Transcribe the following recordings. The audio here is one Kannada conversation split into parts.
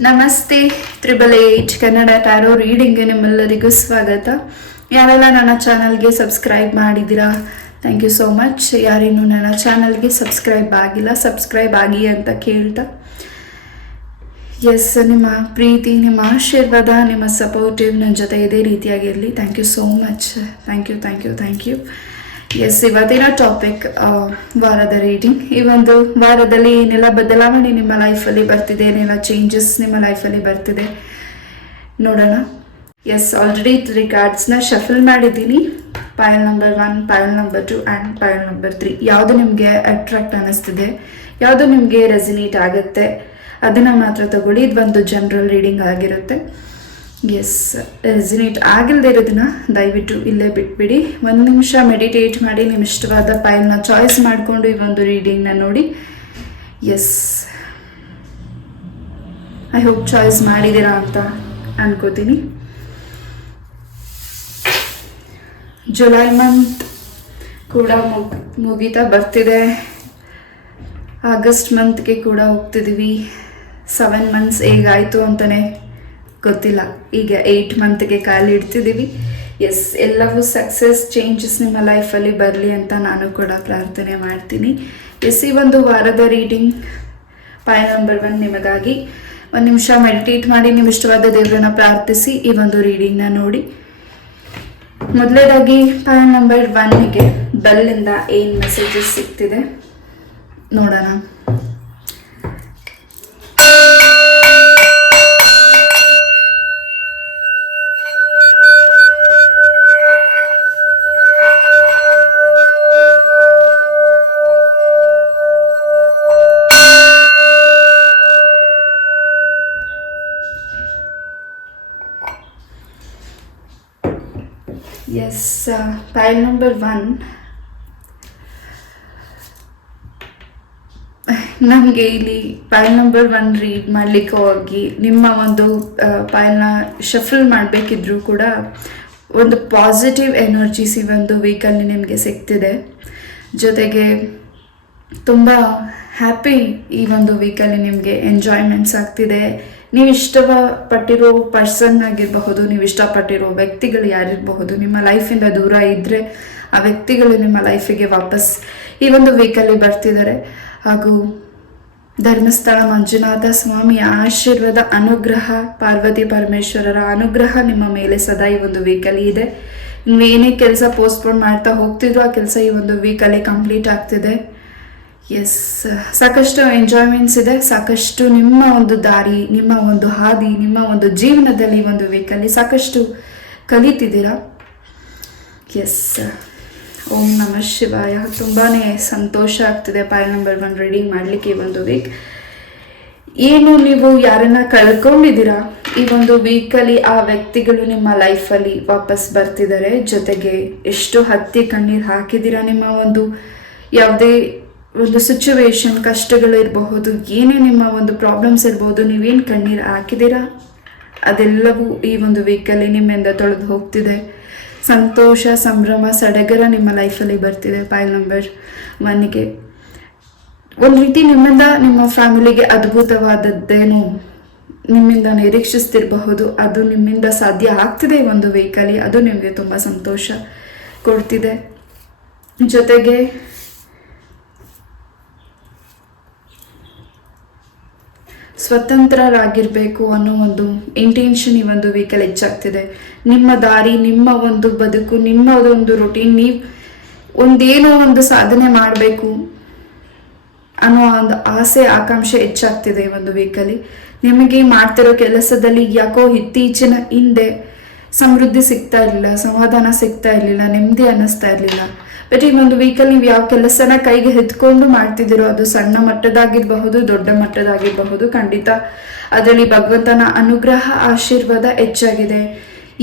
ನಮಸ್ತೆ. 888 ಕನ್ನಡ ಟ್ಯಾರೋ ರೀಡಿಂಗ್ಗೆ ನಿಮ್ಮೆಲ್ಲರಿಗೂ ಸ್ವಾಗತ. ಯಾರೆಲ್ಲ ನನ್ನ ಚಾನಲ್ಗೆ ಸಬ್ಸ್ಕ್ರೈಬ್ ಮಾಡಿದ್ದೀರಾ, ಥ್ಯಾಂಕ್ ಯು ಸೋ ಮಚ್. ಯಾರಿನ್ನೂ ನನ್ನ ಚಾನಲ್ಗೆ ಸಬ್ಸ್ಕ್ರೈಬ್ ಆಗಿಲ್ಲ, ಸಬ್ಸ್ಕ್ರೈಬ್ ಆಗಿ ಅಂತ ಕೇಳ್ತಾ, ಎಸ್, ನಿಮ್ಮ ಪ್ರೀತಿ, ನಿಮ್ಮ ಆಶೀರ್ವಾದ, ನಿಮ್ಮ ಸಪೋರ್ಟಿವ್ ನನ್ನ ಜೊತೆ ಇದೇ ರೀತಿಯಾಗಿರಲಿ. Thank you so much. Thank you. Yes, ಇವತ್ತಿನ ಟಾಪಿಕ್ ವಾರದ ರೀಡಿಂಗ್. ಈ ಒಂದು ವಾರದಲ್ಲಿ ಏನೆಲ್ಲ ಬದಲಾವಣೆ ನಿಮ್ಮ ಲೈಫಲ್ಲಿ ಬರ್ತಿದೆ, ಏನೆಲ್ಲ ಚೇಂಜಸ್ ನಿಮ್ಮ ಲೈಫಲ್ಲಿ ಬರ್ತಿದೆ ನೋಡೋಣ. ಎಸ್, ಆಲ್ರೆಡಿ 3 ಕಾರ್ಡ್ಸ್ನ ಶಫಲ್ ಮಾಡಿದ್ದೀನಿ. ಪೈಲ್ ನಂಬರ್ 1, ಪೈಲ್ ನಂಬರ್ 2 ಆ್ಯಂಡ್ ಪೈಲ್ ನಂಬರ್ 3. ಯಾವುದು ನಿಮಗೆ ಅಟ್ರಾಕ್ಟ್ ಅನ್ನಿಸ್ತಿದೆ, ಯಾವುದು ನಿಮಗೆ ರೆಸಿನೇಟ್ ಆಗುತ್ತೆ ಅದನ್ನು ಮಾತ್ರ ತಗೊಳ್ಳಿ. ಇದು ಒಂದು ಜನರಲ್ ರೀಡಿಂಗ್ ಆಗಿರುತ್ತೆ. ಎಸ್, ರೆಸಿನೇಟ್ ಆಗಿಲ್ಲದೆ ಇರೋದನ್ನ ದಯವಿಟ್ಟು ಇಲ್ಲೇ ಬಿಟ್ಬಿಡಿ. 1 ನಿಮಿಷ ಮೆಡಿಟೇಟ್ ಮಾಡಿ ನಿಮ್ಮ ಇಷ್ಟವಾದ ಪೈಲ್ನ ಚಾಯ್ಸ್ ಮಾಡಿಕೊಂಡು ಈ ಒಂದು ರೀಡಿಂಗ್ನ ನೋಡಿ. ಎಸ್, ಐ ಹೋಪ್ ಚಾಯ್ಸ್ ಮಾಡಿದ್ದೀರಾ ಅಂತ ಅನ್ಕೋತೀನಿ. ಜುಲೈ ಮಂತ್ ಕೂಡ ಮುಗೀತಾ ಬರ್ತಿದೆ. ಆಗಸ್ಟ್ ಮಂತ್ಗೆ ಕೂಡ ಹೋಗ್ತಿದ್ದೀವಿ. 7 ಮಂತ್ಸ್ ಹೇಗಾಯಿತು ಅಂತಲೇ ಗೊತ್ತಿಲ್ಲ. ಈಗ 8 ಮಂತ್ಗೆ ಕಾಲು ಇಡ್ತಿದ್ದೀವಿ. ಎಸ್, ಎಲ್ಲವೂ ಸಕ್ಸಸ್, ಚೇಂಜಸ್ ನಿಮ್ಮ ಲೈಫಲ್ಲಿ ಬರಲಿ ಅಂತ ನಾನು ಕೂಡ ಪ್ರಾರ್ಥನೆ ಮಾಡ್ತೀನಿ. ಎಸ್, ಈ ಒಂದು ವಾರದ ರೀಡಿಂಗ್ ಪೈಲ್ ನಂಬರ್ 1 ನಿಮಗಾಗಿ. 1 ನಿಮಿಷ ಮೆಡಿಟೇಟ್ ಮಾಡಿ ನಿಮ್ಮ ಇಷ್ಟವಾದ ದೇವರನ್ನ ಪ್ರಾರ್ಥಿಸಿ ಈ ಒಂದು ರೀಡಿಂಗ್ನ ನೋಡಿ. ಮೊದಲನೇದಾಗಿ ಪೈಲ್ ನಂಬರ್ 1ಗೆ ಬೆಲ್ಲಿಂದ ಏನು ಮೆಸೇಜಸ್ ಸಿಗ್ತಿದೆ ನೋಡೋಣ. ಎಸ್, ಪೈಲ್ ನಂಬರ್ 1 ನಮಗೆ ಇಲ್ಲಿ ಪೈಲ್ ನಂಬರ್ 1 ರೀಡ್ ಮಾಡಲಿಕ್ಕೆ ಹೋಗಿ ನಿಮ್ಮ ಒಂದು ಪೈಲ್ನ ಶಫಲ್ ಮಾಡಬೇಕಿದ್ರೂ ಕೂಡ ಒಂದು ಪಾಸಿಟಿವ್ ಎನರ್ಜೀಸ್ ಈ ಒಂದು ವೀಕಲ್ಲಿ ನಿಮಗೆ ಸಿಗ್ತಿದೆ. ಜೊತೆಗೆ ತುಂಬ ಹ್ಯಾಪಿ ಈ ಒಂದು ವೀಕಲ್ಲಿ ನಿಮಗೆ ಎಂಜಾಯ್ಮೆಂಟ್ಸ್ ಆಗ್ತಿದೆ. ನೀವು ಇಷ್ಟಪಟ್ಟಿರೋ ಪರ್ಸನ್ ಆಗಿರಬಹುದು, ನೀವು ಇಷ್ಟಪಟ್ಟಿರೋ ವ್ಯಕ್ತಿಗಳು ಯಾರಿರಬಹುದು, ನಿಮ್ಮ ಲೈಫಿಂದ ದೂರ ಇದ್ದರೆ ಆ ವ್ಯಕ್ತಿಗಳು ನಿಮ್ಮ ಲೈಫಿಗೆ ವಾಪಸ್ ಈ ಒಂದು ವೀಕಲ್ಲಿ ಬರ್ತಿದ್ದಾರೆ. ಹಾಗೂ ಧರ್ಮಸ್ಥಳ ಮಂಜುನಾಥ ಸ್ವಾಮಿಯ ಆಶೀರ್ವಾದ, ಅನುಗ್ರಹ, ಪಾರ್ವತಿ ಪರಮೇಶ್ವರರ ಅನುಗ್ರಹ ನಿಮ್ಮ ಮೇಲೆ ಸದಾ ಈ ಒಂದು ವೀಕಲ್ಲಿ ಇದೆ. ನೀವು ಏನೇ ಕೆಲಸ ಪೋಸ್ಟ್ಪೋನ್ ಮಾಡ್ತಾ ಹೋಗ್ತಿದ್ರು ಆ ಕೆಲಸ ಈ ಒಂದು ವೀಕಲ್ಲಿ ಕಂಪ್ಲೀಟ್ ಆಗ್ತಿದೆ. ಎಸ್, ಸಾಕಷ್ಟು ಎಂಜಾಯ್ಮೆಂಟ್ಸ್ ಇದೆ, ಸಾಕಷ್ಟು ನಿಮ್ಮ ಒಂದು ದಾರಿ, ನಿಮ್ಮ ಒಂದು ಹಾದಿ, ನಿಮ್ಮ ಒಂದು ಜೀವನದಲ್ಲಿ ಒಂದು ವೀಕಲ್ಲಿ ಸಾಕಷ್ಟು ಕಲಿತಿದ್ದೀರಾ. ಎಸ್, ಓಂ ನಮಃ ಶಿವಾಯ. ತುಂಬಾ ಸಂತೋಷ ಆಗ್ತಿದೆ ಪೈಲ್ ನಂಬರ್ 1 ರೀಡಿಂಗ್ ಮಾಡಲಿಕ್ಕೆ ಈ ಒಂದು ವೀಕ್. ಏನು ನೀವು ಯಾರನ್ನ ಕಳ್ಕೊಂಡಿದ್ದೀರಾ ಈ ಒಂದು ವೀಕಲ್ಲಿ ಆ ವ್ಯಕ್ತಿಗಳು ನಿಮ್ಮ ಲೈಫಲ್ಲಿ ವಾಪಸ್ ಬರ್ತಿದ್ದಾರೆ. ಜೊತೆಗೆ ಎಷ್ಟು ಹತ್ತಿ ಕಣ್ಣೀರು ಹಾಕಿದ್ದೀರಾ, ನಿಮ್ಮ ಒಂದು ಯಾವುದೇ ಒಂದು ಸಿಚುವೇಶನ್, ಕಷ್ಟಗಳು ಇರಬಹುದು, ಏನೇ ನಿಮ್ಮ ಒಂದು ಪ್ರಾಬ್ಲಮ್ಸ್ ಇರ್ಬೋದು, ನೀವೇನು ಕಣ್ಣೀರು ಹಾಕಿದ್ದೀರಾ ಅದೆಲ್ಲವೂ ಈ ಒಂದು ವೀಕಲ್ಲಿ ನಿಮ್ಮಿಂದ ತೊಳೆದು ಹೋಗ್ತಿದೆ. ಸಂತೋಷ, ಸಂಭ್ರಮ, ಸಡಗರ ನಿಮ್ಮ ಲೈಫಲ್ಲಿ ಬರ್ತಿದೆ. ಪೈಲ್ ನಂಬರ್ 1ಗೆ ಒಂದು ರೀತಿ ನಿಮ್ಮಿಂದ ನಿಮ್ಮ ಫ್ಯಾಮಿಲಿಗೆ ಅದ್ಭುತವಾದದ್ದೇನು ನಿಮ್ಮಿಂದ ನಿರೀಕ್ಷಿಸ್ತಿರಬಹುದು, ಅದು ನಿಮ್ಮಿಂದ ಸಾಧ್ಯ ಆಗ್ತಿದೆ ಈ ಒಂದು ವೀಕಲ್ಲಿ. ಅದು ನಿಮಗೆ ತುಂಬ ಸಂತೋಷ ಕೊಡ್ತಿದೆ. ಜೊತೆಗೆ ಸ್ವತಂತ್ರರಾಗಿರಬೇಕು ಅನ್ನೋ ಒಂದು ಇಂಟೆನ್ಷನ್ ಈ ಒಂದು ವೀಕಲ್ಲಿ ಹೆಚ್ಚಾಗ್ತಿದೆ. ನಿಮ್ಮ ದಾರಿ, ನಿಮ್ಮ ಒಂದು ಬದುಕು, ನಿಮ್ಮದೊಂದು ರೊಟೀನ್, ನೀವು ಒಂದೇನೋ ಒಂದು ಸಾಧನೆ ಮಾಡಬೇಕು ಅನ್ನೋ ಒಂದು ಆಸೆ, ಆಕಾಂಕ್ಷೆ ಹೆಚ್ಚಾಗ್ತಿದೆ ಈ ಒಂದು ವೀಕಲ್ಲಿ. ನಿಮಗೆ ಮಾಡ್ತಿರೋ ಕೆಲಸದಲ್ಲಿ ಯಾಕೋ ಇತ್ತೀಚಿನ ಹಿಂದೆ ಸಮೃದ್ಧಿ ಸಿಗ್ತಾ ಇರಲಿಲ್ಲ, ಸಮಾಧಾನ ಸಿಗ್ತಾ ಇರಲಿಲ್ಲ, ನೆಮ್ಮದಿ ಅನ್ನಿಸ್ತಾ ಇರಲಿಲ್ಲ. ಬಟ್ ಈ ಒಂದು ವೀಕಲ್ಲಿ ನೀವು ಯಾವ ಕೆಲಸನ ಕೈಗೆ ಎತ್ಕೊಂಡು ಮಾಡ್ತಿದ್ದೀರೋ ಅದು ಸಣ್ಣ ಮಟ್ಟದಾಗಿರಬಹುದು, ದೊಡ್ಡ ಮಟ್ಟದಾಗಿರಬಹುದು, ಖಂಡಿತ ಅದರಲ್ಲಿ ಭಗವಂತನ ಅನುಗ್ರಹ, ಆಶೀರ್ವಾದ ಹೆಚ್ಚಾಗಿದೆ.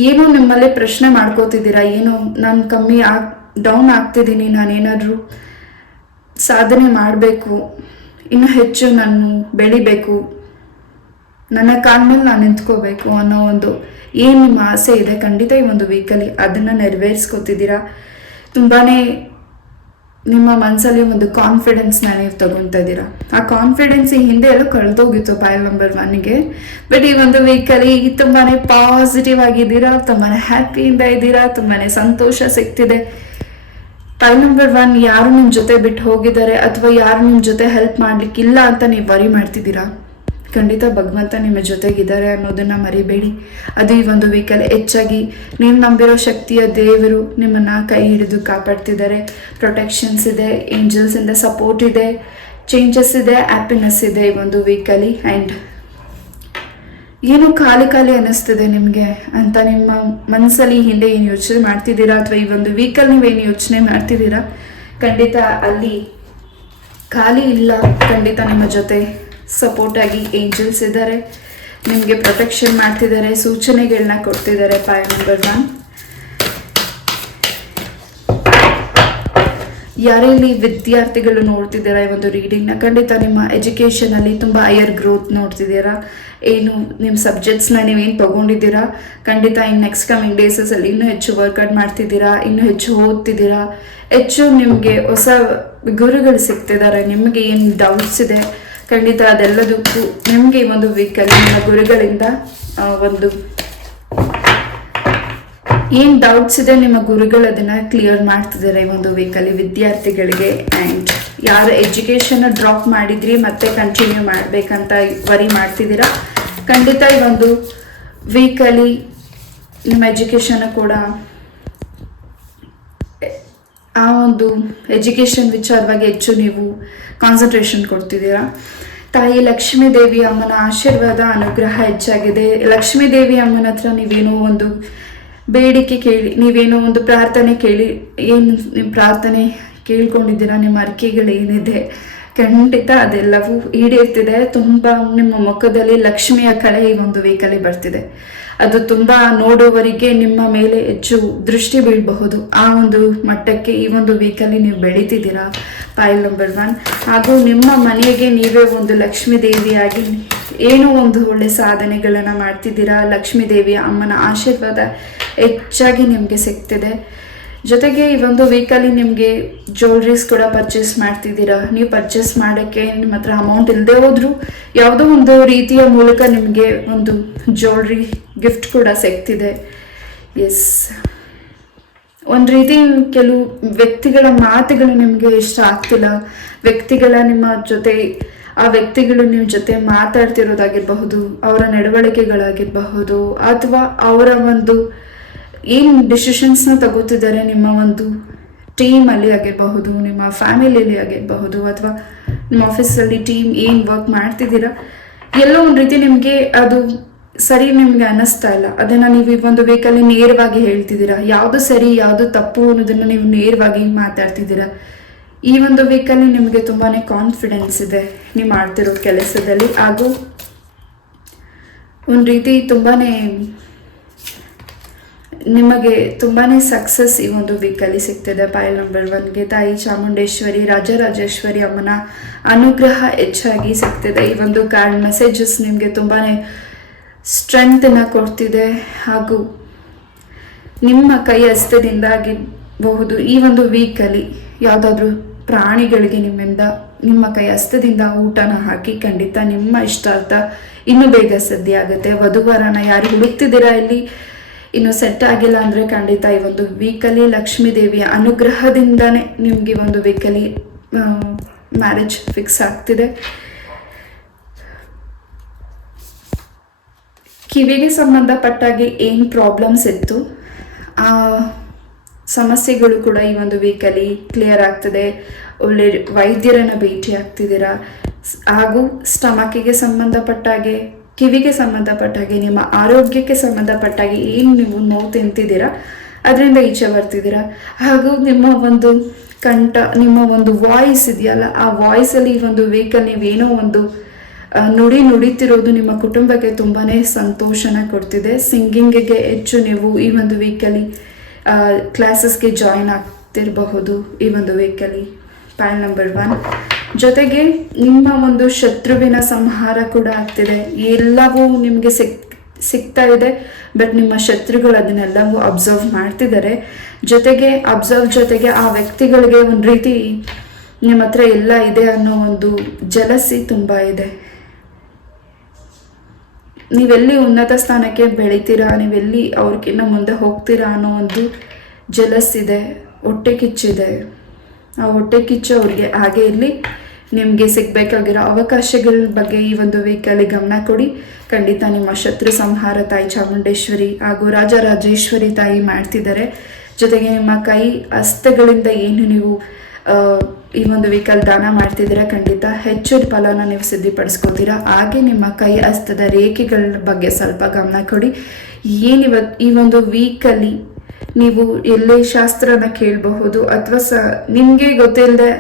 ಏನೋ ನಿಮ್ಮಲ್ಲೇ ಪ್ರಶ್ನೆ ಮಾಡ್ಕೋತಿದ್ದೀರಾ, ಏನೋ ನಾನು ಡೌನ್ ಆಗ್ತಿದ್ದೀನಿ, ನಾನೇನಾದರೂ ಸಾಧನೆ ಮಾಡಬೇಕು, ಇನ್ನೂ ಹೆಚ್ಚು ನಾನು ಬೆಳಿಬೇಕು, ನನ್ನ ಕಾಲ ಮೇಲೆ ನಾನು ನಿಂತ್ಕೋಬೇಕು ಅನ್ನೋ ಒಂದು ಏನು ನಿಮ್ಮ ಆಸೆ ಇದೆ, ಖಂಡಿತ ಈ ಒಂದು ವೀಕಲ್ಲಿ ಅದನ್ನು ನೆರವೇರಿಸ್ಕೊತಿದ್ದೀರಾ. ತುಂಬಾ ನಿಮ್ಮ ಮನಸ್ಸಲ್ಲಿ ಒಂದು ಕಾನ್ಫಿಡೆನ್ಸ್ನ ನೀವು ತಗೊತಾ ಇದ್ದೀರಾ. ಆ ಕಾನ್ಫಿಡೆನ್ಸ್ ಈ ಹಿಂದೆ ಎಲ್ಲ ಕಳೆದೋಗಿತ್ತು ಪೈಲ್ ನಂಬರ್ 1ಗೆ. ಬಟ್ ಈ ಒಂದು ವೀಕಲ್ಲಿ ತುಂಬಾ ಪಾಸಿಟಿವ್ ಆಗಿದ್ದೀರಾ, ತುಂಬಾ ಹ್ಯಾಪಿಯಿಂದ ಇದ್ದೀರಾ, ತುಂಬಾ ಸಂತೋಷ ಸಿಗ್ತಿದೆ. ಪೈಲ್ ನಂಬರ್ 1 ಯಾರು ನಿಮ್ಮ ಜೊತೆ ಬಿಟ್ಟು ಹೋಗಿದ್ದಾರೆ ಅಥವಾ ಯಾರು ನಿಮ್ಮ ಜೊತೆ ಹೆಲ್ಪ್ ಮಾಡಲಿಕ್ಕಿಲ್ಲ ಅಂತ ನೀವು ವರಿ ಮಾಡ್ತಿದ್ದೀರಾ, ಖಂಡಿತ ಭಗವಂತ ನಿಮ್ಮ ಜೊತೆಗಿದ್ದಾರೆ ಅನ್ನೋದನ್ನ ಮರಿಬೇಡಿ. ಅದು ಈ ಒಂದು ವೀಕಲ್ಲಿ ಹೆಚ್ಚಾಗಿ ನೀವು ನಂಬಿರೋ ಶಕ್ತಿಯ ದೇವರು ನಿಮ್ಮನ್ನ ಕೈ ಹಿಡಿದು ಕಾಪಾಡ್ತಿದ್ದಾರೆ. ಪ್ರೊಟೆಕ್ಷನ್ಸ್ ಇದೆ, ಏಂಜಲ್ಸ್ ಇಂದ ಸಪೋರ್ಟ್ ಇದೆ, ಚೇಂಜಸ್ ಇದೆ, ಹ್ಯಾಪಿನೆಸ್ ಇದೆ ಈ ಒಂದು ವೀಕಲ್ಲಿ. ಆ್ಯಂಡ್ ಏನು ಖಾಲಿ ಖಾಲಿ ಅನ್ನಿಸ್ತಿದೆ ನಿಮಗೆ ಅಂತ ನಿಮ್ಮ ಮನಸ್ಸಲ್ಲಿ ಹಿಂದೆ ಏನು ಯೋಚನೆ ಮಾಡ್ತಿದ್ದೀರಾ ಅಥವಾ ಈ ಒಂದು ವೀಕಲ್ಲಿ ನೀವೇನು ಯೋಚನೆ ಮಾಡ್ತಿದ್ದೀರಾ, ಖಂಡಿತ ಅಲ್ಲಿ ಖಾಲಿ ಇಲ್ಲ. ಖಂಡಿತ ನಿಮ್ಮ ಜೊತೆ ಸಪೋರ್ಟ್ ಆಗಿ ಏಂಜಲ್ಸ್ ಇದ್ದಾರೆ, ನಿಮಗೆ ಪ್ರೊಟೆಕ್ಷನ್ ಮಾಡ್ತಿದ್ದಾರೆ, ಸೂಚನೆಗಳನ್ನ ಕೊಡ್ತಿದ್ದಾರೆ. ಪೈಲ್ ನಂಬರ್ 1 ಯಾರಲ್ಲಿ ವಿದ್ಯಾರ್ಥಿಗಳು ನೋಡ್ತಿದ್ದೀರಾ ಈ ಒಂದು ರೀಡಿಂಗ್ನ, ಖಂಡಿತ ನಿಮ್ಮ ಎಜುಕೇಷನಲ್ಲಿ ತುಂಬ ಹೈಯರ್ ಗ್ರೋತ್ ನೋಡ್ತಿದ್ದೀರಾ. ಏನು ನಿಮ್ಮ ಸಬ್ಜೆಕ್ಟ್ಸ್ನ ನೀವೇನು ತೊಗೊಂಡಿದ್ದೀರಾ, ಖಂಡಿತ ಇನ್ನು ನೆಕ್ಸ್ಟ್ ಕಮಿಂಗ್ ಡೇಸಲ್ಲಿ ಇನ್ನೂ ಹೆಚ್ಚು ವರ್ಕೌಟ್ ಮಾಡ್ತಿದ್ದೀರಾ, ಇನ್ನೂ ಹೆಚ್ಚು ಓದ್ತಿದ್ದೀರಾ, ಹೆಚ್ಚು ನಿಮಗೆ ಹೊಸ ಗುರುಗಳು ಸಿಗ್ತಿದ್ದಾರೆ. ನಿಮಗೆ ಏನು ಡೌಟ್ಸ್ ಇದೆ ಖಂಡಿತ ಅದೆಲ್ಲದಕ್ಕೂ ನಿಮಗೆ ಈ ಒಂದು ವೀಕಲ್ಲಿ ನಿಮ್ಮ ಗುರುಗಳಿಂದ ಒಂದು ಏನು ಡೌಟ್ಸ್ ಇದೆ ನಿಮ್ಮ ಗುರುಗಳು ಅದನ್ನು ಕ್ಲಿಯರ್ ಮಾಡ್ತಿದ್ದಾರೆ ಈ ಒಂದು ವೀಕಲ್ಲಿ ವಿದ್ಯಾರ್ಥಿಗಳಿಗೆ. ಆ್ಯಂಡ್ ಯಾರು ಎಜುಕೇಷನ್ ಡ್ರಾಪ್ ಮಾಡಿದ್ರಿ ಮತ್ತೆ ಕಂಟಿನ್ಯೂ ಮಾಡಬೇಕಂತ ವರಿ ಮಾಡ್ತಿದ್ದೀರಾ, ಖಂಡಿತ ಈ ಒಂದು ವೀಕಲ್ಲಿ ನಿಮ್ಮ ಎಜುಕೇಷನ್ ಕೂಡ ಆ ಒಂದು ಎಜುಕೇಷನ್ ವಿಚಾರವಾಗಿ ಹೆಚ್ಚು ನೀವು ಕಾನ್ಸಂಟ್ರೇಷನ್ ಕೊಡ್ತಿದ್ದೀರಾ. ತಾಯಿ ಲಕ್ಷ್ಮೀ ದೇವಿ ಅಮ್ಮನ ಆಶೀರ್ವಾದ ಅನುಗ್ರಹ ಹೆಚ್ಚಾಗಿದೆ. ಲಕ್ಷ್ಮೀ ದೇವಿ ಅಮ್ಮನ ಹತ್ರ ನೀವೇನೋ ಒಂದು ಬೇಡಿಕೆ ಕೇಳಿ, ನೀವೇನೋ ಒಂದು ಪ್ರಾರ್ಥನೆ ಕೇಳಿ, ಏನು ನಿಮ್ಮ ಪ್ರಾರ್ಥನೆ ಕೇಳ್ಕೊಂಡಿದ್ದೀರಾ, ನಿಮ್ಮ ಅರಿಕೆಗಳೇನಿದೆ ಖಂಡಿತ ಅದೆಲ್ಲವೂ ಈಡೇರ್ತಿದೆ. ತುಂಬ ನಿಮ್ಮ ಮುಖದಲ್ಲಿ ಲಕ್ಷ್ಮಿಯ ಕಳೆ ಈ ಒಂದು ವೀಕಲ್ಲಿ ಬರ್ತಿದೆ. ಅದು ತುಂಬ ನೋಡುವವರಿಗೆ ನಿಮ್ಮ ಮೇಲೆ ಹೆಚ್ಚು ದೃಷ್ಟಿ ಬೀಳಬಹುದು. ಆ ಒಂದು ಮಟ್ಟಕ್ಕೆ ಈ ಒಂದು ವೀಕಲ್ಲಿ ನೀವು ಬೆಳೀತಿದ್ದೀರಾ ಪೈಲ್ ನಂಬರ್ 1. ಹಾಗೂ ನಿಮ್ಮ ಮನೆಗೆ ನೀವೇ ಒಂದು ಲಕ್ಷ್ಮೀ ದೇವಿಯಾಗಿ ಏನೋ ಒಂದು ಒಳ್ಳೆ ಸಾಧನೆಗಳನ್ನು ಮಾಡ್ತಿದ್ದೀರಾ. ಲಕ್ಷ್ಮೀ ದೇವಿಯ ಅಮ್ಮನ ಆಶೀರ್ವಾದ ಹೆಚ್ಚಾಗಿ ನಿಮಗೆ ಸಿಗ್ತಿದೆ. ಜೊತೆಗೆ ಈ ಒಂದು ವೀಕಲ್ಲಿ ನಿಮಗೆ ಜ್ಯುವೆಲ್ರೀಸ್ ಕೂಡ ಪರ್ಚೇಸ್ ಮಾಡ್ತಿದ್ದೀರಾ. ನೀವು ಪರ್ಚೇಸ್ ಮಾಡೋಕ್ಕೆ ನಿಮ್ಮ ಹತ್ರ ಅಮೌಂಟ್ ಇಲ್ಲದೆ ಹೋದರೂ ಯಾವುದೋ ಒಂದು ರೀತಿಯ ಮೂಲಕ ನಿಮಗೆ ಒಂದು ಜ್ಯುವೆಲ್ರಿ ಗಿಫ್ಟ್ ಕೂಡ ಸಿಗ್ತಿದೆ. ಎಸ್, ಒಂದು ರೀತಿ ಕೆಲವು ವ್ಯಕ್ತಿಗಳ ಮಾತುಗಳು ನಿಮಗೆ ಇಷ್ಟ ಆಗ್ತಿಲ್ಲ, ವ್ಯಕ್ತಿಗಳ ನಿಮ್ಮ ಜೊತೆ ಆ ವ್ಯಕ್ತಿಗಳು ನಿಮ್ಮ ಜೊತೆ ಮಾತಾಡ್ತಿರೋದಾಗಿರಬಹುದು, ಅವರ ನಡವಳಿಕೆಗಳಾಗಿರಬಹುದು, ಅಥವಾ ಅವರ ಒಂದು ಏನು ಡಿಸಿಷನ್ಸ್ನ ತಗೋತಿದ್ದಾರೆ ನಿಮ್ಮ ಒಂದು ಟೀಮಲ್ಲಿ ಆಗಿರಬಹುದು, ನಿಮ್ಮ ಫ್ಯಾಮಿಲಿಯಲ್ಲಿ ಆಗಿರಬಹುದು, ಅಥವಾ ನಿಮ್ಮ ಆಫೀಸಲ್ಲಿ ಟೀಮ್ ಏನು ವರ್ಕ್ ಮಾಡ್ತಿದ್ದೀರಾ, ಎಲ್ಲೋ ಒಂದು ರೀತಿ ನಿಮಗೆ ಅದು ಸರಿ ನಿಮಗೆ ಅನ್ನಿಸ್ತಾ ಇಲ್ಲ. ಅದನ್ನು ನೀವು ಈ ಒಂದು ವೀಕಲ್ಲಿ ನೇರವಾಗಿ ಹೇಳ್ತಿದ್ದೀರಾ. ಯಾವುದು ಸರಿ ಯಾವುದು ತಪ್ಪು ಅನ್ನೋದನ್ನು ನೀವು ನೇರವಾಗಿ ಮಾತಾಡ್ತಿದ್ದೀರಾ. ಈ ಒಂದು ವೀಕಲ್ಲಿ ನಿಮಗೆ ತುಂಬಾ ಕಾನ್ಫಿಡೆನ್ಸ್ ಇದೆ ನೀವು ಮಾಡ್ತಿರೋ ಕೆಲಸದಲ್ಲಿ. ಹಾಗೂ ಒಂದು ರೀತಿ ನಿಮಗೆ ತುಂಬಾ ಸಕ್ಸಸ್ ಈ ಒಂದು ವೀಕಲ್ಲಿ ಸಿಗ್ತದೆ. ಪೈಲ್ ನಂಬರ್ 1ಗೆ ತಾಯಿ ಚಾಮುಂಡೇಶ್ವರಿ ರಾಜರಾಜೇಶ್ವರಿ ಅಮ್ಮನ ಅನುಗ್ರಹ ಹೆಚ್ಚಾಗಿ ಸಿಗ್ತದೆ. ಈ ಒಂದು ಕಾರ್ಡ್ ಮೆಸೇಜಸ್ ನಿಮಗೆ ತುಂಬಾ ಸ್ಟ್ರೆಂತನ್ನು ಕೊಡ್ತಿದೆ. ಹಾಗೂ ನಿಮ್ಮ ಕೈ ಹಸ್ತದಿಂದ ಆಗಿರಬಹುದು ಈ ಒಂದು ವೀಕಲ್ಲಿ ಯಾವುದಾದ್ರೂ ಪ್ರಾಣಿಗಳಿಗೆ ನಿಮ್ಮ ಕೈ ಹಸ್ತದಿಂದ ಊಟನ ಹಾಕಿ ಖಂಡಿತ ನಿಮ್ಮ ಇಷ್ಟಾರ್ಥ ಇನ್ನೂ ಬೇಗ ಸದ್ಯ ಆಗುತ್ತೆ. ವಧುವರನ ಯಾರು ಹುಡುಕ್ತಿದ್ದೀರಾ ಇಲ್ಲಿ ಇನ್ನು ಸೆಟ್ ಆಗಿಲ್ಲ ಅಂದರೆ ಖಂಡಿತ ಈ ಒಂದು ವೀಕಲ್ಲಿ ಲಕ್ಷ್ಮೀ ದೇವಿಯ ಅನುಗ್ರಹದಿಂದನೇ ನಿಮಗೆ ಒಂದು ವೀಕಲ್ಲಿ ಮ್ಯಾರೇಜ್ ಫಿಕ್ಸ್ ಆಗ್ತಿದೆ. ಕಿವಿಗೆ ಸಂಬಂಧಪಟ್ಟಾಗಿ ಏನು ಪ್ರಾಬ್ಲಮ್ಸ್ ಇತ್ತು ಆ ಸಮಸ್ಯೆಗಳು ಕೂಡ ಈ ಒಂದು ವೀಕಲ್ಲಿ ಕ್ಲಿಯರ್ ಆಗ್ತದೆ. ಒಳ್ಳೆ ವೈದ್ಯರನ್ನು ಭೇಟಿ ಆಗ್ತಿದ್ದೀರಾ. ಹಾಗೂ ಸ್ಟಮಕಿಗೆ ಸಂಬಂಧಪಟ್ಟಾಗೆ, ಕಿವಿಗೆ ಸಂಬಂಧಪಟ್ಟಾಗೆ, ನಿಮ್ಮ ಆರೋಗ್ಯಕ್ಕೆ ಸಂಬಂಧಪಟ್ಟಾಗೆ ಏನು ನೀವು ನೋವು ತಿಂತಿದ್ದೀರಾ ಅದರಿಂದ ಈಚೆ ಬರ್ತಿದ್ದೀರಾ. ಹಾಗೂ ನಿಮ್ಮ ಒಂದು ಕಂಠ, ನಿಮ್ಮ ಒಂದು ವಾಯ್ಸ್ ಇದೆಯಲ್ಲ, ಆ ವಾಯ್ಸಲ್ಲಿ ಈ ಒಂದು ವೀಕಲ್ಲಿ ನೀವೇನೋ ಒಂದು ನುಡಿತಿರೋದು ನಿಮ್ಮ ಕುಟುಂಬಕ್ಕೆ ತುಂಬಾ ಸಂತೋಷನ ಕೊಡ್ತಿದೆ. ಸಿಂಗಿಂಗಿಗೆ ಹೆಚ್ಚು ನೀವು ಈ ಒಂದು ವೀಕಲ್ಲಿ ಕ್ಲಾಸಸ್ಗೆ ಜಾಯಿನ್ ಆಗ್ತಿರಬಹುದು ಈ ಒಂದು ವೀಕಲ್ಲಿ ಪೈಲ್ ನಂಬರ್ 1. ಜೊತೆಗೆ ನಿಮ್ಮ ಒಂದು ಶತ್ರುವಿನ ಸಂಹಾರ ಕೂಡ ಆಗ್ತಿದೆ. ಎಲ್ಲವೂ ನಿಮಗೆ ಸಿಗ್ತಾ ಇದೆ. ಬಟ್ ನಿಮ್ಮ ಶತ್ರುಗಳು ಅದನ್ನೆಲ್ಲವೂ ಅಬ್ಸರ್ವ್ ಮಾಡ್ತಿದ್ದಾರೆ. ಜೊತೆಗೆ ಆ ವ್ಯಕ್ತಿಗಳಿಗೆ ಒಂದು ರೀತಿ ನಿಮ್ಮ ಹತ್ರ ಎಲ್ಲ ಇದೆ ಅನ್ನೋ ಒಂದು ಜಲಸಿ ತುಂಬ ಇದೆ. ನೀವೆಲ್ಲಿ ಉನ್ನತ ಸ್ಥಾನಕ್ಕೆ ಬೆಳಿತೀರಾ, ನೀವೆಲ್ಲಿ ಅವ್ರಿಗಿನ್ನ ಮುಂದೆ ಹೋಗ್ತೀರಾ ಅನ್ನೋ ಒಂದು ಜಲಸ್ ಇದೆ, ಹೊಟ್ಟೆ ಕಿಚ್ಚಿದೆ. ಆ ಹೊಟ್ಟೆ ಕಿಚ್ಚು ಅವ್ರಿಗೆ ಹಾಗೆ ಇರಲಿ. ನಿಮಗೆ ಸಿಗಬೇಕಾಗಿರೋ ಅವಕಾಶಗಳ ಬಗ್ಗೆ ಈ ಒಂದು ವೀಕಲ್ಲಿ ಗಮನ ಕೊಡಿ. ಖಂಡಿತ ನಿಮ್ಮ ಶತ್ರು ಸಂಹಾರ ತಾಯಿ ಚಾಮುಂಡೇಶ್ವರಿ ಹಾಗೂ ರಾಜರಾಜೇಶ್ವರಿ ತಾಯಿ ಮಾಡ್ತಿದ್ದಾರೆ. ಜೊತೆಗೆ ನಿಮ್ಮ ಕೈ ಹಸ್ತಗಳಿಂದ ಏನು ನೀವು ಈ ಒಂದು ವೀಕಲ್ಲಿ ದಾನ ಮಾಡ್ತಿದ್ದೀರಾ, ಖಂಡಿತ ಹೆಚ್ಚು ಫಲನ ನೀವು ಸಿದ್ಧಿಪಡಿಸ್ಕೋತೀರಾ. ಹಾಗೆ ನಿಮ್ಮ ಕೈ ಹಸ್ತದ ರೇಖೆಗಳ ಬಗ್ಗೆ ಸ್ವಲ್ಪ ಗಮನ ಕೊಡಿ. ಈ ಒಂದು ವೀಕಲ್ಲಿ ನೀವು ಎಲ್ಲೇ ಶಾಸ್ತ್ರನ ಕೇಳಬಹುದು, ಅಥವಾ ನಿಮಗೆ ಗೊತ್ತಿಲ್ಲದೆ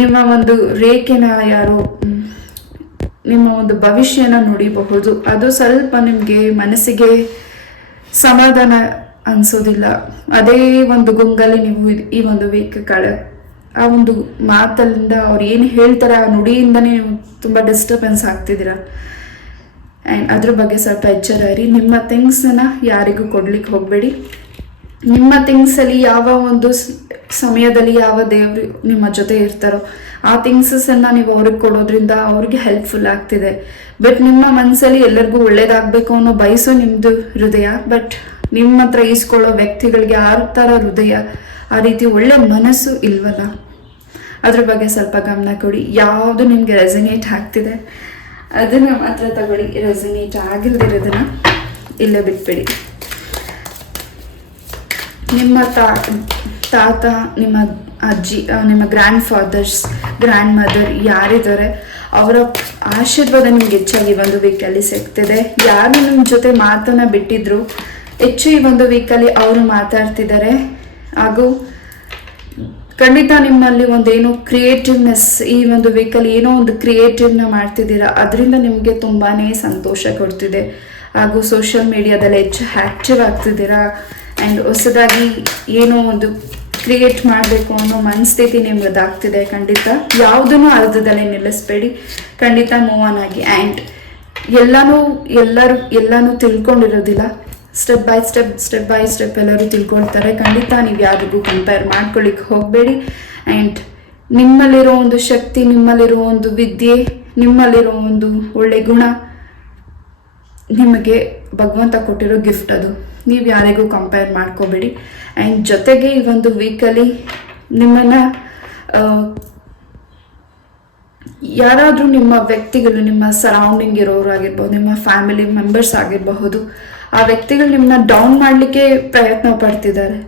ನಿಮ್ಮ ಒಂದು ರೇಖೆನ ಯಾರೋ ನಿಮ್ಮ ಒಂದು ಭವಿಷ್ಯನ ನುಡಿಬಹುದು. ಅದು ಸ್ವಲ್ಪ ನಿಮಗೆ ಮನಸ್ಸಿಗೆ ಸಮಾಧಾನ ಅನಿಸೋದಿಲ್ಲ. ಅದೇ ಒಂದು ಗುಂಗಲ್ಲಿ ನೀವು ಈ ಒಂದು ವೀಕ್ ಆ ಒಂದು ಮಾತಲ್ಲಿಂದ ಅವ್ರು ಏನು ಹೇಳ್ತಾರೆ ಆ ನುಡಿಯಿಂದನೇ ನೀವು ತುಂಬ ಡಿಸ್ಟರ್ಬೆನ್ಸ್ ಆಗ್ತಿದ್ದೀರ. ಆ್ಯಂಡ್ ಅದ್ರ ಬಗ್ಗೆ ಸ್ವಲ್ಪ ಎಚ್ಚರ ಇರಿ. ನಿಮ್ಮ ಥಿಂಗ್ಸನ್ನು ಯಾರಿಗೂ ಕೊಡ್ಲಿಕ್ಕೆ ಹೋಗಬೇಡಿ. ನಿಮ್ಮ ಥಿಂಗ್ಸಲ್ಲಿ ಯಾವ ಒಂದು ಸಮಯದಲ್ಲಿ ಯಾವ ದೇವರು ನಿಮ್ಮ ಜೊತೆ ಇರ್ತಾರೋ ಆ ಥಿಂಗ್ಸನ್ನು ನೀವು ಅವ್ರಿಗೆ ಕೊಡೋದ್ರಿಂದ ಅವ್ರಿಗೆ ಹೆಲ್ಪ್ಫುಲ್ ಆಗ್ತಿದೆ. ಬಟ್ ನಿಮ್ಮ ಮನಸ್ಸಲ್ಲಿ ಎಲ್ಲರಿಗೂ ಒಳ್ಳೇದಾಗಬೇಕು ಅನ್ನೋ ಬಯಸೋ ನಿಮ್ಮದು ಹೃದಯ. ಬಟ್ ನಿಮ್ಮ ಹತ್ರ ಈಸ್ಕೊಳ್ಳೋ ವ್ಯಕ್ತಿಗಳಿಗೆ ಆ ಥರ ಹೃದಯ, ಆ ರೀತಿ ಒಳ್ಳೆ ಮನಸ್ಸು ಇಲ್ವಲ್ಲ, ಅದ್ರ ಬಗ್ಗೆ ಸ್ವಲ್ಪ ಗಮನ ಕೊಡಿ. ಯಾವುದು ನಿಮಗೆ ರೆಸಿನೇಟ್ ಆಗ್ತಿದೆ ಅದನ್ನು ಮಾತ್ರ ತಗೊಳ್ಳಿ. ರೆಸಿನೇಟ್ ಆಗಿಲ್ದಿರೋದನ್ನು ಇಲ್ಲೇ ಬಿಟ್ಬಿಡಿ. ನಿಮ್ಮ ತಾತ, ನಿಮ್ಮ ಅಜ್ಜಿ, ನಿಮ್ಮ ಗ್ರ್ಯಾಂಡ್ ಫಾದರ್ಸ್, ಗ್ರ್ಯಾಂಡ್ ಮದರ್ ಯಾರಿದ್ದಾರೆ ಅವರ ಆಶೀರ್ವಾದ ನಿಮ್ಗೆ ಹೆಚ್ಚಾಗಿ ಒಂದು ವೀಕಲ್ಲಿ ಸಿಗ್ತಿದೆ. ಯಾರು ನಿಮ್ಮ ಜೊತೆ ಮಾತನ್ನು ಬಿಟ್ಟಿದ್ರು ಹೆಚ್ಚು ಈ ಒಂದು ವೀಕಲ್ಲಿ ಅವರು ಮಾತಾಡ್ತಿದ್ದಾರೆ. ಹಾಗೂ ಖಂಡಿತ ನಿಮ್ಮಲ್ಲಿ ಒಂದೇನೋ ಕ್ರಿಯೇಟಿವ್ನೆಸ್, ಈ ಒಂದು ವೀಕಲ್ಲಿ ಏನೋ ಒಂದು ಕ್ರಿಯೇಟಿವ್ನ ಮಾಡ್ತಿದ್ದೀರಾ, ಅದರಿಂದ ನಿಮಗೆ ತುಂಬಾ ಸಂತೋಷ ಕೊಡ್ತಿದೆ. ಹಾಗೂ ಸೋಷಿಯಲ್ ಮೀಡಿಯಾದಲ್ಲಿ ಹೆಚ್ಚು ಆ್ಯಕ್ಟಿವ್ ಆಗ್ತಿದ್ದೀರಾ. ಆ್ಯಂಡ್ ಹೊಸದಾಗಿ ಏನೋ ಒಂದು ಕ್ರಿಯೇಟ್ ಮಾಡಬೇಕು ಅನ್ನೋ ಮನಸ್ಥಿತಿ ನಿಮ್ಮದಾಗ್ತಿದೆ. ಖಂಡಿತ ಯಾವುದನ್ನು ಅರ್ಧದಲ್ಲೇ ನಿಲ್ಲಿಸ್ಬೇಡಿ, ಖಂಡಿತ ಮೂವ್ ಆನ್ ಆಗಿ. ಆ್ಯಂಡ್ ಎಲ್ಲನೂ ತಿಳ್ಕೊಂಡಿರೋದಿಲ್ಲ. ಸ್ಟೆಪ್ ಬೈ ಸ್ಟೆಪ್ ಎಲ್ಲರೂ ತಿಳ್ಕೊಳ್ತಾರೆ. ಖಂಡಿತ ನೀವು ಯಾರಿಗೂ ಕಂಪೇರ್ ಮಾಡ್ಕೊಳ್ಳಿಕ್ಕೆ ಹೋಗಬೇಡಿ. ಆ್ಯಂಡ್ ನಿಮ್ಮಲ್ಲಿರೋ ಒಂದು ಶಕ್ತಿ, ನಿಮ್ಮಲ್ಲಿರೋ ಒಂದು ವಿದ್ಯೆ, ನಿಮ್ಮಲ್ಲಿರೋ ಒಂದು ಒಳ್ಳೆ ಗುಣ ನಿಮಗೆ ಭಗವಂತ ಕೊಟ್ಟಿರೋ ಗಿಫ್ಟ್. ಅದು ನೀವು ಯಾರಿಗೂ ಕಂಪೇರ್ ಮಾಡ್ಕೋಬೇಡಿ. ಆ್ಯಂಡ್ ಜೊತೆಗೆ ಈ ಒಂದು ವೀಕಲ್ಲಿ ನಿಮ್ಮನ್ನು ಯಾರಾದರೂ ನಿಮ್ಮ ವ್ಯಕ್ತಿಗಳು, ನಿಮ್ಮ ಸರೌಂಡಿಂಗ್ ಇರೋರು ಆಗಿರ್ಬೋದು, ನಿಮ್ಮ ಫ್ಯಾಮಿಲಿ ಮೆಂಬರ್ಸ್ ಆಗಿರಬಹುದು, ಆ ವ್ಯಕ್ತಿಗಳು ನಿಮ್ಮನ್ನ ಡೌನ್ ಮಾಡಲಿಕ್ಕೆ ಪ್ರಯತ್ನ ಪಡ್ತಿದ್ದಾರೆ.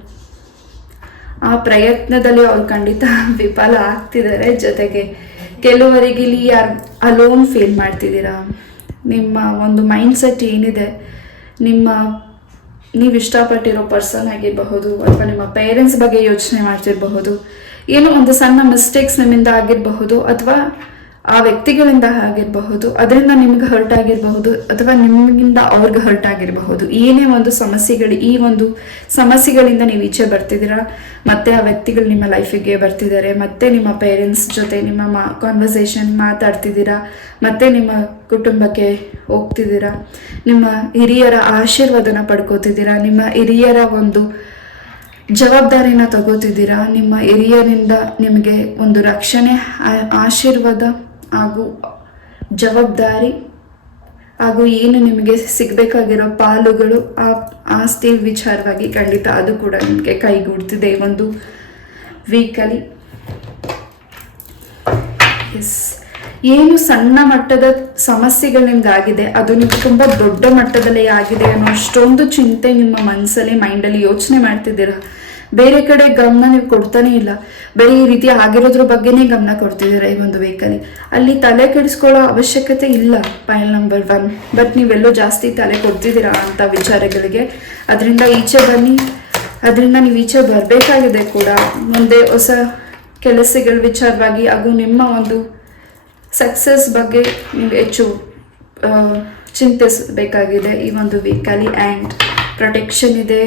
ಆ ಪ್ರಯತ್ನದಲ್ಲಿ ಅವ್ರು ಖಂಡಿತ ವಿಫಲ ಆಗ್ತಿದ್ದಾರೆ. ಜೊತೆಗೆ ಕೆಲವರಿಗೆ ಇಲ್ಲಿ ಯಾರು ಅಲೋನ್ ಫೀಲ್ ಮಾಡ್ತಿದ್ದೀರಾ. ನಿಮ್ಮ ಒಂದು ಮೈಂಡ್ಸೆಟ್ ಏನಿದೆ, ನೀವು ಇಷ್ಟಪಟ್ಟಿರೋ ಪರ್ಸನ್ ಆಗಿರಬಹುದು, ಅಥವಾ ನಿಮ್ಮ ಪೇರೆಂಟ್ಸ್ ಬಗ್ಗೆ ಯೋಚನೆ ಮಾಡ್ತಿರಬಹುದು, ಏನೋ ಒಂದು ಸಣ್ಣ ಮಿಸ್ಟೇಕ್ಸ್ ನಿಮ್ಮಿಂದ ಆಗಿರಬಹುದು, ಅಥವಾ ಆ ವ್ಯಕ್ತಿಗಳಿಂದ ಆಗಿರಬಹುದು, ಅದರಿಂದ ನಿಮ್ಗೆ ಹರ್ಟ್ ಆಗಿರಬಹುದು, ಅಥವಾ ನಿಮಗಿಂದ ಅವ್ರಿಗೆ ಹರ್ಟ್ ಆಗಿರಬಹುದು. ಏನೇ ಒಂದು ಈ ಒಂದು ಸಮಸ್ಯೆಗಳಿಂದ ನೀವು ಈಚೆ ಬರ್ತಿದ್ದೀರಾ. ಮತ್ತೆ ಆ ವ್ಯಕ್ತಿಗಳು ನಿಮ್ಮ ಲೈಫಿಗೆ ಬರ್ತಿದ್ದಾರೆ. ಮತ್ತೆ ನಿಮ್ಮ ಪೇರೆಂಟ್ಸ್ ಜೊತೆ ನಿಮ್ಮ ಕಾನ್ವರ್ಸೇಷನ್ ಮಾತಾಡ್ತಿದ್ದೀರಾ. ಮತ್ತೆ ನಿಮ್ಮ ಕುಟುಂಬಕ್ಕೆ ಹೋಗ್ತಿದ್ದೀರಾ. ನಿಮ್ಮ ಹಿರಿಯರ ಆಶೀರ್ವಾದನ ಪಡ್ಕೋತಿದ್ದೀರಾ. ನಿಮ್ಮ ಹಿರಿಯರ ಒಂದು ಜವಾಬ್ದಾರಿನ ತಗೋತಿದ್ದೀರಾ. ನಿಮ್ಮ ಹಿರಿಯರಿಂದ ನಿಮಗೆ ಒಂದು ರಕ್ಷಣೆ, ಆಶೀರ್ವಾದ ಹಾಗೂ ಜವಾಬ್ದಾರಿ, ಹಾಗೂ ಏನು ನಿಮಗೆ ಸಿಗಬೇಕಾಗಿರೋ ಪಾಲುಗಳು, ಆ ಆಸ್ತಿ ವಿಚಾರವಾಗಿ ಖಂಡಿತ ಅದು ಕೂಡ ನಿಮಗೆ ಕೈಗೂಡ್ತಿದೆ ಈ ಒಂದು ವೀಕಲ್ಲಿ. ಎಸ್, ಏನು ಸಣ್ಣ ಮಟ್ಟದ ಸಮಸ್ಯೆಗಳು ನಿಮ್ಗಾಗಿದೆ ಅದು ನಿಮ್ಗೆ ತುಂಬ ದೊಡ್ಡ ಮಟ್ಟದಲ್ಲಿ ಆಗಿದೆ ಅನ್ನೋ ಅಷ್ಟೊಂದು ಚಿಂತೆ ನಿಮ್ಮ ಮನಸ್ಸಲ್ಲಿ, ಮೈಂಡಲ್ಲಿ ಯೋಚನೆ ಮಾಡ್ತಿದ್ದೀರಾ. ಬೇರೆ ಕಡೆ ಗಮನ ನೀವು ಕೊಡ್ತಾನೆ ಇಲ್ಲ. ಬರೀ ಈ ರೀತಿ ಆಗಿರೋದ್ರ ಬಗ್ಗೆನೇ ಗಮನ ಕೊಡ್ತಿದ್ದೀರಾ ಈ ಒಂದು ವೀಕಲ್ಲಿ. ಅಲ್ಲಿ ತಲೆ ಕೆಡಿಸ್ಕೊಳ್ಳೋ ಅವಶ್ಯಕತೆ ಇಲ್ಲ, ಪಾಯಿಂಟ್ ನಂಬರ್ 1. ಬಟ್ ನೀವೆಲ್ಲೋ ಜಾಸ್ತಿ ತಲೆ ಕೊಡ್ತಿದ್ದೀರಾ ಅಂತ ವಿಚಾರಗಳಿಗೆ. ಅದರಿಂದ ಈಚೆ ಬನ್ನಿ. ಅದರಿಂದ ನೀವು ಈಚೆ ಬರಬೇಕಾಗಿದೆ ಕೂಡ. ಮುಂದೆ ಹೊಸ ಕೆಲಸಗಳ ವಿಚಾರವಾಗಿ ಹಾಗೂ ನಿಮ್ಮ ಒಂದು ಸಕ್ಸಸ್ ಬಗ್ಗೆ ನೀವು ಹೆಚ್ಚು ಚಿಂತಿಸಬೇಕಾಗಿದೆ ಈ ಒಂದು ವೀಕಲ್ಲಿ. ಆ್ಯಂಡ್ ಪ್ರೊಟೆಕ್ಷನ್ ಇದೆ.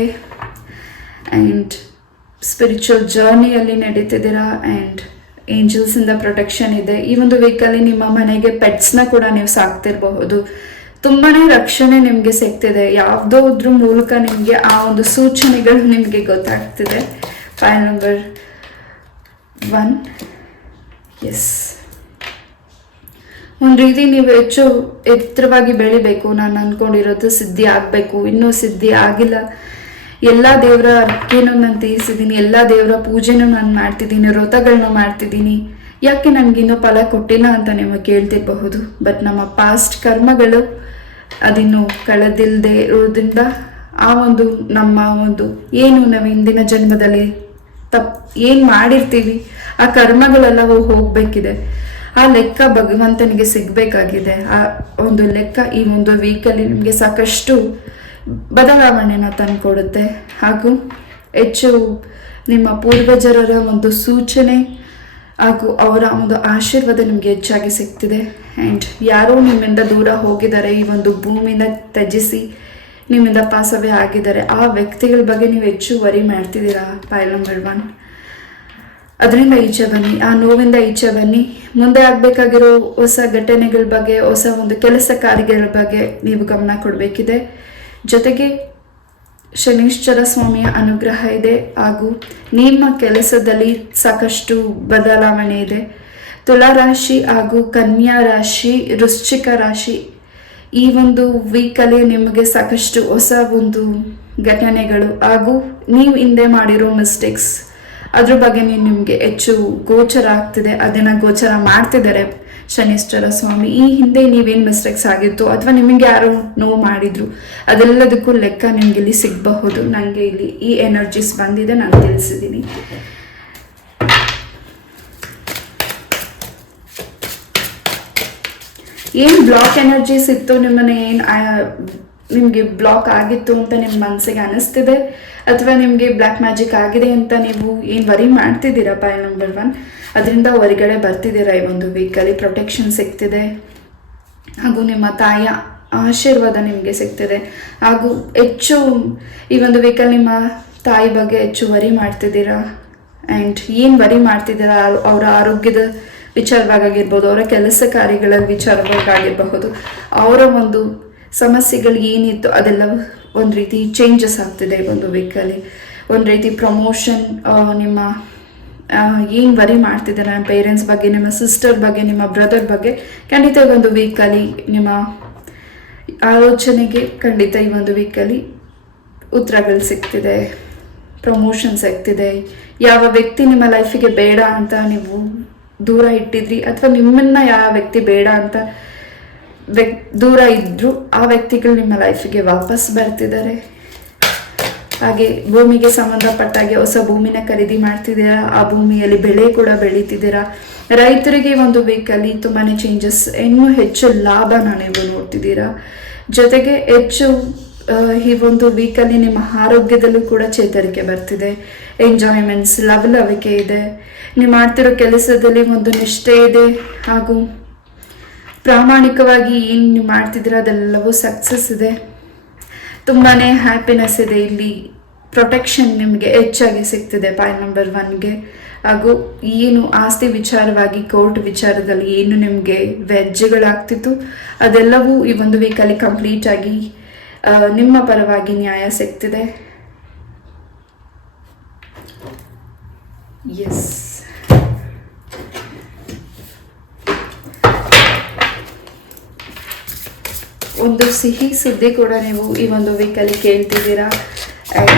ಆ್ಯಂಡ್ ಸ್ಪಿರಿಚುವಲ್ ಜರ್ನಿಯಲ್ಲಿ ನಡೀತಿದ್ದೀರಾ. ಆ್ಯಂಡ್ ಏಂಜಲ್ಸಿಂದ ಪ್ರೊಟೆಕ್ಷನ್ ಇದೆ. ಈ ಒಂದು ವೀಕಲ್ಲಿ ನಿಮ್ಮ ಮನೆಗೆ ಪೆಟ್ಸ್ನ ಕೂಡ ನೀವು ಸಾಕ್ತಿರಬಹುದು. ತುಂಬಾ ರಕ್ಷಣೆ ನಿಮಗೆ ಸಿಗ್ತಿದೆ. ಯಾವುದೋದ್ರ ಮೂಲಕ ನಿಮಗೆ ಆ ಒಂದು ಸೂಚನೆಗಳು ನಿಮಗೆ ಗೊತ್ತಾಗ್ತಿದೆ. File number 1. ಎಸ್, ಒಂದು ರೀತಿ ನೀವು ಹೆಚ್ಚು ಎತ್ತರವಾಗಿ ಬೆಳಿಬೇಕು. ನಾನು ಅಂದ್ಕೊಂಡಿರೋದು ಸಿದ್ಧಿ ಆಗಬೇಕು, ಇನ್ನೂ ಸಿದ್ಧಿ ಆಗಿಲ್ಲ. ಎಲ್ಲ ದೇವರ ಅರ್ಕೆನೂ ನಾನು ತೀರಿಸಿದ್ದೀನಿ, ಎಲ್ಲ ದೇವರ ಪೂಜೆನೂ ನಾನು ಮಾಡ್ತಿದ್ದೀನಿ, ವ್ರತಗಳನ್ನ ಮಾಡ್ತಿದ್ದೀನಿ, ಯಾಕೆ ನನಗಿನ್ನೂ ಫಲ ಕೊಟ್ಟಿಲ್ಲ ಅಂತ ನೀವು ಕೇಳ್ತಿರಬಹುದು. ಬಟ್ ನಮ್ಮ ಪಾಸ್ಟ್ ಕರ್ಮಗಳು ಅದಿನ್ನೂ ಕಳೆದಿಲ್ಲದೆ ಇರೋದ್ರಿಂದ ಆ ಒಂದು ನಮ್ಮ ಒಂದು ಏನು ನಾವು ಹಿಂದಿನ ಜನ್ಮದಲ್ಲಿ ಏನು ಮಾಡಿರ್ತೀವಿ ಆ ಕರ್ಮಗಳೆಲ್ಲವೂ ಹೋಗಬೇಕಿದೆ. ಆ ಲೆಕ್ಕ ಭಗವಂತನಿಗೆ ಸಿಗಬೇಕಾಗಿದೆ. ಆ ಒಂದು ಲೆಕ್ಕ ಈ ಒಂದು ವೀಕಲ್ಲಿ ನಿಮಗೆ ಸಾಕಷ್ಟು ಬದಲಾವಣೆನ ತಂದುಕೊಡುತ್ತೆ. ಹಾಗೂ ಹೆಚ್ಚು ನಿಮ್ಮ ಪೂರ್ವಜರರ ಒಂದು ಸೂಚನೆ ಹಾಗೂ ಅವರ ಒಂದು ಆಶೀರ್ವಾದ ನಿಮಗೆ ಹೆಚ್ಚಾಗಿ ಸಿಗ್ತಿದೆ. ಆ್ಯಂಡ್ ಯಾರೋ ನಿಮ್ಮಿಂದ ದೂರ ಹೋಗಿದ್ದಾರೆ, ಈ ಒಂದು ಭೂಮಿಯಿಂದ ತ್ಯಜಿಸಿ ನಿಮ್ಮಿಂದ ಪಾಸವೇ ಆಗಿದ್ದಾರೆ. ಆ ವ್ಯಕ್ತಿಗಳ ಬಗ್ಗೆ ನೀವು ಹೆಚ್ಚು ವರಿ ಮಾಡ್ತಿದ್ದೀರಾ. File number 1. ಅದರಿಂದ ಈಚೆ ಬನ್ನಿ, ಆ ನೋವಿಂದ ಈಚೆ ಬನ್ನಿ. ಮುಂದೆ ಆಗಬೇಕಾಗಿರೋ ಹೊಸ ಘಟನೆಗಳ ಬಗ್ಗೆ, ಹೊಸ ಒಂದು ಕೆಲಸ ಕಾರ್ಯಗಳ ಬಗ್ಗೆ ನೀವು ಗಮನ ಕೊಡಬೇಕಿದೆ. ಜೊತೆಗೆ ಶನೀಶ್ವರ ಸ್ವಾಮಿಯ ಅನುಗ್ರಹ ಇದೆ ಹಾಗೂ ನಿಮ್ಮ ಕೆಲಸದಲ್ಲಿ ಸಾಕಷ್ಟು ಬದಲಾವಣೆ ಇದೆ. ತುಲಾ ರಾಶಿ ಹಾಗೂ ಕನ್ಯಾ ರಾಶಿ, ವೃಶ್ಚಿಕ ರಾಶಿ ಈ ಒಂದು ವೀಕಲ್ಲಿ ನಿಮಗೆ ಸಾಕಷ್ಟು ಹೊಸ ಒಂದು ಘಟನೆಗಳು ಹಾಗೂ ನೀವು ಹಿಂದೆ ಮಾಡಿರೋ ಮಿಸ್ಟೇಕ್ಸ್ ಅದ್ರ ಬಗ್ಗೆ ನಿಮಗೆ ಹೆಚ್ಚು ಗೋಚರ ಆಗ್ತಿದೆ. ಅದನ್ನು ಗೋಚರ ಮಾಡ್ತಿದ್ದಾರೆ ಶನೀಶ್ವರ ಸ್ವಾಮಿ. ಈ ಹಿಂದೆ ನೀವೇನು ಮಿಸ್ಟೇಕ್ಸ್ ಆಗಿತ್ತು ಅಥವಾ ನಿಮಗೆ ಯಾರು ನೋವು ಮಾಡಿದ್ರು ಅದೆಲ್ಲದಕ್ಕೂ ಲೆಕ್ಕ ನಿಮ್ಗೆ ಇಲ್ಲಿ ಸಿಗಬಹುದು. ನನಗೆ ಇಲ್ಲಿ ಈ ಎನರ್ಜೀಸ್ ಬಂದಿದೆ, ನಾನು ತಿಳಿಸಿದ್ದೀನಿ. ಏನು ಬ್ಲಾಕ್ ಎನರ್ಜೀಸ್ ಇತ್ತು, ನಿಮ್ಮನ್ನ ಏನು ನಿಮಗೆ ಬ್ಲಾಕ್ ಆಗಿತ್ತು ಅಂತ ನಿಮ್ಮ ಮನಸ್ಸಿಗೆ ಅನಿಸ್ತಿದೆ ಅಥವಾ ನಿಮಗೆ ಬ್ಲ್ಯಾಕ್ ಮ್ಯಾಜಿಕ್ ಆಗಿದೆ ಅಂತ ನೀವು ಏನು ವರಿ ಮಾಡ್ತಿದ್ದೀರಾ ಫೈಲ್ ನಂಬರ್ 1, ಅದರಿಂದ ಹೊರಗಡೆ ಬರ್ತಿದ್ದೀರಾ. ಈ ಒಂದು ವೀಕಲ್ಲಿ ಪ್ರೊಟೆಕ್ಷನ್ ಸಿಗ್ತಿದೆ ಹಾಗೂ ನಿಮ್ಮ ತಾಯಿಯ ಆಶೀರ್ವಾದ ನಿಮಗೆ ಸಿಗ್ತಿದೆ. ಹಾಗೂ ಹೆಚ್ಚು ಈ ಒಂದು ವೀಕಲ್ಲಿ ನಿಮ್ಮ ತಾಯಿ ಬಗ್ಗೆ ಹೆಚ್ಚು ವರಿ ಮಾಡ್ತಿದ್ದೀರಾ. ಆ್ಯಂಡ್ ಏನು ವರಿ ಮಾಡ್ತಿದ್ದೀರಾ ಅವರ ಆರೋಗ್ಯದ ವಿಚಾರವಾಗಿರ್ಬೋದು, ಅವರ ಕೆಲಸ ಕಾರ್ಯಗಳ ವಿಚಾರವಾಗಿರಬಹುದು, ಅವರ ಒಂದು ಸಮಸ್ಯೆಗಳು ಏನಿತ್ತು ಅದೆಲ್ಲ ಒಂದು ರೀತಿ ಚೇಂಜಸ್ ಆಗ್ತಿದೆ ಈ ಒಂದು ವೀಕಲ್ಲಿ. ಒಂದು ರೀತಿ ಪ್ರಮೋಷನ್, ನಿಮ್ಮ ಏನು ವರಿ ಮಾಡ್ತಿದ್ದಾರೆ ನಮ್ಮ ಪೇರೆಂಟ್ಸ್ ಬಗ್ಗೆ, ನಿಮ್ಮ ಸಿಸ್ಟರ್ ಬಗ್ಗೆ, ನಿಮ್ಮ ಬ್ರದರ್ ಬಗ್ಗೆ ಖಂಡಿತ ಈ ಒಂದು ವೀಕಲ್ಲಿ ನಿಮ್ಮ ಆಲೋಚನೆಗೆ ಖಂಡಿತ ಈ ಒಂದು ವೀಕಲ್ಲಿ ಉತ್ತರಗಳು ಸಿಗ್ತಿದೆ, ಪ್ರಮೋಷನ್ ಸಿಗ್ತಿದೆ. ಯಾವ ವ್ಯಕ್ತಿ ನಿಮ್ಮ ಲೈಫಿಗೆ ಬೇಡ ಅಂತ ನೀವು ದೂರ ಇಟ್ಟಿದ್ರಿ ಅಥವಾ ನಿಮ್ಮನ್ನು ಯಾವ ವ್ಯಕ್ತಿ ಬೇಡ ಅಂತ ದೂರ ಇದ್ದರು ಆ ವ್ಯಕ್ತಿಗಳು ನಿಮ್ಮ ಲೈಫಿಗೆ ವಾಪಸ್ ಬರ್ತಿದ್ದಾರೆ. ಹಾಗೆ ಭೂಮಿಗೆ ಸಂಬಂಧಪಟ್ಟಾಗೆ ಹೊಸ ಭೂಮಿನ ಖರೀದಿ ಮಾಡ್ತಿದ್ದೀರಾ, ಆ ಭೂಮಿಯಲ್ಲಿ ಬೆಳೆ ಕೂಡ ಬೆಳೀತಿದ್ದೀರಾ. ರೈತರಿಗೆ ಒಂದು ವೀಕಲ್ಲಿ ತುಂಬಾ ಚೇಂಜಸ್, ಇನ್ನೂ ಹೆಚ್ಚು ಲಾಭನ ನೀವು ನೋಡ್ತಿದ್ದೀರಾ. ಜೊತೆಗೆ ಹೆಚ್ಚು ಈ ಒಂದು ವೀಕಲ್ಲಿ ನಿಮ್ಮ ಆರೋಗ್ಯದಲ್ಲೂ ಕೂಡ ಚೇತರಿಕೆ ಬರ್ತಿದೆ. ಎಂಜಾಯ್ಮೆಂಟ್ಸ್, ಲವಲವಿಕೆ ಇದೆ. ನೀವು ಮಾಡ್ತಿರೋ ಕೆಲಸದಲ್ಲಿ ಒಂದು ನಿಷ್ಠೆ ಇದೆ ಹಾಗೂ ಪ್ರಾಮಾಣಿಕವಾಗಿ ಏನು ನೀವು ಮಾಡ್ತಿದ್ದೀರಾ ಅದೆಲ್ಲವೂ ಸಕ್ಸಸ್ ಇದೆ. ತುಂಬಾ ಹ್ಯಾಪಿನೆಸ್ ಇದೆ. ಇಲ್ಲಿ ಪ್ರೊಟೆಕ್ಷನ್ ನಿಮಗೆ ಹೆಚ್ಚಾಗಿ ಸಿಗ್ತಿದೆ ಫೈಲ್ ನಂಬರ್ 1ಗೆ. ಹಾಗೂ ಏನು ಆಸ್ತಿ ವಿಚಾರವಾಗಿ ಕೋರ್ಟ್ ವಿಚಾರದಲ್ಲಿ ಏನು ನಿಮಗೆ ವ್ಯಾಜ್ಯಗಳಾಗ್ತಿತ್ತು ಅದೆಲ್ಲವೂ ಈ ಒಂದು ವೀಕಲ್ಲಿ ಕಂಪ್ಲೀಟಾಗಿ ನಿಮ್ಮ ಪರವಾಗಿ ನ್ಯಾಯ ಸಿಗ್ತಿದೆ. ಎಸ್, ಒಂದು ಸಿಹಿ ಸುದ್ದಿ ಕೂಡ ನೀವು ಈ ಒಂದು ವೀಕಲ್ಲಿ ಕೇಳ್ತಿದ್ದೀರಾ.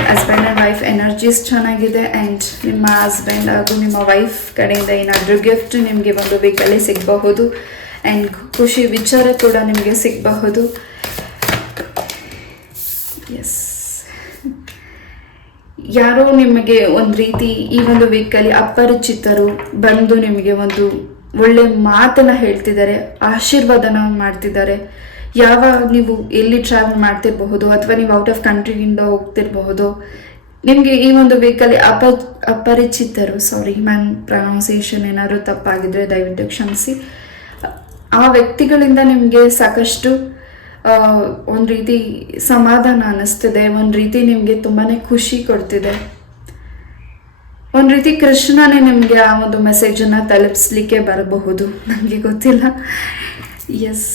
ಹಸ್ಬೆಂಡ್ ಆ್ಯಂಡ್ ವೈಫ್ ಎನರ್ಜೀಸ್ ಚೆನ್ನಾಗಿದೆ. ಆ್ಯಂಡ್ ನಿಮ್ಮ ಹಸ್ಬೆಂಡ್ ಹಾಗೂ ನಿಮ್ಮ ವೈಫ್ ಕಡೆಯಿಂದ ಏನಾದರೂ ಗಿಫ್ಟ್ ನಿಮಗೆ ಒಂದು ವೀಕಲ್ಲಿ ಸಿಗಬಹುದು. ಆ್ಯಂಡ್ ಖುಷಿ ವಿಚಾರ ಕೂಡ ನಿಮಗೆ ಸಿಗಬಹುದು. ಎಸ್, ಯಾರೋ ನಿಮಗೆ ಒಂದು ರೀತಿ ಈ ಒಂದು ವೀಕಲ್ಲಿ ಅಪರಿಚಿತರು ಬಂದು ನಿಮಗೆ ಒಂದು ಒಳ್ಳೆ ಮಾತನ್ನು ಹೇಳ್ತಿದ್ದಾರೆ, ಆಶೀರ್ವಾದನ ಮಾಡ್ತಿದ್ದಾರೆ. ನೀವು ಎಲ್ಲಿ ಟ್ರಾವೆಲ್ ಮಾಡ್ತಿರಬಹುದು ಅಥವಾ ನೀವು ಔಟ್ ಆಫ್ ಕಂಟ್ರಿಯಿಂದ ಹೋಗ್ತಿರಬಹುದು. ನಿಮಗೆ ಈ ಒಂದು ವೀಕಲ್ಲಿ ಅಪರಿಚಿತರು, ಸಾರಿ ಮ್ಯಾನ್ ಪ್ರೊನೌನ್ಸಿಯೇಷನ್ ಏನಾದರೂ ತಪ್ಪಾಗಿದ್ರೆ ದಯವಿಟ್ಟು ಕ್ಷಮಿಸಿ, ಆ ವ್ಯಕ್ತಿಗಳಿಂದ ನಿಮಗೆ ಸಾಕಷ್ಟು ಒಂದು ರೀತಿ ಸಮಾಧಾನ ಅನ್ನಿಸ್ತಿದೆ. ಒಂದು ರೀತಿ ನಿಮಗೆ ತುಂಬಾ ಖುಷಿ ಕೊಡ್ತಿದೆ. ಒಂದು ರೀತಿ ಕೃಷ್ಣನೇ ನಿಮಗೆ ಆ ಒಂದು ಮೆಸೇಜನ್ನು ತಲುಪಿಸ್ಲಿಕ್ಕೆ ಬರಬಹುದು, ನನಗೆ ಗೊತ್ತಿಲ್ಲ. ಎಸ್,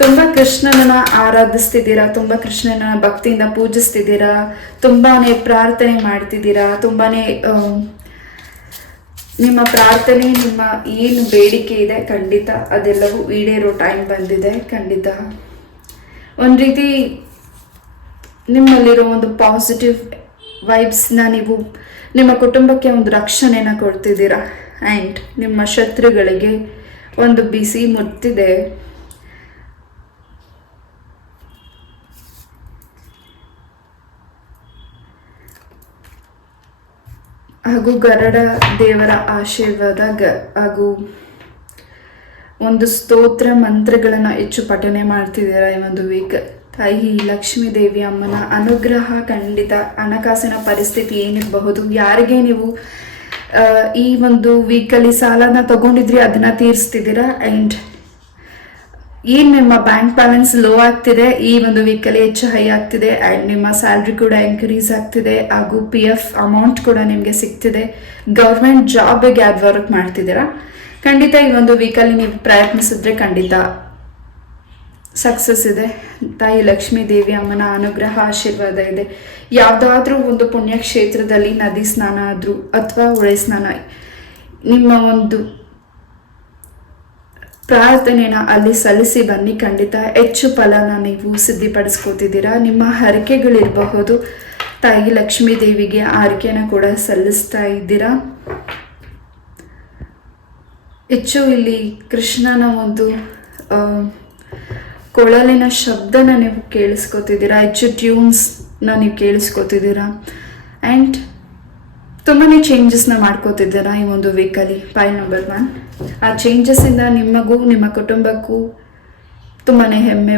ತುಂಬ ಕೃಷ್ಣನನ್ನ ಆರಾಧಿಸ್ತಿದ್ದೀರಾ, ತುಂಬ ಕೃಷ್ಣನ ಭಕ್ತಿಯಿಂದ ಪೂಜಿಸ್ತಿದ್ದೀರಾ, ತುಂಬಾ ಪ್ರಾರ್ಥನೆ ಮಾಡ್ತಿದ್ದೀರಾ, ತುಂಬಾ ನಿಮ್ಮ ಪ್ರಾರ್ಥನೆ, ನಿಮ್ಮ ಏನು ಬೇಡಿಕೆ ಇದೆ ಖಂಡಿತ ಅದೆಲ್ಲವೂ ಈಡೇರೋ ಟೈಮ್ ಬಂದಿದೆ. ಖಂಡಿತ ಒಂದು ರೀತಿ ನಿಮ್ಮಲ್ಲಿರೋ ಒಂದು ಪಾಸಿಟಿವ್ ವೈಬ್ಸ್ನ ನೀವು ನಿಮ್ಮ ಕುಟುಂಬಕ್ಕೆ ಒಂದು ರಕ್ಷಣೆನ ಕೊಡ್ತಿದ್ದೀರಾ. ಆ್ಯಂಡ್ ನಿಮ್ಮ ಶತ್ರುಗಳಿಗೆ ಒಂದು ಬಿಸಿ ಮುಟ್ಟಿದೆ. ಹಾಗೂ ಗರುಡ ದೇವರ ಆಶೀರ್ವಾದ ಹಾಗೂ ಒಂದು ಸ್ತೋತ್ರ ಮಂತ್ರಗಳನ್ನು ಹೆಚ್ಚು ಪಠನೆ ಮಾಡ್ತಿದ್ದೀರಾ ಈ ಒಂದು ವೀಕ್. ತಾಯಿ ಲಕ್ಷ್ಮೀ ದೇವಿ ಅಮ್ಮನ ಅನುಗ್ರಹ ಖಂಡಿತ. ಹಣಕಾಸಿನ ಪರಿಸ್ಥಿತಿ ಏನಿರಬಹುದು, ಯಾರಿಗೆ ನೀವು ಈ ಒಂದು ವೀಕಲ್ಲಿ ಸಾಲನ ತಗೊಂಡಿದ್ರಿ ಅದನ್ನ ತೀರಿಸ್ತಿದ್ದೀರಾ. ಆ್ಯಂಡ್ ಏನು ನಿಮ್ಮ ಬ್ಯಾಂಕ್ ಬ್ಯಾಲೆನ್ಸ್ ಲೋ ಆಗ್ತಿದೆ, ಈ ಒಂದು ವೀಕಲ್ಲಿ ಹೆಚ್ಚು ಹೈ ಆಗ್ತಿದೆ. ಆ್ಯಂಡ್ ನಿಮ್ಮ ಸ್ಯಾಲ್ರಿ ಕೂಡ ಇನ್ಕ್ರೀಸ್ ಆಗ್ತಿದೆ, ಹಾಗೂ PF ಅಮೌಂಟ್ ಕೂಡ ನಿಮಗೆ ಸಿಗ್ತಿದೆ. ಗೌರ್ಮೆಂಟ್ ಜಾಬಿಗೆ ಯಾರು ವರ್ಕ್ ಮಾಡ್ತಿದ್ದೀರಾ ಖಂಡಿತ ಈ ಒಂದು ವೀಕಲ್ಲಿ ನೀವು ಪ್ರಯತ್ನಿಸಿದ್ರೆ ಖಂಡಿತ ಸಕ್ಸಸ್ ಇದೆ. ತಾಯಿ ಲಕ್ಷ್ಮೀ ದೇವಿ ಅಮ್ಮನ ಅನುಗ್ರಹ ಆಶೀರ್ವಾದ ಇದೆ. ಯಾವುದಾದ್ರೂ ಒಂದು ಪುಣ್ಯಕ್ಷೇತ್ರದಲ್ಲಿ ನದಿ ಸ್ನಾನ ಆದರೂ ಅಥವಾ ಹೊಳೆ ಸ್ನಾನ, ನಿಮ್ಮ ಒಂದು ಪ್ರಾರ್ಥನೆನ ಅಲ್ಲಿ ಸಲ್ಲಿಸಿ ಬನ್ನಿ. ಖಂಡಿತ ಹೆಚ್ಚು ಫಲನ ನೀವು ಸಿದ್ಧಿಪಡಿಸ್ಕೋತಿದ್ದೀರಾ. ನಿಮ್ಮ ಹರಕೆಗಳಿರಬಹುದು, ತಾಯಿ ಲಕ್ಷ್ಮೀ ದೇವಿಗೆ ಆರಕೆನ ಕೂಡ ಸಲ್ಲಿಸ್ತಾ ಇದ್ದೀರಾ. ಹೆಚ್ಚು ಇಲ್ಲಿ ಕೃಷ್ಣನ ಒಂದು ಕೊಳಲಿನ ಶಬ್ದನ ನೀವು ಕೇಳಿಸ್ಕೊತಿದ್ದೀರಾ, ಹೆಚ್ಚು ಟ್ಯೂನ್ಸ್ನ ನೀವು ಕೇಳಿಸ್ಕೊತಿದ್ದೀರಾ. ಆ್ಯಂಡ್ ತುಂಬಾ ಚೇಂಜಸ್ನ ಮಾಡ್ಕೋತಿದ್ದೀರಾ ಈ ಒಂದು ವೀಕಲ್ಲಿ. ಪಾಯಿಂಟ್ ನಂಬರ್ 1, ಆ ಚೇಂಜಸ್ಸಿಂದ ನಿಮಗೂ ನಿಮ್ಮ ಕುಟುಂಬಕ್ಕೂ ತುಂಬಾ ಹೆಮ್ಮೆ,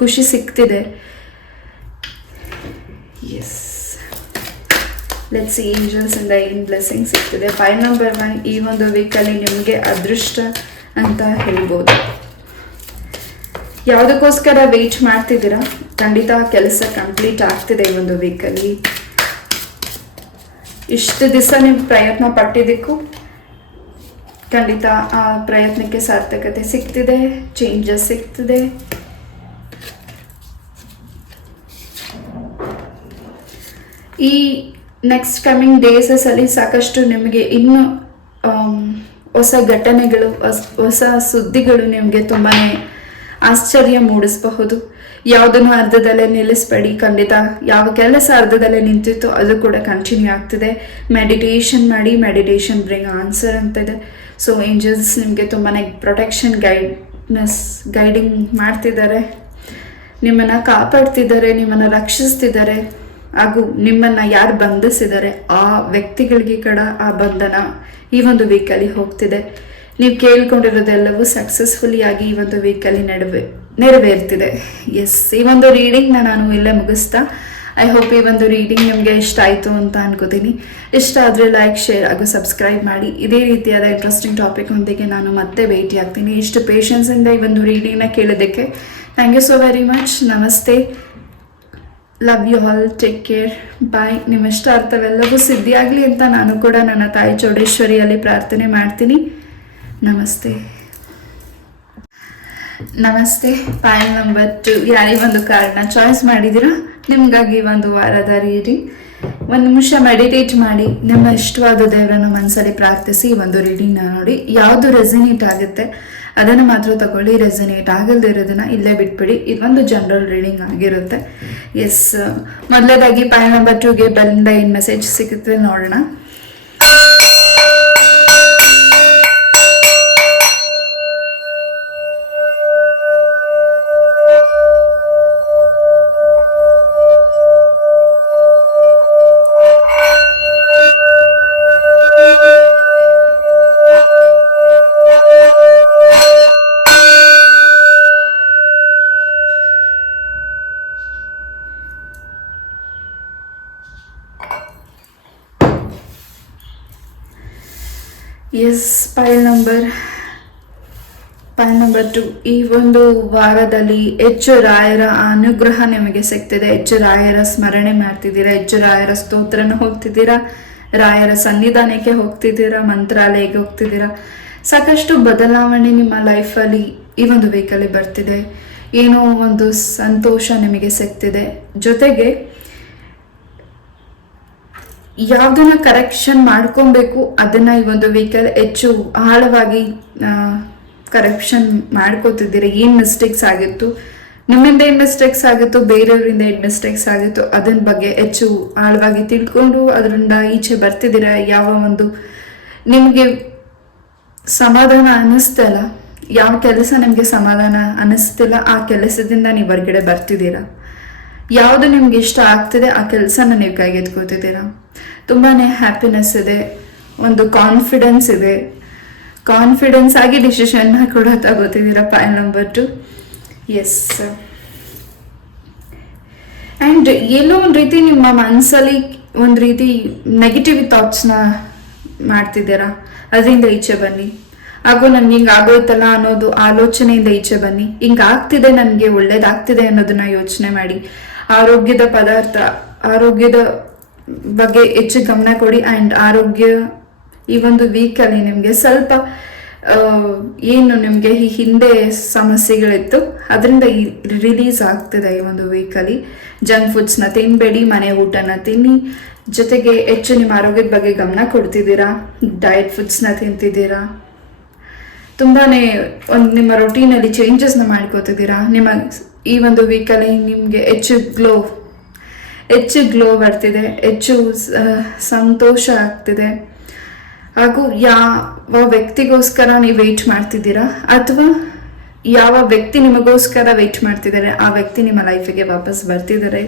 ಖುಷಿ ಸಿಗ್ತಿದೆ. ಎಸ್, ಲೆಟ್ಸ್ ಸಿ ಏಂಜಲ್ಸಿಂದ ಏನು ಬ್ಲೆಸ್ಸಿಂಗ್ ಸಿಗ್ತಿದೆ. ಪಾಯಿಂಟ್ ನಂಬರ್ 1, ಈ ಒಂದು ವೀಕಲ್ಲಿ ನಿಮಗೆ ಅದೃಷ್ಟ ಅಂತ ಹೇಳ್ಬೋದು. ಯಾವುದಕ್ಕೋಸ್ಕರ ವೆಯ್ಟ್ ಮಾಡ್ತಿದ್ದೀರಾ ಖಂಡಿತ ಕೆಲಸ ಕಂಪ್ಲೀಟ್ ಆಗ್ತಿದೆ ಈ ಒಂದು ವೀಕಲ್ಲಿ. ಇಷ್ಟು ದಿವಸ ನೀವು ಪ್ರಯತ್ನ ಪಟ್ಟಿದ್ದಕ್ಕೂ ಖಂಡಿತ ಆ ಪ್ರಯತ್ನಕ್ಕೆ ಸಾರ್ಥಕತೆ ಸಿಗ್ತಿದೆ, ಚೇಂಜಸ್ ಸಿಗ್ತಿದೆ. ಈ ನೆಕ್ಸ್ಟ್ ಕಮಿಂಗ್ ಡೇಸಲ್ಲಿ ಸಾಕಷ್ಟು ನಿಮಗೆ ಇನ್ನೂ ಹೊಸ ಘಟನೆಗಳು, ಹೊಸ ಸುದ್ದಿಗಳು ನಿಮಗೆ ತುಂಬಾ ಆಶ್ಚರ್ಯ ಮೂಡಿಸಬಹುದು. ಯಾವುದನ್ನು ಅರ್ಧದಲ್ಲೇ ನಿಲ್ಲಿಸ್ಬೇಡಿ. ಖಂಡಿತ ಯಾವ ಕೆಲಸ ಅರ್ಧದಲ್ಲೇ ನಿಂತಿತ್ತು ಅದು ಕೂಡ ಕಂಟಿನ್ಯೂ ಆಗ್ತಿದೆ. ಮೆಡಿಟೇಷನ್ ಮಾಡಿ, ಮೆಡಿಟೇಷನ್ ಬ್ರಿಂಗ್ ಆನ್ಸರ್ ಅಂತಿದೆ. ಸೊ ಏಂಜಲ್ಸ್ ನಿಮಗೆ ತುಂಬಾ ಪ್ರೊಟೆಕ್ಷನ್ ಗೈಡಿಂಗ್ ಮಾಡ್ತಿದ್ದಾರೆ, ನಿಮ್ಮನ್ನು ಕಾಪಾಡ್ತಿದ್ದಾರೆ, ನಿಮ್ಮನ್ನು ರಕ್ಷಿಸ್ತಿದ್ದಾರೆ. ಹಾಗೂ ನಿಮ್ಮನ್ನು ಯಾರು ಬಂಧಿಸಿದ್ದಾರೆ ಆ ವ್ಯಕ್ತಿಗಳಿಗೆ ಕೂಡ ಆ ಬಂಧನ ಈ ಒಂದು ವೀಕಲ್ಲಿ ಹೋಗ್ತಿದೆ. ನೀವು ಕೇಳ್ಕೊಂಡಿರೋದೆಲ್ಲವೂ ಸಕ್ಸಸ್ಫುಲ್ಲಿಯಾಗಿ ಈ ಒಂದು ವೀಕಲ್ಲಿ ನೆರವೇರ್ತಿದೆ. ಎಸ್, ಈ ಒಂದು ರೀಡಿಂಗ್ನ ನಾನು ಇಲ್ಲೇ ಮುಗಿಸ್ತಾ, ಐ ಹೋಪ್ ಈ ಒಂದು ರೀಡಿಂಗ್ ನಿಮಗೆ ಇಷ್ಟ ಆಯಿತು ಅಂತ ಅನ್ಕೋತೀನಿ. ಇಷ್ಟ ಆದರೆ ಲೈಕ್, ಶೇರ್ ಹಾಗೂ ಸಬ್ಸ್ಕ್ರೈಬ್ ಮಾಡಿ. ಇದೇ ರೀತಿಯಾದ ಇಂಟ್ರೆಸ್ಟಿಂಗ್ ಟಾಪಿಕ್ ಒಂದಿಗೆ ನಾನು ಮತ್ತೆ ಭೇಟಿ ಆಗ್ತೀನಿ. ಇಷ್ಟು ಪೇಷನ್ಸಿಂದ ಈ ಒಂದು ರೀಡಿಂಗ್ನ ಕೇಳೋದಕ್ಕೆ thank you so very much. ನಮಸ್ತೆ, love you all, take care, bye. ನಿಮ್ಮಿಷ್ಟ ಅರ್ಥವೆಲ್ಲವೂ ಸಿದ್ಧಿಯಾಗಲಿ ಅಂತ ನಾನು ಕೂಡ ನನ್ನ ತಾಯಿ ಚೌಡೇಶ್ವರಿಯಲ್ಲಿ ಪ್ರಾರ್ಥನೆ ಮಾಡ್ತೀನಿ. ನಮಸ್ತೆ. ಪಾಯಿಂಟ್ ನಂಬರ್ 2, ಯಾರೇ ಒಂದು ಕಾರ್ಡ್ನ ಚಾಯ್ಸ್ ಮಾಡಿದ್ದೀರಾ ನಿಮಗಾಗಿ ಒಂದು ವಾರದ ರೀಡಿಂಗ್. ಒಂದು ನಿಮಿಷ ಮೆಡಿಟೇಟ್ ಮಾಡಿ, ನಿಮ್ಮ ಇಷ್ಟವಾದ ದೇವರನ್ನು ಮನಸ್ಸಲ್ಲಿ ಪ್ರಾರ್ಥಿಸಿ ಈ ಒಂದು ರೀಡಿಂಗ್ನ ನೋಡಿ. ಯಾವುದು ರೆಸಿನೇಟ್ ಆಗುತ್ತೆ ಅದನ್ನು ಮಾತ್ರ ತಗೊಳ್ಳಿ, ರೆಸಿನೇಟ್ ಆಗಲ್ದೇ ಇರೋದನ್ನ ಇಲ್ಲೇ ಬಿಟ್ಬಿಡಿ. ಇದೊಂದು ಜನರಲ್ ರೀಡಿಂಗ್ ಆಗಿರುತ್ತೆ. ಎಸ್, ಮೊದಲನೇದಾಗಿ ಪಾಯಿಂಟ್ ನಂಬರ್ 2ಗೆ ಬೆಲ್ಲಿಂದ ಏನು ಮೆಸೇಜ್ ಸಿಗುತ್ತೆ ನೋಡೋಣ. ಎಸ್, ಪಾಯಿಲ್ ನಂಬರ್ 2, ಈ ಒಂದು ವಾರದಲ್ಲಿ ಹೆಚ್ಚು ರಾಯರ ಅನುಗ್ರಹ ನಿಮಗೆ ಸಿಗ್ತಿದೆ. ಹೆಚ್ಚು ರಾಯರ ಸ್ಮರಣೆ ಮಾಡ್ತಿದ್ದೀರಾ, ಹೆಚ್ಚು ರಾಯರ ಸ್ತೋತ್ರನ ಹೋಗ್ತಿದ್ದೀರಾ, ರಾಯರ ಸನ್ನಿಧಾನಕ್ಕೆ ಹೋಗ್ತಿದ್ದೀರಾ, ಮಂತ್ರಾಲಯಕ್ಕೆ ಹೋಗ್ತಿದ್ದೀರಾ. ಸಾಕಷ್ಟು ಬದಲಾವಣೆ ನಿಮ್ಮ ಲೈಫಲ್ಲಿ ಈ ಒಂದು ವೀಕಲ್ಲಿ ಬರ್ತಿದೆ. ಏನೋ ಒಂದು ಸಂತೋಷ ನಿಮಗೆ ಸಿಗ್ತಿದೆ. ಜೊತೆಗೆ ಯಾವುದನ್ನ ಕರೆಕ್ಷನ್ ಮಾಡ್ಕೊಬೇಕು ಅದನ್ನ ಈ ಒಂದು ವೀಕಲ್ ಹೆಚ್ಚು ಆಳವಾಗಿ ಕರೆಕ್ಷನ್ ಮಾಡ್ಕೋತಿದ್ದೀರಿ. ಏನು ಮಿಸ್ಟೇಕ್ಸ್ ಆಗಿತ್ತು, ನಿಮ್ಮಿಂದ ಏನು ಮಿಸ್ಟೇಕ್ಸ್ ಆಗಿತ್ತು, ಬೇರೆಯವರಿಂದ ಏನು ಮಿಸ್ಟೇಕ್ಸ್ ಆಗಿತ್ತು, ಅದನ್ನ ಬಗ್ಗೆ ಹೆಚ್ಚು ಆಳವಾಗಿ ತಿಳ್ಕೊಂಡು ಅದರಿಂದ ಈಚೆ ಬರ್ತಿದ್ದೀರಾ. ಯಾವ ಒಂದು ನಿಮಗೆ ಸಮಾಧಾನ ಅನ್ನಿಸ್ತಲ್ಲ, ಯಾವ ಕೆಲಸ ನಿಮಗೆ ಸಮಾಧಾನ ಅನ್ನಿಸ್ತಿಲ್ಲ, ಆ ಕೆಲಸದಿಂದ ನೀವು ಹೊರಗಡೆ ಬರ್ತಿದ್ದೀರಾ. ಯಾವುದು ನಿಮ್ಗೆ ಇಷ್ಟ ಆಗ್ತಿದೆ ಆ ಕೆಲಸನ ನೀವು ಕೈಗೆತ್ಕೋತಿದ್ದೀರಾ. ತುಂಬಾ ಹ್ಯಾಪಿನೆಸ್ ಇದೆ, ಒಂದು ಕಾನ್ಫಿಡೆನ್ಸ್ ಇದೆ. ಕಾನ್ಫಿಡೆನ್ಸ್ ಆಗಿ ಡಿಸಿಷನ್ನ ಕೂಡ ತಗೋತಿದ್ದೀರಾ. Point number 2. ಎಸ್, ಆ್ಯಂಡ್ ಎಲ್ಲೋ ಒಂದು ರೀತಿ ನಿಮ್ಮ ಮನಸ್ಸಲ್ಲಿ ಒಂದು ರೀತಿ ನೆಗೆಟಿವ್ ಥಾಟ್ಸ್ನ ಮಾಡ್ತಿದ್ದೀರಾ. ಅದರಿಂದ ಈಚೆ ಬನ್ನಿ. ಹಾಗೂ ನನ್ಗೆ ಹಿಂಗೆ ಆಗೋಯ್ತಲ್ಲ ಅನ್ನೋದು ಆಲೋಚನೆಯಿಂದ ಈಚೆ ಬನ್ನಿ. ಹಿಂಗೆ ಆಗ್ತಿದೆ, ನನಗೆ ಒಳ್ಳೇದಾಗ್ತಿದೆ ಅನ್ನೋದನ್ನ ಯೋಚನೆ ಮಾಡಿ. ಆರೋಗ್ಯದ ಬಗ್ಗೆ ಹೆಚ್ಚು ಗಮನ ಕೊಡಿ. ಆ್ಯಂಡ್ ಆರೋಗ್ಯ ಈ ಒಂದು ವೀಕಲ್ಲಿ ನಿಮಗೆ ಸ್ವಲ್ಪ ಏನು ನಿಮಗೆ ಈ ಹಿಂದೆ ಸಮಸ್ಯೆಗಳಿತ್ತು ಅದರಿಂದ ರಿಲೀಸ್ ಆಗ್ತಿದೆ ಈ ಒಂದು ವೀಕಲ್ಲಿ. ಜಂಕ್ ಫುಡ್ಸ್ನ ತಿನ್ನಬೇಡಿ, ಮನೆ ಊಟನ ತಿನ್ನಿ. ಜೊತೆಗೆ ಹೆಚ್ಚು ನಿಮ್ಮ ಆರೋಗ್ಯದ ಬಗ್ಗೆ ಗಮನ ಕೊಡ್ತಿದ್ದೀರಾ. ಡಯಟ್ ಫುಡ್ಸ್ನ ತಿಂತಿದ್ದೀರಾ. ತುಂಬಾ ನಿಮ್ಮ ರೊಟೀನಲ್ಲಿ ಚೇಂಜಸ್ನ ಮಾಡ್ಕೋತಿದ್ದೀರಾ. ನಿಮ್ಮ ಈ ಒಂದು ವೀಕಲ್ಲಿ ನಿಮಗೆ ಹೆಚ್ಚು ಗ್ಲೋ ಬರ್ತಿದೆ, ಹೆಚ್ಚು ಸಂತೋಷ ಆಗ್ತಿದೆ. ಹಾಗೂ ಯಾವ ವ್ಯಕ್ತಿಗೋಸ್ಕರ ನೀವು ವೆಯ್ಟ್ ಮಾಡ್ತಿದ್ದೀರಾ ಅಥವಾ ಯಾವ ವ್ಯಕ್ತಿ ನಿಮಗೋಸ್ಕರ ವೆಯ್ಟ್ ಮಾಡ್ತಿದ್ದಾರೆ ಆ ವ್ಯಕ್ತಿ ನಿಮ್ಮ ಲೈಫಿಗೆ ವಾಪಸ್ ಬರ್ತಿದ್ದಾರೆ.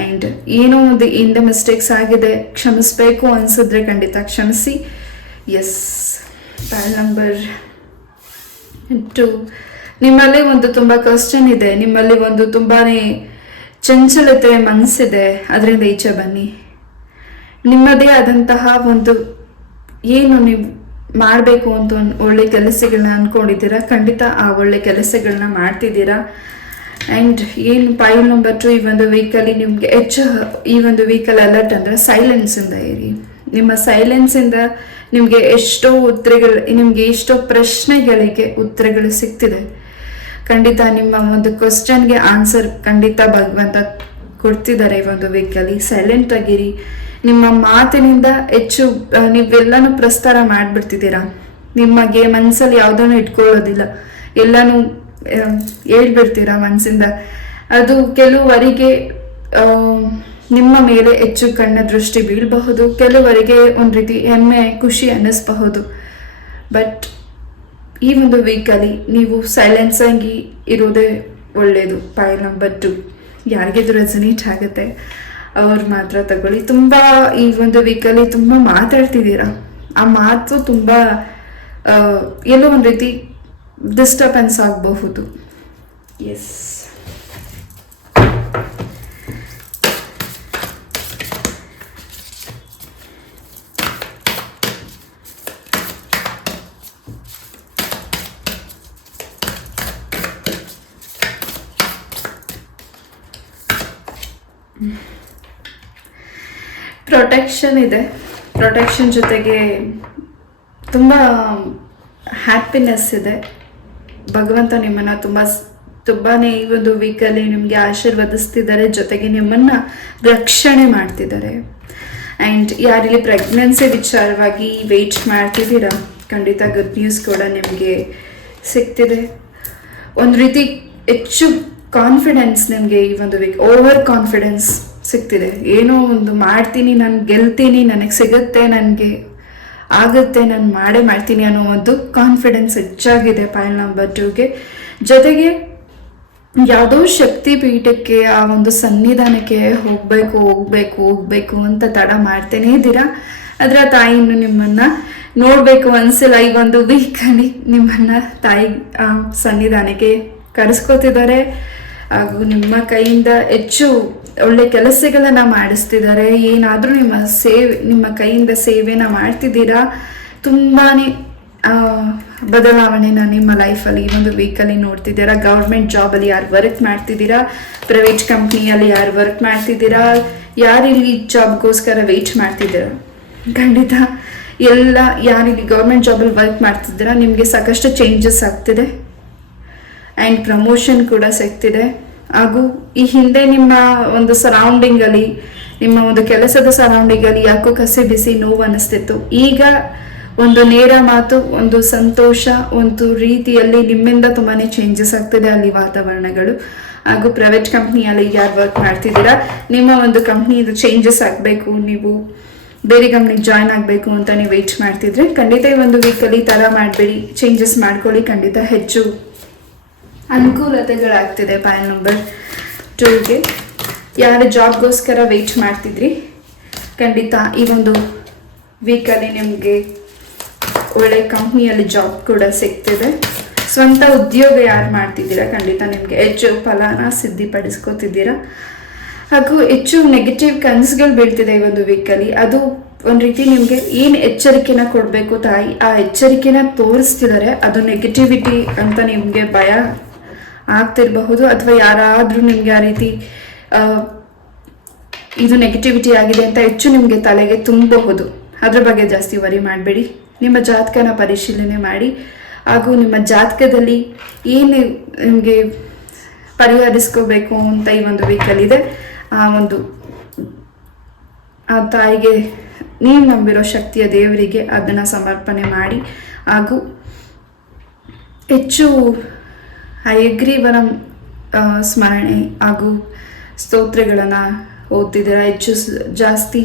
ಆ್ಯಂಡ್ ಏನೋ ಒಂದು ಹಿಂದೆ ಮಿಸ್ಟೇಕ್ಸ್ ಆಗಿದೆ, ಕ್ಷಮಿಸ್ಬೇಕು ಅನಿಸಿದ್ರೆ ಖಂಡಿತ ಕ್ಷಮಿಸಿ. Yes, point number 2. ನಿಮ್ಮಲ್ಲಿ ಒಂದು ತುಂಬ ಕ್ವಶನ್ ಇದೆ, ನಿಮ್ಮಲ್ಲಿ ಒಂದು ತುಂಬಾ ಚಂಚಲತೆ ಮನಸ್ಸಿದೆ. ಅದರಿಂದ ಈಚೆ ಬನ್ನಿ. ನಿಮ್ಮದೇ ಆದಂತಹ ಒಂದು ಏನು ನೀವು ಮಾಡಬೇಕು ಅಂತ ಒಂದು ಒಳ್ಳೆ ಕೆಲಸಗಳನ್ನ ಅಂದ್ಕೊಂಡಿದ್ದೀರಾ. ಖಂಡಿತ ಆ ಒಳ್ಳೆ ಕೆಲಸಗಳನ್ನ ಮಾಡ್ತಿದ್ದೀರಾ. ಆ್ಯಂಡ್ ಏನು ಪಾಯಿಂಟ್ ನಂಬರ್ 2, ಈ ಒಂದು ವೀಕಲ್ಲಿ ನಿಮಗೆ ಈ ಒಂದು ವೀಕಲ್ಲಿ ಅಲರ್ಟ್ ಅಂದರೆ ಸೈಲೆನ್ಸಿಂದ ಇರಿ. ನಿಮ್ಮ ಸೈಲೆನ್ಸಿಂದ ನಿಮಗೆ ಎಷ್ಟೋ ಪ್ರಶ್ನೆಗಳಿಗೆ ಉತ್ತರಗಳು ಸಿಗ್ತಿದೆ. ಖಂಡಿತ ನಿಮ್ಮ ಒಂದು ಕ್ವಶನ್ಗೆ ಆನ್ಸರ್ ಖಂಡಿತ ಭಗವಂತ ಕೊಡ್ತಿದ್ದಾರೆ ಈ ಒಂದು ವೀಕಲ್ಲಿ. ಸೈಲೆಂಟ್ ಆಗಿರಿ. ನಿಮ್ಮ ಮಾತಿನಿಂದ ಹೆಚ್ಚು ನೀವೆಲ್ಲನೂ ಪ್ರಸ್ತಾರ ಮಾಡಿಬಿಡ್ತಿದ್ದೀರಾ. ನಿಮಗೆ ಮನಸ್ಸಲ್ಲಿ ಯಾವುದನ್ನು ಇಟ್ಕೊಳ್ಳೋದಿಲ್ಲ, ಎಲ್ಲನೂ ಹೇಳ್ಬಿಡ್ತೀರಾ ಮನಸ್ಸಿಂದ. ಅದು ಕೆಲವರಿಗೆ ನಿಮ್ಮ ಮೇಲೆ ಹೆಚ್ಚು ಕಣ್ಣ ದೃಷ್ಟಿ ಬೀಳಬಹುದು, ಕೆಲವರಿಗೆ ಒಂದು ರೀತಿ ಹೆಮ್ಮೆ ಖುಷಿ ಅನ್ನಿಸ್ಬಹುದು. ಬಟ್ ಈ ಒಂದು ವೀಕಲ್ಲಿ ನೀವು ಸೈಲೆನ್ಸ್ ಆಗಿ ಇರೋದೇ ಒಳ್ಳೆಯದು. ಪಾಯಿಂಟ್ ನಂಬರ್ 2, ಯಾರಿಗಿದು ರೆಸನೇಟ್ ಆಗುತ್ತೆ ಅವ್ರು ಮಾತ್ರ ತಗೊಳ್ಳಿ. ತುಂಬ ಈ ಒಂದು ವೀಕಲ್ಲಿ ತುಂಬ ಮಾತಾಡ್ತಿದ್ದೀರಾ. ಆ ಮಾತು ತುಂಬ ಎಲ್ಲೋ ಒಂದು ರೀತಿ ಡಿಸ್ಟರ್ಬೆನ್ಸ್ ಆಗಬಹುದು. ಎಸ್, ಪ್ರೊಟೆಕ್ಷನ್ ಇದೆ. ಪ್ರೊಟೆಕ್ಷನ್ ಜೊತೆಗೆ ತುಂಬ ಹ್ಯಾಪಿನೆಸ್ ಇದೆ. ಭಗವಂತ ನಿಮ್ಮನ್ನು ತುಂಬಾ ಈ ಒಂದು ವೀಕಲ್ಲಿ ನಿಮಗೆ ಆಶೀರ್ವದಿಸ್ತಿದ್ದಾರೆ. ಜೊತೆಗೆ ನಿಮ್ಮನ್ನು ರಕ್ಷಣೆ ಮಾಡ್ತಿದ್ದಾರೆ. ಆ್ಯಂಡ್ ಯಾರಲ್ಲಿ ಪ್ರೆಗ್ನೆನ್ಸಿ ವಿಚಾರವಾಗಿ ವೆಯ್ಟ್ ಮಾಡ್ತಿದ್ದೀರಾ, ಖಂಡಿತ ಗುಡ್ ನ್ಯೂಸ್ ಕೂಡ ನಿಮಗೆ ಸಿಗ್ತಿದೆ. ಒಂದು ರೀತಿ ಹೆಚ್ಚು ಕಾನ್ಫಿಡೆನ್ಸ್ ನಿಮಗೆ ಈ ಒಂದು ವೀಕ್, ಓವರ್ ಕಾನ್ಫಿಡೆನ್ಸ್ ಸಿಗ್ತಿದೆ. ಏನೋ ಒಂದು ಮಾಡ್ತೀನಿ, ನಾನು ಗೆಲ್ತೀನಿ, ನನಗೆ ಸಿಗುತ್ತೆ, ನನಗೆ ಆಗುತ್ತೆ, ನಾನು ಮಾಡ್ತೀನಿ ಅನ್ನೋ ಒಂದು ಕಾನ್ಫಿಡೆನ್ಸ್ ಹೆಚ್ಚಾಗಿದೆ ಪಾಯಿಂಟ್ ನಂಬರ್ 2ಗೆ. ಜೊತೆಗೆ ಯಾವುದೋ ಶಕ್ತಿ ಪೀಠಕ್ಕೆ, ಆ ಒಂದು ಸನ್ನಿಧಾನಕ್ಕೆ ಹೋಗಬೇಕು ಅಂತ ತಡ ಮಾಡ್ತೇನೆ ಇದ್ದೀರಾ. ಅದರ ತಾಯಿ ಇನ್ನು ನಿಮ್ಮನ್ನು ನೋಡಬೇಕು ಅನಿಸಿಲ್ಲ. ಈ ಒಂದು ವೀಕಲ್ಲಿ ನಿಮ್ಮನ್ನು ತಾಯಿ ಸನ್ನಿಧಾನಕ್ಕೆ ಕರೆಸ್ಕೋತಿದ್ದಾರೆ. ಹಾಗೂ ನಿಮ್ಮ ಕೈಯಿಂದ ಹೆಚ್ಚು ಒಳ್ಳೆ ಕೆಲಸಗಳನ್ನು ಮಾಡಿಸ್ತಿದ್ದಾರೆ. ಏನಾದರೂ ನಿಮ್ಮ ಕೈಯಿಂದ ಸೇವೆನ ಮಾಡ್ತಿದ್ದೀರಾ. ತುಂಬಾ ಬದಲಾವಣೆನ ನಿಮ್ಮ ಲೈಫಲ್ಲಿ ಈ ಒಂದು ವೀಕಲ್ಲಿ ನೋಡ್ತಿದ್ದೀರಾ. ಗೌರ್ಮೆಂಟ್ ಜಾಬಲ್ಲಿ ಯಾರು ವರ್ಕ್ ಮಾಡ್ತಿದ್ದೀರಾ, ಪ್ರೈವೇಟ್ ಕಂಪ್ನಿಯಲ್ಲಿ ಯಾರು ವರ್ಕ್ ಮಾಡ್ತಿದ್ದೀರಾ, ಯಾರಿಲ್ಲಿ ಜಾಬ್ಗೋಸ್ಕರ ವೆಯ್ಟ್ ಮಾಡ್ತಿದ್ದೀರಾ, ಖಂಡಿತ ಯಾರಿಲ್ಲಿ ಗೌರ್ಮೆಂಟ್ ಜಾಬಲ್ಲಿ ವರ್ಕ್ ಮಾಡ್ತಿದ್ದೀರಾ, ನಿಮಗೆ ಸಾಕಷ್ಟು ಚೇಂಜಸ್ ಆಗ್ತಿದೆ. ಆ್ಯಂಡ್ ಪ್ರಮೋಷನ್ ಕೂಡ ಸಿಗ್ತಿದೆ. ಹಾಗೂ ಈ ಹಿಂದೆ ನಿಮ್ಮ ಒಂದು ಸರೌಂಡಿಂಗಲ್ಲಿ, ನಿಮ್ಮ ಒಂದು ಕೆಲಸದ ಸರೌಂಡಿಂಗಲ್ಲಿ ಯಾಕೋ ಕಸಿ ಬಿಸಿ ನೋವು ಅನ್ನಿಸ್ತಿತ್ತು. ಈಗ ಒಂದು ನೇರ ಮಾತು, ಒಂದು ಸಂತೋಷ, ಒಂದು ರೀತಿಯಲ್ಲಿ ನಿಮ್ಮಿಂದ ತುಂಬಾ ಚೇಂಜಸ್ ಆಗ್ತಿದೆ ಅಲ್ಲಿ ವಾತಾವರಣಗಳು. ಹಾಗೂ ಪ್ರೈವೇಟ್ ಕಂಪ್ನಿಯಲ್ಲಿ ಯಾರು ವರ್ಕ್ ಮಾಡ್ತಿದ್ದೀರಾ, ನಿಮ್ಮ ಒಂದು ಕಂಪ್ನಿದು ಚೇಂಜಸ್ ಆಗಬೇಕು, ನೀವು ಬೇರೆ ಕಂಪ್ನಿಗೆ ಜಾಯ್ನ್ ಆಗಬೇಕು ಅಂತ ನೀವು ವೆಯ್ಟ್ ಮಾಡ್ತಿದ್ರೆ ಖಂಡಿತ ಈ ಒಂದು ವೀಕಲ್ಲಿ ಥರ ಮಾಡಬೇಡಿ, ಚೇಂಜಸ್ ಮಾಡ್ಕೊಳ್ಳಿ. ಖಂಡಿತ ಹೆಚ್ಚು ಅನುಕೂಲತೆಗಳಾಗ್ತಿದೆ. ಪಾಯಿಂಟ್ ನಂಬರ್ 2ಗೆ ಯಾರು ಜಾಬ್ಗೋಸ್ಕರ ವೆಯ್ಟ್ ಮಾಡ್ತಿದ್ರಿ, ಖಂಡಿತ ಈ ಒಂದು ವೀಕಲ್ಲಿ ನಿಮಗೆ ಒಳ್ಳೆ ಕಂಪ್ನಿಯಲ್ಲಿ ಜಾಬ್ ಕೂಡ ಸಿಗ್ತಿದೆ. ಸ್ವಂತ ಉದ್ಯೋಗ ಯಾರು ಮಾಡ್ತಿದ್ದೀರಾ, ಖಂಡಿತ ನಿಮಗೆ ಹೆಚ್ಚು ಫಲನ ಸಿದ್ಧಿಪಡಿಸ್ಕೋತಿದ್ದೀರಾ. ಹಾಗೂ ಹೆಚ್ಚು ನೆಗೆಟಿವ್ ಕನಸುಗಳು ಬೀಳ್ತಿದೆ ಈ ಒಂದು ವೀಕಲ್ಲಿ. ಅದು ಒಂದು ರೀತಿ ನಿಮಗೆ ಏನು ಎಚ್ಚರಿಕೆನ ಕೊಡಬೇಕು ತಾಯಿ, ಆ ಎಚ್ಚರಿಕೆನ ತೋರಿಸ್ತಿದ್ದಾರೆ. ಅದು ನೆಗೆಟಿವಿಟಿ ಅಂತ ನಿಮಗೆ ಭಯ ಆಗ್ತಿರಬಹುದು, ಅಥವಾ ಯಾರಾದರೂ ನಿಮಗೆ ಆ ರೀತಿ ಇದು ನೆಗೆಟಿವಿಟಿ ಆಗಿದೆ ಅಂತ ಹೆಚ್ಚು ನಿಮಗೆ ತಲೆಗೆ ತುಂಬಬಹುದು. ಅದ್ರ ಬಗ್ಗೆ ಜಾಸ್ತಿ ವರಿ ಮಾಡಬೇಡಿ. ನಿಮ್ಮ ಜಾತಕನ ಪರಿಶೀಲನೆ ಮಾಡಿ, ಹಾಗೂ ನಿಮ್ಮ ಜಾತಕದಲ್ಲಿ ಏನು ನಿಮಗೆ ಪರಿಹರಿಸ್ಕೋಬೇಕು ಅಂತ ಈ ಒಂದು ವೀಕಲ್ಲಿದೆ, ಆ ತಾಯಿಗೆ ನೀವು ನಂಬಿರೋ ಶಕ್ತಿಯ ದೇವರಿಗೆ ಅದನ್ನು ಸಮರ್ಪಣೆ ಮಾಡಿ. ಹಾಗೂ ಹೆಚ್ಚು ಹಯಗ್ರೀವನ ಸ್ಮರಣೆ ಹಾಗೂ ಸ್ತೋತ್ರಗಳನ್ನು ಓದ್ತಿದ್ದೀರಾ, ಹೆಚ್ಚು ಜಾಸ್ತಿ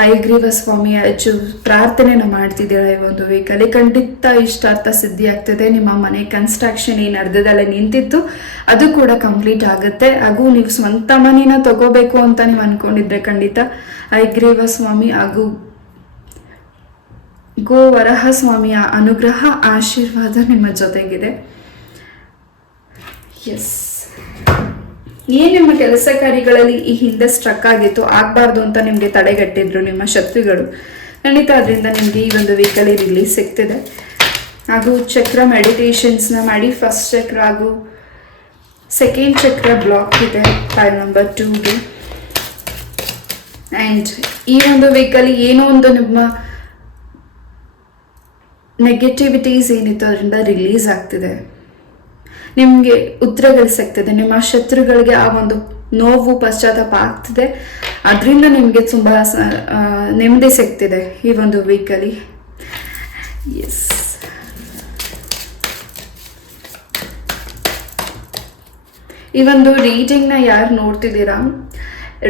ಹಯಗ್ರೀವ ಸ್ವಾಮಿಯ ಹೆಚ್ಚು ಪ್ರಾರ್ಥನೆನ ಮಾಡ್ತಿದ್ದೀರಾ ಈ ಒಂದು ವೀಕಲ್ಲಿ. ಖಂಡಿತ ಇಷ್ಟಾರ್ಥ ಸಿದ್ಧಿ ಆಗ್ತದೆ. ನಿಮ್ಮ ಮನೆ ಕನ್ಸ್ಟ್ರಕ್ಷನ್ ಏನು ಅರ್ಧದಲ್ಲೇ ನಿಂತಿತ್ತು ಅದು ಕೂಡ ಕಂಪ್ಲೀಟ್ ಆಗುತ್ತೆ. ಹಾಗೂ ನೀವು ಸ್ವಂತ ಮನೇನ ತಗೋಬೇಕು ಅಂತ ನೀವು ಅಂದ್ಕೊಂಡಿದ್ರೆ ಖಂಡಿತ ಹಯಗ್ರೀವ ಸ್ವಾಮಿ ಹಾಗೂ ಗೋವರಹ ಸ್ವಾಮಿಯ ಅನುಗ್ರಹ ಆಶೀರ್ವಾದ ನಿಮ್ಮ ಜೊತೆಗಿದೆ. ಎಸ್, ಏನು ನಿಮ್ಮ ಕೆಲಸ ಕಾರ್ಯಗಳಲ್ಲಿ ಈ ಹಿಂದೆ ಸ್ಟ್ರಕ್ ಆಗಿತ್ತು, ಆಗಬಾರ್ದು ಅಂತ ನಿಮಗೆ ತಡೆಗಟ್ಟಿದ್ರು ನಿಮ್ಮ ಶತ್ರುಗಳು, ಖಂಡಿತ ಅದರಿಂದ ನಿಮಗೆ ಈ ಒಂದು ವೀಕಲ್ಲಿ ರಿಲೀಸ್ ಸಿಗ್ತಿದೆ. ಹಾಗೂ ಚಕ್ರ ಮೆಡಿಟೇಷನ್ಸ್ನ ಮಾಡಿ. ಫಸ್ಟ್ ಚಕ್ರ ಹಾಗೂ ಸೆಕೆಂಡ್ ಚಕ್ರ ಬ್ಲಾಕ್ ಇದೆ ಫೈಲ್ ನಂಬರ್ 2ಗೆ. ಆ್ಯಂಡ್ ಈ ಒಂದು ವೀಕಲ್ಲಿ ಏನೋ ಒಂದು ನಿಮ್ಮ ನೆಗೆಟಿವಿಟೀಸ್ ಏನಿತ್ತು ಅದರಿಂದ ರಿಲೀಸ್ ಆಗ್ತಿದೆ. ನಿಮಗೆ ಉತ್ತರಗಳು ಸಿಗ್ತದೆ. ನಿಮ್ಮ ಶತ್ರುಗಳಿಗೆ ಆ ಒಂದು ನೋವು ಪಶ್ಚಾತ್ತಾಪ ಆಗ್ತಿದೆ. ಅದರಿಂದ ನಿಮಗೆ ತುಂಬ ನೆಮ್ಮದಿ ಸಿಗ್ತಿದೆ ಈ ಒಂದು ವೀಕಲ್ಲಿ. ಎಸ್, ಈ ಒಂದು ರೀಡಿಂಗ್ನ ಯಾರು ನೋಡ್ತಿದ್ದೀರಾ,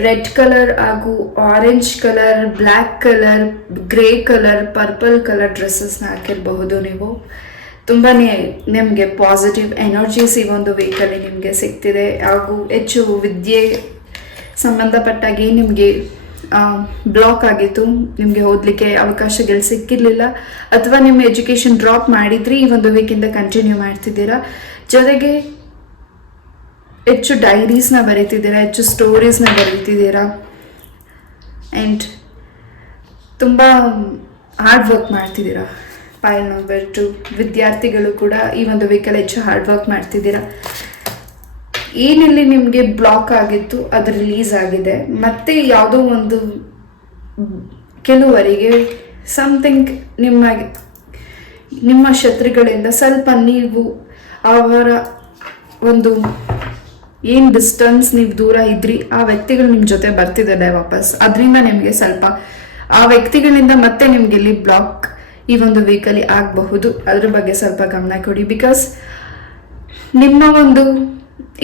ರೆಡ್ ಕಲರ್ ಹಾಗೂ orange colour, black colour, grey colour, purple colour ಡ್ರೆಸ್ಸಸ್ನ ಹಾಕಿರಬಹುದು. ನೀವು ತುಂಬಾ ನಿಮಗೆ ಪಾಸಿಟಿವ್ ಎನರ್ಜೀಸ್ ಈ ಒಂದು ವೀಕಲ್ಲಿ ನಿಮಗೆ ಸಿಗ್ತಿದೆ. ಹಾಗೂ ಹೆಚ್ಚು ವಿದ್ಯೆ ಸಂಬಂಧಪಟ್ಟಾಗಿ ನಿಮಗೆ ಬ್ಲಾಕ್ ಆಗಿತ್ತು, ನಿಮಗೆ ಓದಲಿಕ್ಕೆ ಅವಕಾಶಗಳು ಸಿಕ್ಕಿರಲಿಲ್ಲ, ಅಥವಾ ನಿಮ್ಮ ಎಜುಕೇಷನ್ ಡ್ರಾಪ್ ಮಾಡಿದ್ರಿ, ಈ ಒಂದು ವೀಕಿಂದ ಕಂಟಿನ್ಯೂ ಮಾಡ್ತಿದ್ದೀರಾ. ಜೊತೆಗೆ ಹೆಚ್ಚು ಡೈರೀಸ್ನ ಬರೀತಿದ್ದೀರಾ, ಹೆಚ್ಚು ಸ್ಟೋರೀಸ್ನ ಬರೀತಿದ್ದೀರಾ, ಆ್ಯಂಡ್ ತುಂಬ ಹಾರ್ಡ್ ವರ್ಕ್ ಮಾಡ್ತಿದ್ದೀರಾ. ಫೈಲ್ ನಂಬರ್ 2 ವಿದ್ಯಾರ್ಥಿಗಳು ಕೂಡ ಈ ಒಂದು ವೀಕಲ್ಲಿ ಹೆಚ್ಚು ಹಾರ್ಡ್ ವರ್ಕ್ ಮಾಡ್ತಿದ್ದೀರಾ. ಏನಿಲ್ಲಿ ನಿಮಗೆ ಬ್ಲಾಕ್ ಆಗಿತ್ತು ಅದು ರಿಲೀಸ್ ಆಗಿದೆ. ಮತ್ತೆ ಯಾವುದೋ ಒಂದು ಕೆಲವರಿಗೆ ಸಮಥಿಂಗ್ ನಿಮ್ಮ ಶತ್ರುಗಳಿಂದ ಸ್ವಲ್ಪ ನೀವು ಅವರ ಒಂದು ಏನು ಡಿಸ್ಟೆನ್ಸ್ ನೀವು ದೂರ ಇದ್ರಿ ಆ ವ್ಯಕ್ತಿಗಳು ನಿಮ್ಮ ಜೊತೆ ಬರ್ತಿದ್ದಾರೆ ವಾಪಸ್. ಅದರಿಂದ ನಿಮಗೆ ಸ್ವಲ್ಪ ಆ ವ್ಯಕ್ತಿಗಳಿಂದ ಮತ್ತೆ ನಿಮಗೆ ಇಲ್ಲಿ ಬ್ಲಾಕ್ ಈ ಒಂದು ವೀಕಲ್ಲಿ ಆಗಬಹುದು. ಅದ್ರ ಬಗ್ಗೆ ಸ್ವಲ್ಪ ಗಮನ ಕೊಡಿ. ಬಿಕಾಸ್ ನಿಮ್ಮ ಒಂದು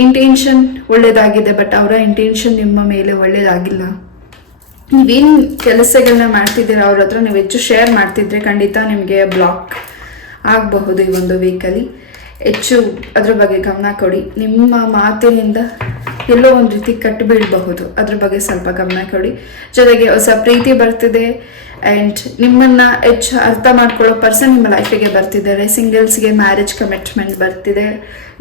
ಇಂಟೆನ್ಷನ್ ಒಳ್ಳೇದಾಗಿದೆ, ಬಟ್ ಅವರ ಇಂಟೆನ್ಷನ್ ನಿಮ್ಮ ಮೇಲೆ ಒಳ್ಳೇದಾಗಿಲ್ಲ. ನೀವೇನು ಕೆಲಸಗಳನ್ನ ಮಾಡ್ತಿದ್ದೀರಾ ಅವ್ರ ಹತ್ರ ನೀವು ಹೆಚ್ಚು ಶೇರ್ ಮಾಡ್ತಿದ್ರೆ ಖಂಡಿತ ನಿಮಗೆ ಬ್ಲಾಕ್ ಆಗಬಹುದು ಈ ಒಂದು ವೀಕಲ್ಲಿ. ಹೆಚ್ಚು ಅದ್ರ ಬಗ್ಗೆ ಗಮನ ಕೊಡಿ. ನಿಮ್ಮ ಮಾತಿನಿಂದ ಎಲ್ಲೋ ಒಂದು ರೀತಿ ಕಟ್ಟು ಬೀಳಬಹುದು, ಅದ್ರ ಬಗ್ಗೆ ಸ್ವಲ್ಪ ಗಮನ ಕೊಡಿ. ಜೊತೆಗೆ ಹೊಸ ಪ್ರೀತಿ ಬರ್ತಿದೆ, ಆ್ಯಂಡ್ ನಿಮ್ಮನ್ನು ಹೆಚ್ಚು ಅರ್ಥ ಮಾಡ್ಕೊಳ್ಳೋ ಪರ್ಸನ್ ನಿಮ್ಮ ಲೈಫಿಗೆ ಬರ್ತಿದ್ದಾರೆ. ಸಿಂಗಲ್ಸ್ಗೆ ಮ್ಯಾರೇಜ್ ಕಮಿಟ್ಮೆಂಟ್ ಬರ್ತಿದೆ.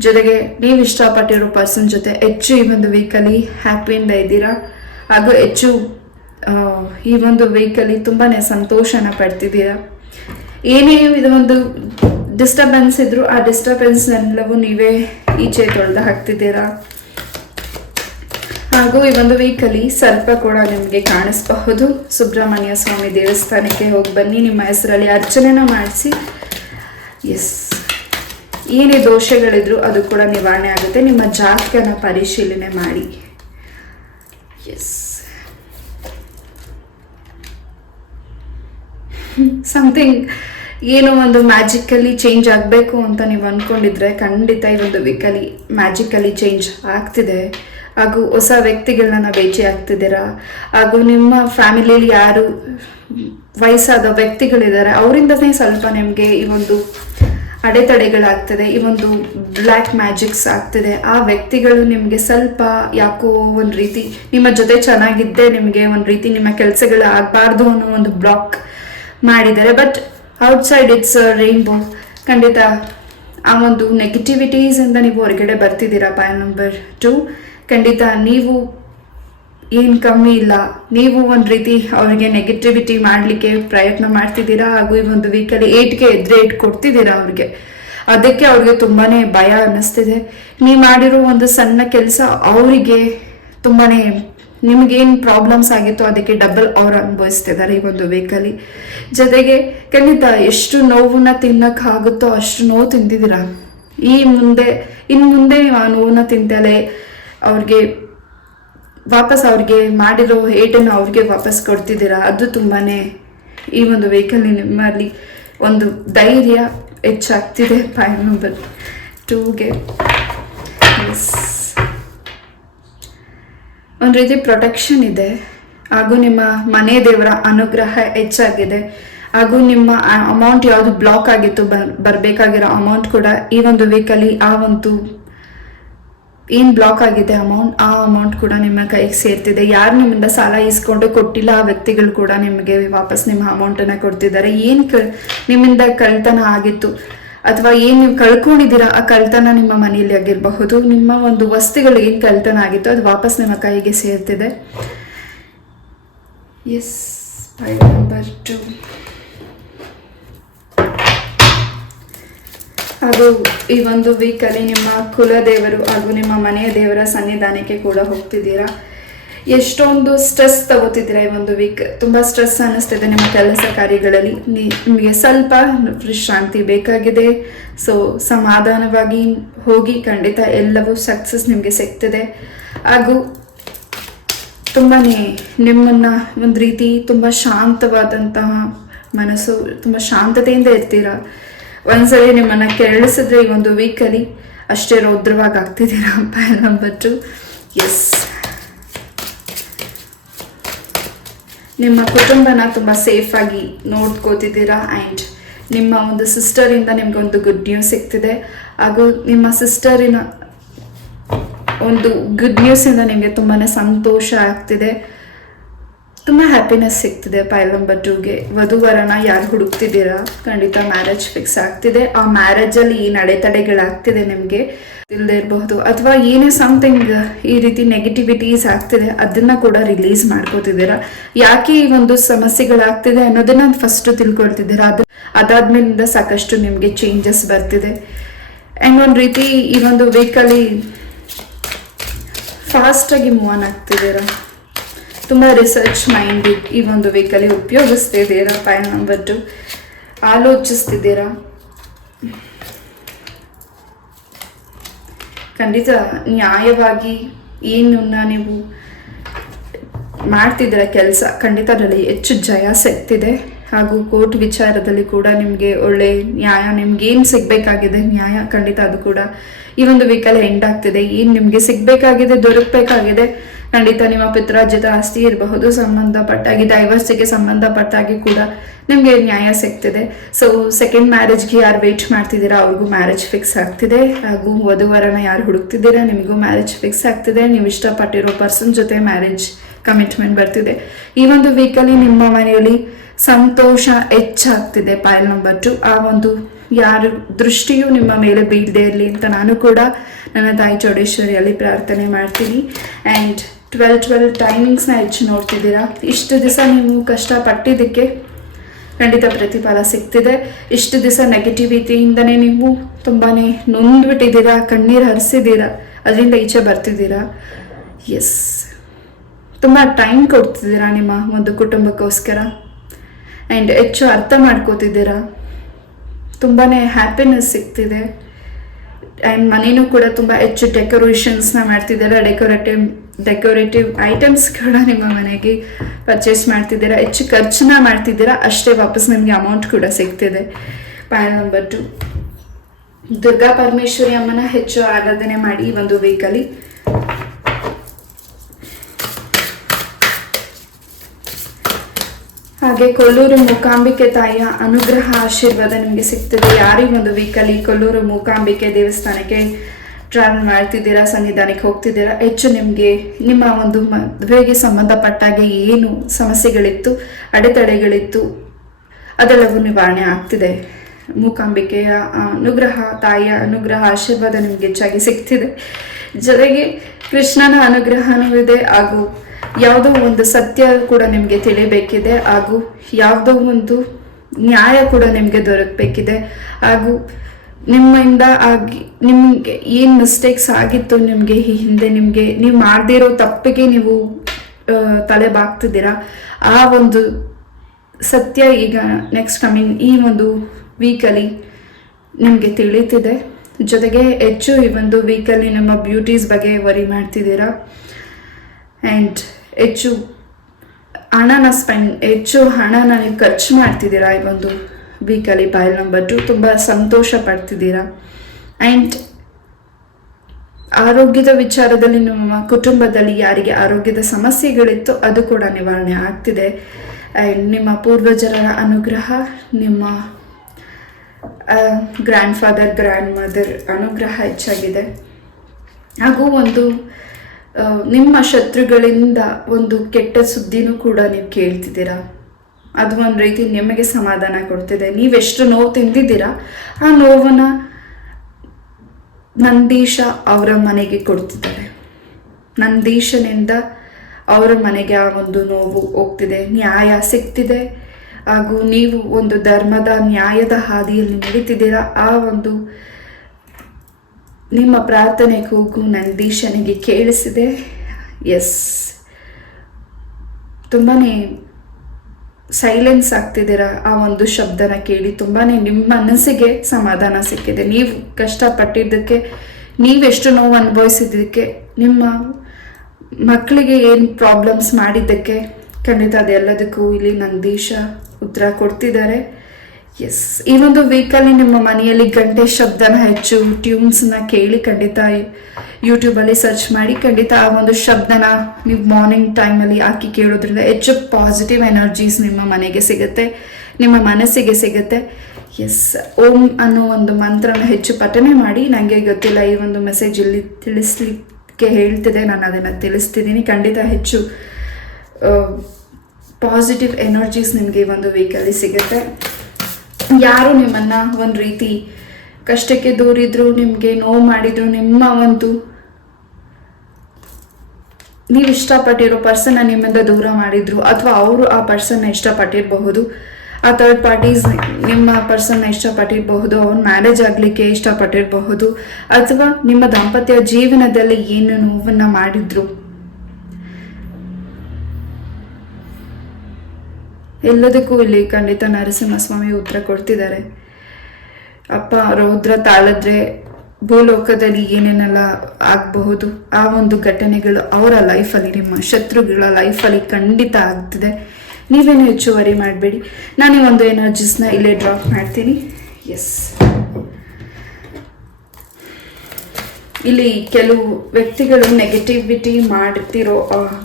ಜೊತೆಗೆ ನೀವು ಇಷ್ಟಪಟ್ಟಿರೋ ಪರ್ಸನ್ ಜೊತೆ ಹೆಚ್ಚು ಈ ಒಂದು ವೀಕಲ್ಲಿ ಹ್ಯಾಪಿಯಿಂದ ಇದ್ದೀರಾ. ಹಾಗೂ ಹೆಚ್ಚು ಈ ಒಂದು ವೀಕಲ್ಲಿ ತುಂಬಾ ಸಂತೋಷನ ಪಡ್ತಿದ್ದೀರಾ. ಏನೇ ಇದು ಒಂದು ಡಿಸ್ಟರ್ಬೆನ್ಸ್ ಇದ್ರು ಆ ಡಿಸ್ಟರ್ಬೆನ್ಸ್ನೆಲ್ಲವೂ ನೀವೇ ಈಚೆ ತೊಳೆದು ಹಾಕ್ತಿದ್ದೀರಾ. ಹಾಗೂ ಈ ಒಂದು ವೀಕಲ್ಲಿ ಸರ್ಪ ಕೂಡ ನಿಮಗೆ ಕಾಣಿಸಬಹುದು. ಸುಬ್ರಹ್ಮಣ್ಯ ಸ್ವಾಮಿ ದೇವಸ್ಥಾನಕ್ಕೆ ಹೋಗಿ ಬನ್ನಿ, ನಿಮ್ಮ ಹೆಸರಲ್ಲಿ ಅರ್ಚನೆನ ಮಾಡಿಸಿ. ಎಸ್, ಏನೇ ದೋಷಗಳಿದ್ರು ಅದು ಕೂಡ ನಿವಾರಣೆ ಆಗುತ್ತೆ. ನಿಮ್ಮ ಜಾತಕನ ಪರಿಶೀಲನೆ ಮಾಡಿ. ಎಸ್, ಸಮಥಿಂಗ್ ಏನೋ ಒಂದು ಮ್ಯಾಜಿಕಲಿ ಚೇಂಜ್ ಆಗಬೇಕು ಅಂತ ನೀವು ಅಂದ್ಕೊಂಡಿದ್ರೆ ಖಂಡಿತ ಈ ಒಂದು ವೀಕಲ್ಲಿ ಮ್ಯಾಜಿಕಲಿ ಚೇಂಜ್ ಆಗ್ತಿದೆ. ಹಾಗೂ ಹೊಸ ವ್ಯಕ್ತಿಗಳನ್ನ ಭೇಟಿ ಆಗ್ತಿದ್ದೀರಾ. ಹಾಗೂ ನಿಮ್ಮ ಫ್ಯಾಮಿಲಿಯಲ್ಲಿ ಯಾರು ವಯಸ್ಸಾದ ವ್ಯಕ್ತಿಗಳಿದ್ದಾರೆ ಅವರಿಂದನೇ ಸ್ವಲ್ಪ ನಿಮಗೆ ಈ ಒಂದು ಅಡೆತಡೆಗಳಾಗ್ತದೆ, ಈ ಒಂದು ಬ್ಲ್ಯಾಕ್ ಮ್ಯಾಜಿಕ್ಸ್ ಆಗ್ತಿದೆ. ಆ ವ್ಯಕ್ತಿಗಳು ನಿಮಗೆ ಸ್ವಲ್ಪ ಯಾಕೋ ಒಂದು ರೀತಿ ನಿಮ್ಮ ಜೊತೆ ಚೆನ್ನಾಗಿದ್ದೇ ನಿಮಗೆ ಒಂದು ರೀತಿ ನಿಮ್ಮ ಕೆಲಸಗಳು ಆಗಬಾರ್ದು ಅನ್ನೋ ಒಂದು ಬ್ಲಾಕ್ ಮಾಡಿದ್ದಾರೆ. But outside it's rainbow. ಖಂಡಿತ ಆ ಒಂದು ನೆಗೆಟಿವಿಟೀಸಿಂದ ನೀವು ಹೊರಗಡೆ ಬರ್ತಿದ್ದೀರಾ. ಪಾಯಿಂಟ್ ನಂಬರ್ 2, ಖಂಡಿತ ನೀವು ಏನು ಕಮ್ಮಿ ಇಲ್ಲ. ನೀವು ಒಂದು ರೀತಿ ಅವ್ರಿಗೆ ನೆಗೆಟಿವಿಟಿ ಮಾಡಲಿಕ್ಕೆ ಪ್ರಯತ್ನ ಮಾಡ್ತಿದ್ದೀರಾ. ಹಾಗೂ ಈ ಒಂದು ವೀಕಲ್ಲಿ ಏಟ್ಗೆ ಎದುರೇ ಕೊಡ್ತಿದ್ದೀರಾ ಅವ್ರಿಗೆ. ಅದಕ್ಕೆ ಅವ್ರಿಗೆ ತುಂಬಾ ಭಯ ಅನ್ನಿಸ್ತಿದೆ. ನೀವು ಮಾಡಿರೋ ಒಂದು ಸಣ್ಣ ಕೆಲಸ ಅವರಿಗೆ ತುಂಬಾ ನಿಮಗೇನು ಪ್ರಾಬ್ಲಮ್ಸ್ ಆಗಿತ್ತು ಅದಕ್ಕೆ ಡಬಲ್ ಅವ್ರು ಅನುಭವಿಸ್ತಿದ್ದಾರೆ ಈ ಒಂದು ವೀಕಲ್ಲಿ. ಜೊತೆಗೆ ಖಂಡಿತ ಎಷ್ಟು ನೋವನ್ನ ತಿನ್ನೋಕ್ಕಾಗುತ್ತೋ ಅಷ್ಟು ನೋವು ತಿಂತಿದ್ದೀರಾ. ಇನ್ನು ಮುಂದೆ ನೀವು ಆ ನೋವನ್ನ ತಿಂತಲೇ ಅವ್ರಿಗೆ ವಾಪಸ್ ಅವ್ರಿಗೆ ಮಾಡಿರೋ ಏಟನ್ನು ಅವ್ರಿಗೆ ವಾಪಸ್ ಕೊಡ್ತಿದ್ದೀರಾ. ಅದು ತುಂಬಾ ಈ ಒಂದು ವೀಕಲ್ಲಿ ನಿಮ್ಮಲ್ಲಿ ಒಂದು ಧೈರ್ಯ ಹೆಚ್ಚಾಗ್ತಿದೆ. ಪಾಯಿಂಟ್ ನಂಬರ್ 2ಗೆ ಒಂದು ರೀತಿ ಪ್ರೊಟೆಕ್ಷನ್ ಇದೆ. ಹಾಗೂ ನಿಮ್ಮ ಮನೆ ದೇವರ ಅನುಗ್ರಹ ಹೆಚ್ಚಾಗಿದೆ. ಹಾಗೂ ನಿಮ್ಮ ಅಮೌಂಟ್ ಯಾವುದು ಬ್ಲಾಕ್ ಆಗಿತ್ತು ಬರಬೇಕಾಗಿರೋ ಅಮೌಂಟ್ ಕೂಡ ಈ ಒಂದು ವೀಕಲ್ಲಿ ಆ ಒಂದು ಏನು ಬ್ಲಾಕ್ ಆಗಿದೆ ಆ ಅಮೌಂಟ್ ಕೂಡ ನಿಮ್ಮ ಕೈಗೆ ಸೇರ್ತಿದೆ. ಯಾರು ನಿಮ್ಮಿಂದ ಸಾಲ ಇಸ್ಕೊಂಡು ಕೊಟ್ಟಿಲ್ಲ ಆ ವ್ಯಕ್ತಿಗಳು ಕೂಡ ನಿಮಗೆ ವಾಪಸ್ ನಿಮ್ಮ ಅಮೌಂಟನ್ನು ಕೊಡ್ತಿದ್ದಾರೆ. ಏನು ನಿಮ್ಮಿಂದ ಕಳ್ತನ ಆಗಿತ್ತು ಅಥವಾ ಏನು ನೀವು ಕಳ್ಕೊಂಡಿದ್ದೀರಾ ಆ ಕಳ್ತನ ನಿಮ್ಮ ಮನೆಯಲ್ಲಿ ಆಗಿರಬಹುದು. ನಿಮ್ಮ ಒಂದು ವಸ್ತುಗಳು ಏನು ಕಳ್ತನ ಆಗಿತ್ತು ಅದು ವಾಪಸ್ ನಿಮ್ಮ ಕೈಗೆ ಸೇರ್ತಿದೆ. S, point number 2. ಹಾಗೂ ಈ ಒಂದು ವೀಕಲ್ಲಿ ನಿಮ್ಮ ಕುಲದೇವರು ಹಾಗೂ ನಿಮ್ಮ ಮನೆಯ ದೇವರ ಸನ್ನಿಧಾನಕ್ಕೆ ಕೂಡ ಹೋಗ್ತಿದ್ದೀರಾ. ಎಷ್ಟೊಂದು ಸ್ಟ್ರೆಸ್ ತಗೋತಿದ್ದೀರಾ ಈ ಒಂದು ವೀಕ್. ತುಂಬ ಸ್ಟ್ರೆಸ್ ಅನ್ನಿಸ್ತಿದೆ ನಿಮ್ಮ ಕೆಲಸ ಕಾರ್ಯಗಳಲ್ಲಿ. ನಿಮಗೆ ಸ್ವಲ್ಪ ವಿಶ್ರಾಂತಿ ಬೇಕಾಗಿದೆ. ಸೊ ಸಮಾಧಾನವಾಗಿ ಹೋಗಿ, ಖಂಡಿತ ಎಲ್ಲವೂ ಸಕ್ಸಸ್ ನಿಮಗೆ ಸಿಗ್ತಿದೆ. ಹಾಗೂ ತುಂಬಾ ನಿಮ್ಮನ್ನು ಒಂದು ರೀತಿ ತುಂಬ ಶಾಂತವಾದಂತಹ ಮನಸ್ಸು, ತುಂಬ ಶಾಂತತೆಯಿಂದ ಇರ್ತೀರಾ. ಒಂದ್ಸರಿ ನಿಮ್ಮನ್ನು ಕೆರಳಿಸಿದ್ರೆ ಈ ಒಂದು ವೀಕಲ್ಲಿ ಅಷ್ಟೇ ರೌದ್ರವಾಗಿ ಆಗ್ತಿದ್ದೀರಾ. Point number 2. ಎಸ್, ನಿಮ್ಮ ಕುಟುಂಬನ ತುಂಬ ಸೇಫಾಗಿ ನೋಡ್ಕೋತಿದ್ದೀರಾ. ಆ್ಯಂಡ್ ನಿಮ್ಮ ಒಂದು ಸಿಸ್ಟರಿಂದ ನಿಮ್ಗೆ ಒಂದು ಗುಡ್ ನ್ಯೂಸ್ ಸಿಗ್ತಿದೆ. ಹಾಗೂ ನಿಮ್ಮ ಸಿಸ್ಟರಿನ ಒಂದು ಗುಡ್ ನ್ಯೂಸಿಂದ ನಿಮಗೆ ತುಂಬಾ ಸಂತೋಷ ಆಗ್ತಿದೆ, ತುಂಬ ಹ್ಯಾಪಿನೆಸ್ ಸಿಗ್ತಿದೆ. ಪಾಯಿಂಟ್ ನಂಬರ್ 2ಗೆ ವಧುವರನ ಯಾರು ಹುಡುಕ್ತಿದ್ದೀರಾ ಖಂಡಿತ ಮ್ಯಾರೇಜ್ ಫಿಕ್ಸ್ ಆಗ್ತಿದೆ. ಆ ಮ್ಯಾರೇಜಲ್ಲಿ ಏನು ಅಡೆತಡೆಗಳಾಗ್ತಿದೆ ನಿಮಗೆ ಇಲ್ಲದೆ ಇರಬಹುದು, ಅಥವಾ ಏನೇ ಸಮಥಿಂಗ್ ಈ ರೀತಿ ನೆಗೆಟಿವಿಟೀಸ್ ಆಗ್ತಿದೆ ಅದನ್ನು ಕೂಡ ರಿಲೀಸ್ ಮಾಡ್ಕೋತಿದ್ದೀರಾ. ಯಾಕೆ ಈ ಒಂದು ಸಮಸ್ಯೆಗಳಾಗ್ತಿದೆ ಅನ್ನೋದನ್ನ ಫಸ್ಟ್ ತಿಳ್ಕೊಳ್ತಿದ್ದೀರಾ. ಅದಾದ್ಮೇಲಿಂದ ಸಾಕಷ್ಟು ನಿಮಗೆ ಚೇಂಜಸ್ ಬರ್ತಿದೆ. ಆ್ಯಂಡ್ ಒಂದು ರೀತಿ ಈ ಒಂದು ವೀಕಲ್ಲಿ ಫಾಸ್ಟಾಗಿ ಮೂವ್ ಆನ್ ಆಗ್ತಿದ್ದೀರಾ. ತುಂಬ ರಿಸರ್ಚ್ ಮೈಂಡ್ ಈ ಒಂದು ವೀಕಲ್ಲಿ ಉಪಯೋಗಿಸ್ತಿದ್ದೀರಾ. Point number 2, ಆಲೋಚಿಸ್ತಿದ್ದೀರಾ. ಖಂಡಿತ ನ್ಯಾಯವಾಗಿ ಏನನ್ನ ನೀವು ಮಾಡ್ತಿದ್ದೀರಾ ಕೆಲಸ, ಖಂಡಿತ ಅದರಲ್ಲಿ ಹೆಚ್ಚು ಜಯ ಸಿಗ್ತಿದೆ. ಹಾಗೂ ಕೋರ್ಟ್ ವಿಚಾರದಲ್ಲಿ ಕೂಡ ನಿಮಗೆ ಒಳ್ಳೆ ನ್ಯಾಯ, ನಿಮ್ಗೆ ಏನು ಸಿಗಬೇಕಾಗಿದೆ ನ್ಯಾಯ, ಖಂಡಿತ ಅದು ಕೂಡ ಈ ಒಂದು ವೀಕಲ್ಲಿ ಎಂಡ್ ಆಗ್ತಿದೆ. ಏನು ನಿಮಗೆ ಸಿಗಬೇಕಾಗಿದೆ, ದೊರಕಬೇಕಾಗಿದೆ, ಖಂಡಿತ ನಿಮ್ಮ ಪಿತ್ರಾರ್ಜಿತ ಆಸ್ತಿ ಇರಬಹುದು, ಸಂಬಂಧಪಟ್ಟಾಗಿ ಡೈವರ್ಸಿಗೆ ಸಂಬಂಧಪಟ್ಟಾಗಿ ಕೂಡ ನಿಮಗೆ ನ್ಯಾಯ ಸಿಗ್ತಿದೆ. ಸೊ ಸೆಕೆಂಡ್ ಮ್ಯಾರೇಜ್ಗೆ ಯಾರು ವೆಯ್ಟ್ ಮಾಡ್ತಿದ್ದೀರಾ ಅವ್ರಿಗೂ ಮ್ಯಾರೇಜ್ ಫಿಕ್ಸ್ ಆಗ್ತಿದೆ. ಹಾಗೂ ವಧುವರನ ಯಾರು ಹುಡುಕ್ತಿದ್ದೀರಾ ನಿಮಗೂ ಮ್ಯಾರೇಜ್ ಫಿಕ್ಸ್ ಆಗ್ತಿದೆ. ನೀವು ಇಷ್ಟಪಟ್ಟಿರೋ ಪರ್ಸನ್ ಜೊತೆ ಮ್ಯಾರೇಜ್ ಕಮಿಟ್ಮೆಂಟ್ ಬರ್ತಿದೆ. ಈ ಒಂದು ವೀಕಲ್ಲಿ ನಿಮ್ಮ ಮನೆಯಲ್ಲಿ ಸಂತೋಷ ಹೆಚ್ಚಾಗ್ತಿದೆ. ಪಾಯಿಂಟ್ ನಂಬರ್ 2, ಆ ಒಂದು ಯಾರು ದೃಷ್ಟಿಯು ನಿಮ್ಮ ಮೇಲೆ ಬೀಳದೆ ಇರಲಿ ಅಂತ ನಾನು ಕೂಡ ನನ್ನ ತಾಯಿ ಚೌಡೇಶ್ವರಿಯಲ್ಲಿ ಪ್ರಾರ್ಥನೆ ಮಾಡ್ತೀನಿ. ಆ್ಯಂಡ್ 12 ಟೈಮಿಂಗ್ಸ್ನ ಹೆಚ್ಚು ನೋಡ್ತಿದ್ದೀರಾ. ಇಷ್ಟು ದಿವಸ ನೀವು ಕಷ್ಟಪಟ್ಟಿದ್ದಕ್ಕೆ ಖಂಡಿತ ಪ್ರತಿಫಲ ಸಿಗ್ತಿದೆ. ಇಷ್ಟು ದಿವಸ ನೆಗೆಟಿವಿಟಿಯಿಂದನೇ ನೀವು ತುಂಬಾ ನೊಂದ್ಬಿಟ್ಟಿದ್ದೀರಾ, ಕಣ್ಣೀರು ಹರಿಸಿದ್ದೀರಾ, ಅದರಿಂದ ಈಚೆ ಬರ್ತಿದ್ದೀರಾ. ಎಸ್, ತುಂಬ ಟೈಮ್ ಕೊಡ್ತಿದ್ದೀರಾ ನಿಮ್ಮ ಒಂದು ಕುಟುಂಬಕ್ಕೋಸ್ಕರ. ಆ್ಯಂಡ್ ಹೆಚ್ಚು ಅರ್ಥ ಮಾಡ್ಕೋತಿದ್ದೀರಾ. ತುಂಬಾ ಹ್ಯಾಪಿನೆಸ್ ಸಿಗ್ತಿದೆ. ಆ್ಯಂಡ್ ಮನೇನೂ ಕೂಡ ತುಂಬ ಹೆಚ್ಚು ಡೆಕೋರೇಷನ್ಸ್ನ ಮಾಡ್ತಿದ್ದೀರಾ, ಡೆಕೋರೇಟಿವ್ ಐಟಮ್ಸ್ ಕೂಡ ನಿಮ್ಮ ಮನೆಗೆ ಪರ್ಚೇಸ್ ಮಾಡ್ತಿದ್ದೀರಾ, ಹೆಚ್ಚು ಖರ್ಚನ್ನ ಮಾಡ್ತಿದ್ದೀರಾ, ಅಷ್ಟೇ ವಾಪಸ್ ನಿಮಗೆ ಅಮೌಂಟ್ ಕೂಡ ಸಿಗ್ತಿದೆ. ಪಾಯಿಂಟ್ ನಂಬರ್ 2, ದುರ್ಗಾ ಪರಮೇಶ್ವರಿ ಅಮ್ಮನ ಹೆಚ್ಚು ಆರಾಧನೆ ಮಾಡಿ ಈ ಒಂದು ವೀಕಲ್ಲಿ. ಹಾಗೆ ಕೊಲ್ಲೂರು ಮೂಕಾಂಬಿಕೆ ತಾಯಿಯ ಅನುಗ್ರಹ ಆಶೀರ್ವಾದ ನಿಮಗೆ ಸಿಗ್ತದೆ. ಯಾರಿಗೆ ಒಂದು ವೀಕಲ್ಲಿ ಕೊಲ್ಲೂರು ಮೂಕಾಂಬಿಕೆ ದೇವಸ್ಥಾನಕ್ಕೆ ಟ್ರಾವೆಲ್ ಮಾಡ್ತಿದ್ದೀರಾ, ಸನ್ನಿಧಾನಕ್ಕೆ ಹೋಗ್ತಿದ್ದೀರಾ, ಹೆಚ್ಚು ನಿಮಗೆ ನಿಮ್ಮ ಒಂದು ಮದುವೆಗೆ ಸಂಬಂಧಪಟ್ಟಾಗೆ ಏನು ಸಮಸ್ಯೆಗಳಿತ್ತು, ಅಡೆತಡೆಗಳಿತ್ತು, ಅದೆಲ್ಲವೂ ನಿವಾರಣೆ ಆಗ್ತಿದೆ. ಮೂಕಾಂಬಿಕೆಯ ಅನುಗ್ರಹ, ತಾಯಿಯ ಅನುಗ್ರಹ ಆಶೀರ್ವಾದ ನಿಮಗೆ ಹೆಚ್ಚಾಗಿ ಸಿಗ್ತಿದೆ. ಜೊತೆಗೆ ಕೃಷ್ಣನ ಅನುಗ್ರಹನೂ ಇದೆ, ಹಾಗೂ ಯಾವುದೋ ಒಂದು ಸತ್ಯ ಕೂಡ ನಿಮಗೆ ತಿಳಿಬೇಕಿದೆ, ಹಾಗೂ ಯಾವುದೋ ಒಂದು ನ್ಯಾಯ ಕೂಡ ನಿಮಗೆ ದೊರಕಬೇಕಿದೆ, ಹಾಗೂ ನಿಮ್ಮಿಂದ ಆಗಿ ನಿಮಗೆ ಏನು ಮಿಸ್ಟೇಕ್ಸ್ ಆಗಿತ್ತು ನಿಮಗೆ ಈ ಹಿಂದೆ, ನಿಮಗೆ ನೀವು ಮಾಡದಿರೋ ತಪ್ಪಿಗೆ ನೀವು ತಲೆ ಬಾಗ್ತಿದ್ದೀರಾ, ಆ ಒಂದು ಸತ್ಯ ಈಗ ನೆಕ್ಸ್ಟ್ ಕಮಿಂಗ್ ಈ ಒಂದು ವೀಕಲ್ಲಿ ನಿಮಗೆ ತಿಳಿತಿದೆ. ಜೊತೆಗೆ ಹೆಚ್ಚು ಈ ಒಂದು ವೀಕಲ್ಲಿ ನಮ್ಮ ಬ್ಯೂಟೀಸ್ ಬಗ್ಗೆ ವರಿ ಮಾಡ್ತಿದ್ದೀರಾ, ಆ್ಯಂಡ್ ಹೆಚ್ಚು ಹಣನ ನೀವು ಖರ್ಚು ಮಾಡ್ತಿದ್ದೀರಾ ಈ ಒಂದು ವೀಕಲ್ಲಿ. ಪಾಯಿಲ್ ನಂಬರ್ 2, ತುಂಬ ಸಂತೋಷ ಪಡ್ತಿದ್ದೀರಾ. ಆ್ಯಂಡ್ ಆರೋಗ್ಯದ ವಿಚಾರದಲ್ಲಿ ನಿಮ್ಮ ಕುಟುಂಬದಲ್ಲಿ ಯಾರಿಗೆ ಆರೋಗ್ಯದ ಸಮಸ್ಯೆಗಳಿತ್ತು ಅದು ಕೂಡ ನಿವಾರಣೆ ಆಗ್ತಿದೆ. ಆ್ಯಂಡ್ ನಿಮ್ಮ ಪೂರ್ವಜರ ಅನುಗ್ರಹ, ನಿಮ್ಮ ಗ್ರ್ಯಾಂಡ್ ಫಾದರ್, ಗ್ರ್ಯಾಂಡ್ ಮದರ್ ಅನುಗ್ರಹ ಹೆಚ್ಚಾಗಿದೆ. ಹಾಗೂ ಒಂದು ನಿಮ್ಮ ಶತ್ರುಗಳಿಂದ ಒಂದು ಕೆಟ್ಟ ಸುದ್ದಿನೂ ಕೂಡ ನೀವು ಕೇಳ್ತಿದ್ದೀರಾ, ಅದು ಒಂದು ರೀತಿ ನಿಮಗೆ ಸಮಾಧಾನ ಕೊಡ್ತಿದೆ. ನೀವೆಷ್ಟು ನೋವು ತಿಂದಿದ್ದೀರಾ ಆ ನೋವನ್ನು ನಂದೀಶ ಅವರ ಮನೆಗೆ ಕೊಡ್ತಿದ್ದಾರೆ. ನಂದೀಶನಿಂದ ಅವರ ಮನೆಗೆ ಆ ಒಂದು ನೋವು ಹೋಗ್ತಿದೆ, ನ್ಯಾಯ ಸಿಗ್ತಿದೆ, ಹಾಗೂ ನೀವು ಒಂದು ಧರ್ಮದ ನ್ಯಾಯದ ಹಾದಿಯಲ್ಲಿ ನಡೀತಿದ್ದೀರಾ. ಆ ಒಂದು ನಿಮ್ಮ ಪ್ರಾರ್ಥನೆ ಕೂಗು ನಂದೀಶನಿಗೆ ಕೇಳಿಸಿದೆ. ಎಸ್, ತುಂಬಾ ಸೈಲೆನ್ಸ್ ಆಗ್ತಿದ್ದೀರಾ. ಆ ಒಂದು ಶಬ್ದನ ಕೇಳಿ ತುಂಬಾ ನಿಮ್ಮ ಮನಸ್ಸಿಗೆ ಸಮಾಧಾನ ಸಿಕ್ಕಿದೆ. ನೀವು ಕಷ್ಟಪಟ್ಟಿದ್ದಕ್ಕೆ, ನೀವೆಷ್ಟು ನೋವು ಅನುಭವಿಸಿದ್ದಕ್ಕೆ, ನಿಮ್ಮ ಮಕ್ಕಳಿಗೆ ಏನು ಪ್ರಾಬ್ಲಮ್ಸ್ ಮಾಡಿದ್ದಕ್ಕೆ ಖಂಡಿತ ಅದೆಲ್ಲದಕ್ಕೂ ಇಲ್ಲಿ ನಂದೀಶ ಉತ್ತರ ಕೊಡ್ತಿದ್ದಾರೆ. ಎಸ್, ಈ ಒಂದು ವೀಕಲ್ಲಿ ನಿಮ್ಮ ಮನೆಯಲ್ಲಿ ಗಂಟೆ ಶಬ್ದನ ಹೆಚ್ಚು ಟ್ಯೂನ್ಸ್ನ ಕೇಳಿ, ಖಂಡಿತ ಯೂಟ್ಯೂಬಲ್ಲಿ ಸರ್ಚ್ ಮಾಡಿ, ಖಂಡಿತ ಆ ಒಂದು ಶಬ್ದನ ನೀವು ಮಾರ್ನಿಂಗ್ ಟೈಮಲ್ಲಿ ಹಾಕಿ ಕೇಳೋದ್ರಿಂದ ಹೆಚ್ಚು ಪಾಸಿಟಿವ್ ಎನರ್ಜೀಸ್ ನಿಮ್ಮ ಮನೆಗೆ ಸಿಗುತ್ತೆ, ನಿಮ್ಮ ಮನಸ್ಸಿಗೆ ಸಿಗುತ್ತೆ. ಎಸ್, ಓಂ ಅನ್ನೋ ಒಂದು ಮಂತ್ರನ ಹೆಚ್ಚು ಪಠನೆ ಮಾಡಿ. ನನಗೆ ಗೊತ್ತಿಲ್ಲ, ಈ ಒಂದು ಮೆಸೇಜ್ ಇಲ್ಲಿ ತಿಳಿಸ್ಲಿಕ್ಕೆ ಹೇಳ್ತಿದೆ, ನಾನು ಅದನ್ನು ತಿಳಿಸ್ತಿದ್ದೀನಿ. ಖಂಡಿತ ಹೆಚ್ಚು ಪಾಸಿಟಿವ್ ಎನರ್ಜೀಸ್ ನಿಮಗೆ ಒಂದು ವೀಕಲ್ಲಿ ಸಿಗುತ್ತೆ. ಯಾರು ನಿಮ್ಮನ್ನು ಒಂದು ರೀತಿ ಕಷ್ಟಕ್ಕೆ ದೂರಿದ್ರು, ನಿಮಗೆ ನೋವು ಮಾಡಿದ್ರು, ನಿಮ್ಮ ಒಂದು ನೀವು ಇಷ್ಟಪಟ್ಟಿರೋ ಪರ್ಸನ್ನ ನಿಮ್ಮಿಂದ ದೂರ ಮಾಡಿದ್ರು, ಅಥವಾ ಅವರು ಆ ಪರ್ಸನ್ನ ಇಷ್ಟಪಟ್ಟಿರಬಹುದು, ಆ ಥರ್ಡ್ ಪಾರ್ಟೀಸ್ ನಿಮ್ಮ ಪರ್ಸನ್ನ ಇಷ್ಟಪಟ್ಟಿರಬಹುದು, ಅವ್ರು ಮ್ಯಾರೇಜ್ ಆಗಲಿಕ್ಕೆ ಇಷ್ಟಪಟ್ಟಿರಬಹುದು, ಅಥವಾ ನಿಮ್ಮ ದಾಂಪತ್ಯ ಜೀವನದಲ್ಲಿ ಏನು ನೋವನ್ನು ಮಾಡಿದ್ರು, ಎಲ್ಲದಕ್ಕೂ ಇಲ್ಲಿ ಖಂಡಿತ ನರಸಿಂಹಸ್ವಾಮಿ ಉತ್ತರ ಕೊಡ್ತಿದ್ದಾರೆ. ಅಪ್ಪ ರೌದ್ರ ತಾಳದ್ರೆ ಭೂಲೋಕದಲ್ಲಿ ಏನೇನೆಲ್ಲ ಆಗಬಹುದು, ಆ ಒಂದು ಘಟನೆಗಳು ಅವರ ಲೈಫಲ್ಲಿ, ನಿಮ್ಮ ಶತ್ರುಗಳ ಲೈಫಲ್ಲಿ ಖಂಡಿತ ಆಗ್ತಿದೆ. ನೀವೇನು ಹೆಚ್ಚುವರಿ ಮಾಡಬೇಡಿ. ನಾನು ಈ ಒಂದು ಎನರ್ಜೀಸ್ನ ಇಲ್ಲೇ ಡ್ರಾಪ್ ಮಾಡ್ತೀನಿ. ಎಸ್, ಇಲ್ಲಿ ಕೆಲವು ವ್ಯಕ್ತಿಗಳು ನೆಗೆಟಿವಿಟಿ ಮಾಡ್ತಿರೋ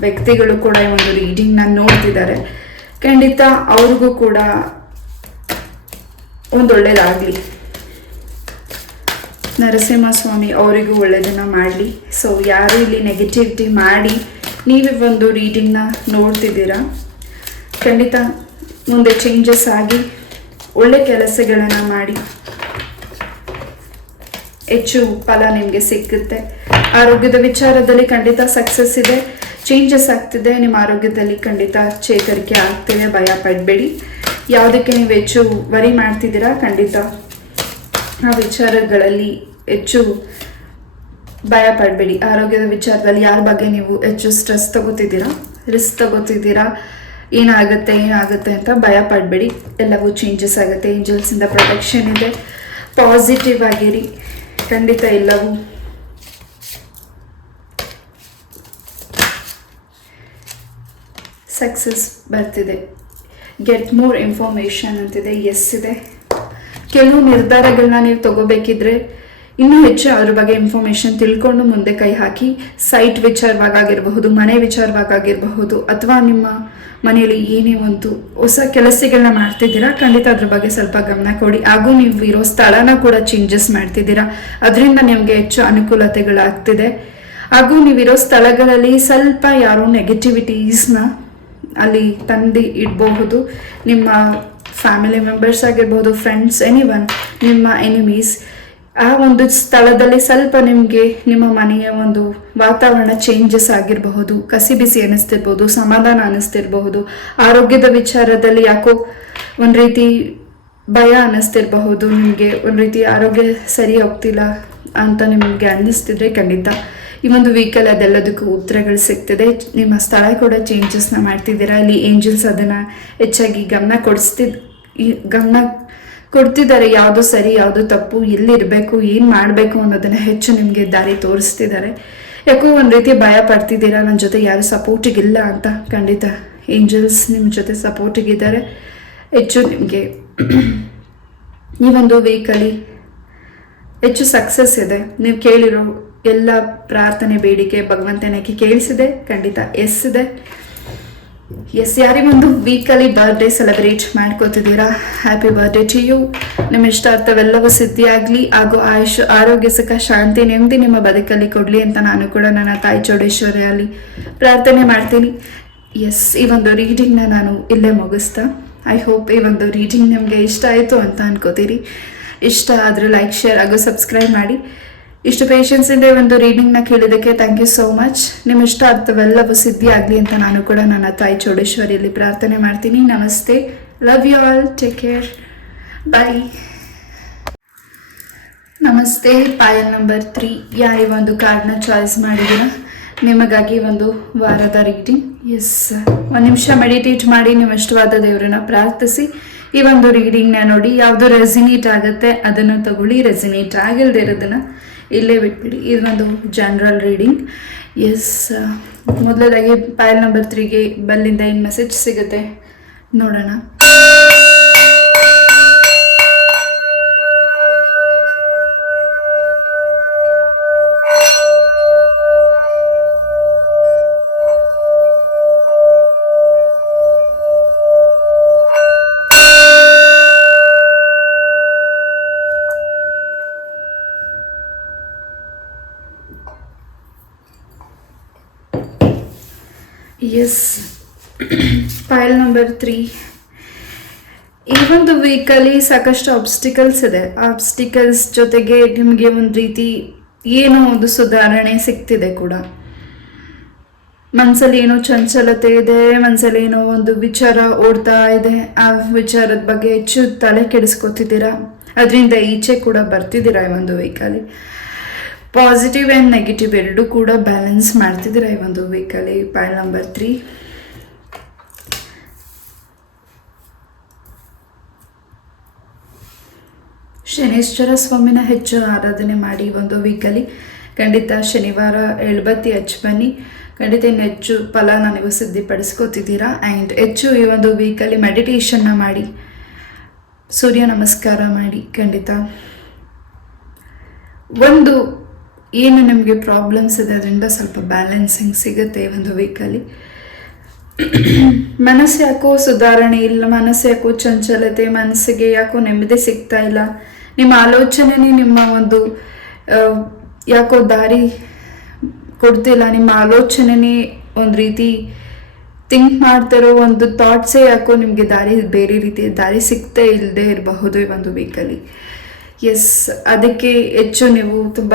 ವ್ಯಕ್ತಿಗಳು ಕೂಡ ಈ ಒಂದು ರೀಡಿಂಗ್ನ ನೋಡ್ತಿದ್ದಾರೆ. ಖಂಡಿತ ಅವ್ರಿಗೂ ಕೂಡ ಒಂದೊಳ್ಳೆಯದಾಗಲಿ, ನರಸಿಂಹಸ್ವಾಮಿ ಅವರಿಗೂ ಒಳ್ಳೆಯದನ್ನು ಮಾಡಲಿ. ಸೊ ಯಾರು ಇಲ್ಲಿ ನೆಗೆಟಿವಿಟಿ ಮಾಡಿ ನೀವೇ ಒಂದು ರೀಡಿಂಗ್ನ ನೋಡ್ತಿದ್ದೀರಾ, ಖಂಡಿತ ಮುಂದೆ ಚೇಂಜಸ್ ಆಗಿ ಒಳ್ಳೆ ಕೆಲಸಗಳನ್ನು ಮಾಡಿ ಹೆಚ್ಚು ಫಲ ನಿಮಗೆ ಸಿಕ್ಕುತ್ತೆ. ಆರೋಗ್ಯದ ವಿಚಾರದಲ್ಲಿ ಖಂಡಿತ ಸಕ್ಸಸ್ ಇದೆ, ಚೇಂಜಸ್ ಆಗ್ತಿದೆ. ನಿಮ್ಮ ಆರೋಗ್ಯದಲ್ಲಿ ಖಂಡಿತ ಚೇತರಿಕೆ ಆಗ್ತಿದೆ, ಭಯ ಪಡಬೇಡಿ. ಯಾವುದಕ್ಕೆ ನೀವು ಹೆಚ್ಚು ವರಿ ಮಾಡ್ತಿದ್ದೀರಾ, ಖಂಡಿತ ಆ ವಿಚಾರಗಳಲ್ಲಿ ಹೆಚ್ಚು ಭಯ ಪಡಬೇಡಿ. ಆರೋಗ್ಯದ ವಿಚಾರದಲ್ಲಿ ಯಾರ ಬಗ್ಗೆ ನೀವು ಹೆಚ್ಚು ಸ್ಟ್ರೆಸ್ ತಗೋತಿದ್ದೀರಾ, ರಿಸ್ಕ್ ತಗೋತಿದ್ದೀರಾ, ಏನಾಗುತ್ತೆ ಅಂತ ಭಯ ಪಡಬೇಡಿ. ಎಲ್ಲವೂ ಚೇಂಜಸ್ ಆಗುತ್ತೆ. ಏಂಜಲ್ಸಿಂದ ಪ್ರೊಟೆಕ್ಷನ್ ಇದೆ. ಪಾಸಿಟಿವ್ ಆಗಿರಿ. ಖಂಡಿತ ಎಲ್ಲವೂ ಸಕ್ಸಸ್ ಬರ್ತಿದೆ. ಗೆಟ್ ಮೋರ್ ಇನ್ಫಾರ್ಮೇಷನ್ ಅಂತಿದೆ. ಎಸ್ ಇದೆ. ಕೆಲವು ನಿರ್ಧಾರಗಳನ್ನ ನೀವು ತಗೋಬೇಕಿದ್ರೆ ಇನ್ನೂ ಹೆಚ್ಚು ಅದ್ರ ಬಗ್ಗೆ ಇನ್ಫಾರ್ಮೇಷನ್ ತಿಳ್ಕೊಂಡು ಮುಂದೆ ಕೈ ಹಾಕಿ. ಸೈಟ್ ವಿಚಾರವಾಗಿರಬಹುದು, ಮನೆ ವಿಚಾರವಾಗಿರಬಹುದು, ಅಥವಾ ನಿಮ್ಮ ಮನೆಯಲ್ಲಿ ಏನೇ ಒಂದು ಹೊಸ ಕೆಲಸಗಳನ್ನ ಮಾಡ್ತಿದ್ದೀರಾ, ಖಂಡಿತ ಅದ್ರ ಬಗ್ಗೆ ಸ್ವಲ್ಪ ಗಮನ ಕೊಡಿ. ಹಾಗೂ ನೀವು ಇರೋ ಸ್ಥಳನ ಕೂಡ ಚೇಂಜಸ್ ಮಾಡ್ತಿದ್ದೀರಾ, ಅದರಿಂದ ನಿಮಗೆ ಹೆಚ್ಚು ಅನುಕೂಲತೆಗಳಾಗ್ತಿದೆ. ಹಾಗೂ ನೀವಿರೋ ಸ್ಥಳಗಳಲ್ಲಿ ಸ್ವಲ್ಪ ಯಾರೋ ನೆಗೆಟಿವಿಟೀಸ್ನ ಅಲ್ಲಿ ತಂದು ಇಡಬಹುದು. ನಿಮ್ಮ ಫ್ಯಾಮಿಲಿ ಮೆಂಬರ್ಸ್ ಆಗಿರ್ಬೋದು, ಫ್ರೆಂಡ್ಸ್, ಎನಿವನ್, ನಿಮ್ಮ ಎನಿಮೀಸ್. ಆ ಒಂದು ಸ್ಥಳದಲ್ಲಿ ಸ್ವಲ್ಪ ನಿಮಗೆ ನಿಮ್ಮ ಮನೆಯ ಒಂದು ವಾತಾವರಣ ಚೇಂಜಸ್ ಆಗಿರಬಹುದು. ಕಸಿ ಬಿಸಿ ಅನ್ನಿಸ್ತಿರ್ಬೋದು, ಸಮಾಧಾನ ಅನ್ನಿಸ್ತಿರಬಹುದು. ಆರೋಗ್ಯದ ವಿಚಾರದಲ್ಲಿ ಯಾಕೋ ಒಂದು ರೀತಿ ಭಯ ಅನ್ನಿಸ್ತಿರಬಹುದು. ನಿಮಗೆ ಒಂದು ರೀತಿ ಆರೋಗ್ಯ ಸರಿ ಹೋಗ್ತಿಲ್ಲ ಅಂತ ನಿಮಗೆ ಅನ್ನಿಸ್ತಿದ್ರೆ ಖಂಡಿತ ಈ ಒಂದು ವೀಕಲ್ಲಿ ಅದೆಲ್ಲದಕ್ಕೂ ಉತ್ತರಗಳು ಸಿಗ್ತದೆ. ನಿಮ್ಮ ಸ್ಥಳ ಕೂಡ ಚೇಂಜಸ್ನ ಮಾಡ್ತಿದ್ದೀರಾ. ಇಲ್ಲಿ ಏಂಜಲ್ಸ್ ಅದನ್ನು ಹೆಚ್ಚಾಗಿ ಗಮನ ಕೊಡ್ತಿದ್ದಾರೆ. ಯಾವುದು ಸರಿ, ಯಾವುದು ತಪ್ಪು, ಎಲ್ಲಿರಬೇಕು, ಏನು ಮಾಡಬೇಕು ಅನ್ನೋದನ್ನು ಹೆಚ್ಚು ನಿಮಗೆ ದಾರಿ ತೋರಿಸ್ತಿದ್ದಾರೆ. ಯಾಕೋ ಒಂದು ರೀತಿ ಭಯ ಪಡ್ತಿದ್ದೀರಾ, ನನ್ನ ಜೊತೆ ಯಾರು ಸಪೋರ್ಟಿಗಿಲ್ಲ ಅಂತ. ಖಂಡಿತ ಏಂಜಲ್ಸ್ ನಿಮ್ಮ ಜೊತೆ ಸಪೋರ್ಟಿಗಿದ್ದಾರೆ. ಹೆಚ್ಚು ನಿಮಗೆ ಈ ಒಂದು ವೀಕಲ್ಲಿ ಹೆಚ್ಚು ಸಕ್ಸಸ್ ಇದೆ. ನೀವು ಕೇಳಿರೋ ಎಲ್ಲ ಪ್ರಾರ್ಥನೆ, ಬೇಡಿಕೆ ಭಗವಂತನಿಗೆ ಕೇಳಿಸಿದೆ. ಖಂಡಿತ ಎಸ್ ಇದೆ. ಎಸ್, ಯಾರಿಗೊಂದು ವೀಕಲ್ಲಿ ಬರ್ಡೇ ಸೆಲೆಬ್ರೇಟ್ ಮಾಡ್ಕೋತಿದ್ದೀರಾ, ಹ್ಯಾಪಿ ಬರ್ಡೇ ಟು ಯು. ನಿಮ್ಮ ಇಷ್ಟಾರ್ಥವೆಲ್ಲವೂ ಸಿದ್ಧಿಯಾಗಲಿ. ಹಾಗೂ ಆಯುಷ್, ಆರೋಗ್ಯ, ಸುಖ, ಶಾಂತಿ, ನೆಮ್ಮದಿ ನಿಮ್ಮ ಬದುಕಲ್ಲಿ ಕೊಡಲಿ ಅಂತ ನಾನು ಕೂಡ ನನ್ನ ತಾಯಿ ಚೌಡೇಶ್ವರಿಯಲ್ಲಿ ಪ್ರಾರ್ಥನೆ ಮಾಡ್ತೀನಿ. ಎಸ್, ಈ ಒಂದು ರೀಡಿಂಗ್ನ ನಾನು ಇಲ್ಲೇ ಮುಗಿಸ್ತಾ. ಐ ಹೋಪ್ ಈ ಒಂದು ರೀಡಿಂಗ್ ನಿಮಗೆ ಇಷ್ಟ ಆಯಿತು ಅಂತ ಅನ್ಕೋತೀರಿ. ಇಷ್ಟ ಆದರೆ ಲೈಕ್, ಶೇರ್ ಹಾಗೂ ಸಬ್ಸ್ಕ್ರೈಬ್ ಮಾಡಿ. ಇಷ್ಟು ಪೇಷನ್ಸಿಂದ ಒಂದು ರೀಡಿಂಗ್ನ ಕೇಳಿದ್ದಕ್ಕೆ ಥ್ಯಾಂಕ್ ಯು ಸೋ ಮಚ್. ನಿಮ್ಮ ಇಷ್ಟ ಅರ್ಥವೆಲ್ಲವೂ ಸಿದ್ಧಿ ಆಗಲಿ ಅಂತ ನಾನು ಕೂಡ ನನ್ನ ತಾಯಿ ಚೌಡೇಶ್ವರಿಯಲ್ಲಿ ಪ್ರಾರ್ಥನೆ ಮಾಡ್ತೀನಿ. ನಮಸ್ತೆ. Love you all. Take care. Bye. ನಮಸ್ತೆ. ಪಾಯಲ್ ನಂಬರ್ 3 ಯಾರಿ ಒಂದು ಕಾರ್ಡ್ನ ಚಾಯ್ಸ್ ಮಾಡಿದ್ದೀರಾ, ನಿಮಗಾಗಿ ಒಂದು ವಾರದ ರೀಡಿಂಗ್. ಎಸ್, ಒಂದು ನಿಮಿಷ ಮೆಡಿಟೇಟ್ ಮಾಡಿ ನಿಮ್ಮ ಇಷ್ಟವಾದ ದೇವರನ್ನ ಪ್ರಾರ್ಥಿಸಿ ಈ ಒಂದು ರೀಡಿಂಗ್ನ ನೋಡಿ. ಯಾವುದು ರೆಸಿನೇಟ್ ಆಗುತ್ತೆ ಅದನ್ನು ತಗೊಳ್ಳಿ, ರೆಸಿನೇಟ್ ಆಗಿಲ್ಲದೆ ಇರೋದನ್ನು ಇಲ್ಲೇ ಬಿಟ್ಬಿಡಿ. ಇದೊಂದು ಜನರಲ್ ರೀಡಿಂಗ್. ಎಸ್, ಮೊದಲದಾಗಿ ಪಾಯಲ್ ನಂಬರ್ 3ಗೆ ಬಲ್ಲಿಂದ ಏನು ಮೆಸೇಜ್ ಸಿಗುತ್ತೆ ನೋಡೋಣ. Yes, pile number 3. ಈ ಒಂದು ವೀಕಲ್ಲಿ ಸಾಕಷ್ಟು ಆಬ್ಸ್ಟಿಕಲ್ಸ್ ಇದೆ. ಆಬ್ಸ್ಟಿಕಲ್ಸ್ ಜೊತೆಗೆ ನಿಮಗೆ ಒಂದು ರೀತಿ ಏನೋ ಒಂದು ಸುಧಾರಣೆ ಸಿಗ್ತಿದೆ ಕೂಡ. ಮನಸ್ಸಲ್ಲಿ ಏನೋ ಚಂಚಲತೆ ಇದೆ, ಮನಸ್ಸಲ್ಲಿ ಏನೋ ಒಂದು ವಿಚಾರ ಓಡ್ತಾ ಇದೆ. ಆ ವಿಚಾರದ ಬಗ್ಗೆ ಹೆಚ್ಚು ತಲೆ ಕೆಡಿಸ್ಕೊತಿದ್ದೀರಾ, ಅದರಿಂದ ಈಚೆ ಕೂಡ ಬರ್ತಿದ್ದೀರಾ. ಈ ಒಂದು ವೀಕಲ್ಲಿ ಪಾಸಿಟಿವ್ ಆ್ಯಂಡ್ ನೆಗೆಟಿವ್ ಎರಡೂ ಕೂಡ ಬ್ಯಾಲೆನ್ಸ್ ಮಾಡ್ತಿದ್ದೀರಾ ಈ ಒಂದು ವೀಕಲ್ಲಿ. Pile number 3. ಶನೇಶ್ವರ ಸ್ವಾಮಿನ ಹೆಚ್ಚು ಆರಾಧನೆ ಮಾಡಿ ಒಂದು ವೀಕಲ್ಲಿ. ಖಂಡಿತ ಶನಿವಾರ ಎಳ್ಬತ್ತಿ ಹಚ್ಚಿ ಬನ್ನಿ. ಖಂಡಿತ ಇನ್ನು ಹೆಚ್ಚು ಫಲನ ನೀವು ಸಿದ್ಧಿಪಡಿಸ್ಕೋತಿದ್ದೀರಾ. ಆ್ಯಂಡ್ ಹೆಚ್ಚು ಈ ಒಂದು ವೀಕಲ್ಲಿ ಮೆಡಿಟೇಷನ್ನ ಮಾಡಿ, ಸೂರ್ಯ ನಮಸ್ಕಾರ ಮಾಡಿ. ಖಂಡಿತ ಒಂದು ಏನು ನಿಮಗೆ ಪ್ರಾಬ್ಲಮ್ಸ್ ಇದೆ ಅದರಿಂದ ಸ್ವಲ್ಪ ಬ್ಯಾಲೆನ್ಸಿಂಗ್ ಸಿಗುತ್ತೆ ಈ ಒಂದು ವೀಕಲ್ಲಿ. ಮನಸ್ಸು ಯಾಕೋ ಸುಧಾರಣೆ ಇಲ್ಲ, ಮನಸ್ಸು ಯಾಕೋ ಚಂಚಲತೆ, ಮನಸ್ಸಿಗೆ ಯಾಕೋ ನೆಮ್ಮದಿ ಸಿಗ್ತಾ ಇಲ್ಲ. ನಿಮ್ಮ ಆಲೋಚನೆನೇ ನಿಮ್ಮ ಒಂದು ಯಾಕೋ ದಾರಿ ಕೊಡ್ತಿಲ್ಲ. ನಿಮ್ಮ ಆಲೋಚನೆನೇ ಒಂದು ರೀತಿ ಥಿಂಕ್ ಮಾಡ್ತಿರೋ ಒಂದು ಥಾಟ್ಸೇ ಯಾಕೋ ನಿಮಗೆ ಬೇರೆ ರೀತಿ ದಾರಿ ಸಿಗ್ತೇ ಇಲ್ಲದೆ ಇರಬಹುದು ಈ ಒಂದು ವೀಕಲ್ಲಿ. ಎಸ್, ಅದಕ್ಕೆ ಹೆಚ್ಚು ನೀವು ತುಂಬ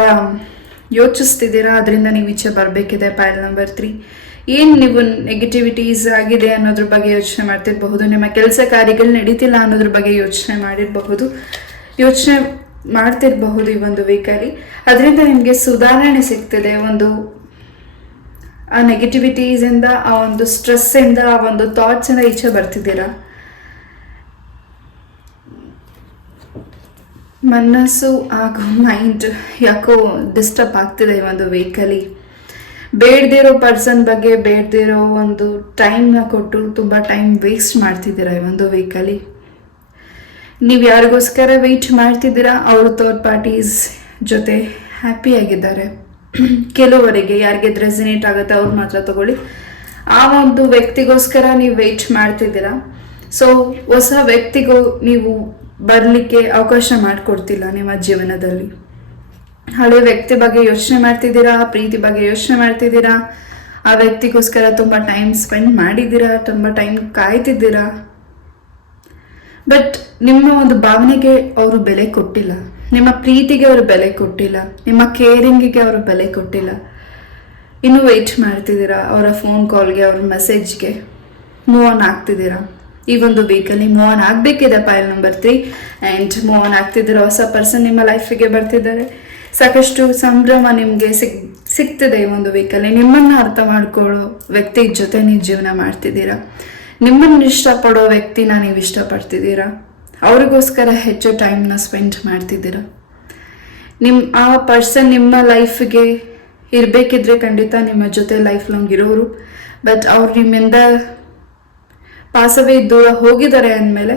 ಯೋಚಿಸ್ತಿದ್ದೀರಾ, ಅದರಿಂದ ನೀವು ಈಚೆ ಬರಬೇಕಿದೆ. Pile number 3. ಏನು ನೀವು ನೆಗೆಟಿವಿಟೀಸ್ ಆಗಿದೆ ಅನ್ನೋದ್ರ ಬಗ್ಗೆ ಯೋಚನೆ ಮಾಡ್ತಿರಬಹುದು. ನಿಮ್ಮ ಕೆಲಸ ಕಾರ್ಯಗಳು ನಡೀತಿಲ್ಲ ಅನ್ನೋದ್ರ ಬಗ್ಗೆ ಯೋಚನೆ ಮಾಡ್ತಿರಬಹುದು ಈ ಒಂದು ವೀಕಲ್ಲಿ. ಅದರಿಂದ ನಿಮಗೆ ಸುಧಾರಣೆ ಸಿಗ್ತಿದೆ. ಒಂದು ಆ ನೆಗೆಟಿವಿಟೀಸಿಂದ, ಆ ಒಂದು ಸ್ಟ್ರೆಸ್ಸಿಂದ, ಆ ಒಂದು ಥಾಟ್ಸಿಂದ ಈಚೆ ಬರ್ತಿದ್ದೀರಾ. ಮನಸ್ಸು ಹಾಗೂ ಮೈಂಡ್ ಯಾಕೋ ಡಿಸ್ಟರ್ಬ್ ಆಗ್ತಿದೆ ಈ ಒಂದು ವೀಕಲ್ಲಿ. ಬೇಡದಿರೋ ಪರ್ಸನ್ ಬಗ್ಗೆ ಬೇಡದಿರೋ ಒಂದು ಟೈಮ್ನ ಕೊಟ್ಟು ತುಂಬ ಟೈಮ್ ವೇಸ್ಟ್ ಮಾಡ್ತಿದ್ದೀರಾ ಈ ಒಂದು ವೀಕಲ್ಲಿ. ನೀವು ಯಾರಿಗೋಸ್ಕರ ವೆಯ್ಟ್ ಮಾಡ್ತಿದ್ದೀರಾ ಅವರು ಥರ್ಡ್ ಪಾರ್ಟೀಸ್ ಜೊತೆ ಹ್ಯಾಪಿಯಾಗಿದ್ದಾರೆ. ಕೆಲವರಿಗೆ ಯಾರಿಗೆ ರೆಸಿನೇಟ್ ಆಗುತ್ತೆ ಅವ್ರು ಮಾತ್ರ ತಗೊಳ್ಳಿ. ಆ ಒಂದು ವ್ಯಕ್ತಿಗೋಸ್ಕರ ನೀವು ವೆಯ್ಟ್ ಮಾಡ್ತಿದ್ದೀರಾ. ಸೊ ಹೊಸ ವ್ಯಕ್ತಿಗೂ ನೀವು ಬರಲಿಕ್ಕೆ ಅವಕಾಶ ಮಾಡಿಕೊಡ್ತಿಲ್ಲ ನಿಮ್ಮ ಜೀವನದಲ್ಲಿ. ಹಳೆ ವ್ಯಕ್ತಿ ಬಗ್ಗೆ ಯೋಚನೆ ಮಾಡ್ತಿದ್ದೀರಾ, ಪ್ರೀತಿ ಬಗ್ಗೆ ಯೋಚನೆ ಮಾಡ್ತಿದ್ದೀರಾ, ಆ ವ್ಯಕ್ತಿಗೋಸ್ಕರ ತುಂಬ ಟೈಮ್ ಸ್ಪೆಂಡ್ ಮಾಡಿದ್ದೀರಾ, ತುಂಬ ಟೈಮ್ ಕಾಯ್ತಿದ್ದೀರಾ. ಬಟ್ ನಿಮ್ಮ ಒಂದು ಭಾವನೆಗೆ ಅವರು ಬೆಲೆ ಕೊಟ್ಟಿಲ್ಲ, ನಿಮ್ಮ ಪ್ರೀತಿಗೆ ಅವರು ಬೆಲೆ ಕೊಟ್ಟಿಲ್ಲ, ನಿಮ್ಮ ಕೇರಿಂಗಿಗೆ ಅವರು ಬೆಲೆ ಕೊಟ್ಟಿಲ್ಲ. ಇನ್ನೂ ವೆಯ್ಟ್ ಮಾಡ್ತಿದ್ದೀರಾ ಅವರ ಫೋನ್ ಕಾಲ್ಗೆ, ಅವ್ರ ಮೆಸೇಜ್ಗೆ. Move on ಆಗ್ತಿದ್ದೀರಾ. ಈ ಒಂದು ವೀಕಲ್ಲಿ ಮೂವ್ ಆನ್ ಆಗಬೇಕಿದೆ pile number 3 and move on ಆಗ್ತಿದ್ದೀರಾ. ಹೊಸ ಪರ್ಸನ್ ನಿಮ್ಮ ಲೈಫಿಗೆ ಬರ್ತಿದ್ದಾರೆ. ಸಾಕಷ್ಟು ಸಂಭ್ರಮ ನಿಮಗೆ ಸಿಗ್ತಿದೆ ಈ ಒಂದು ವೀಕಲ್ಲಿ. ನಿಮ್ಮನ್ನು ಅರ್ಥ ಮಾಡ್ಕೊಳ್ಳೋ ವ್ಯಕ್ತಿ ಜೊತೆ ನೀವು ಜೀವನ ಮಾಡ್ತಿದ್ದೀರಾ. ನಿಮ್ಮನ್ನು ಇಷ್ಟಪಡೋ ವ್ಯಕ್ತಿನ ನೀವು ಇಷ್ಟಪಡ್ತಿದ್ದೀರಾ. ಅವ್ರಿಗೋಸ್ಕರ ಹೆಚ್ಚು ಟೈಮ್ನ ಸ್ಪೆಂಡ್ ಮಾಡ್ತಿದ್ದೀರಾ. ಆ ಪರ್ಸನ್ ನಿಮ್ಮ ಲೈಫ್ಗೆ ಇರಬೇಕಿದ್ರೆ ಖಂಡಿತ ನಿಮ್ಮ ಜೊತೆ ಲೈಫ್ ಲಾಂಗ್ ಇರೋರು. ಬಟ್ ಅವ್ರು ನಿಮ್ಮಿಂದ ಪಾಸವೇ ದೂರ ಹೋಗಿದ್ದಾರೆ ಅಂದಮೇಲೆ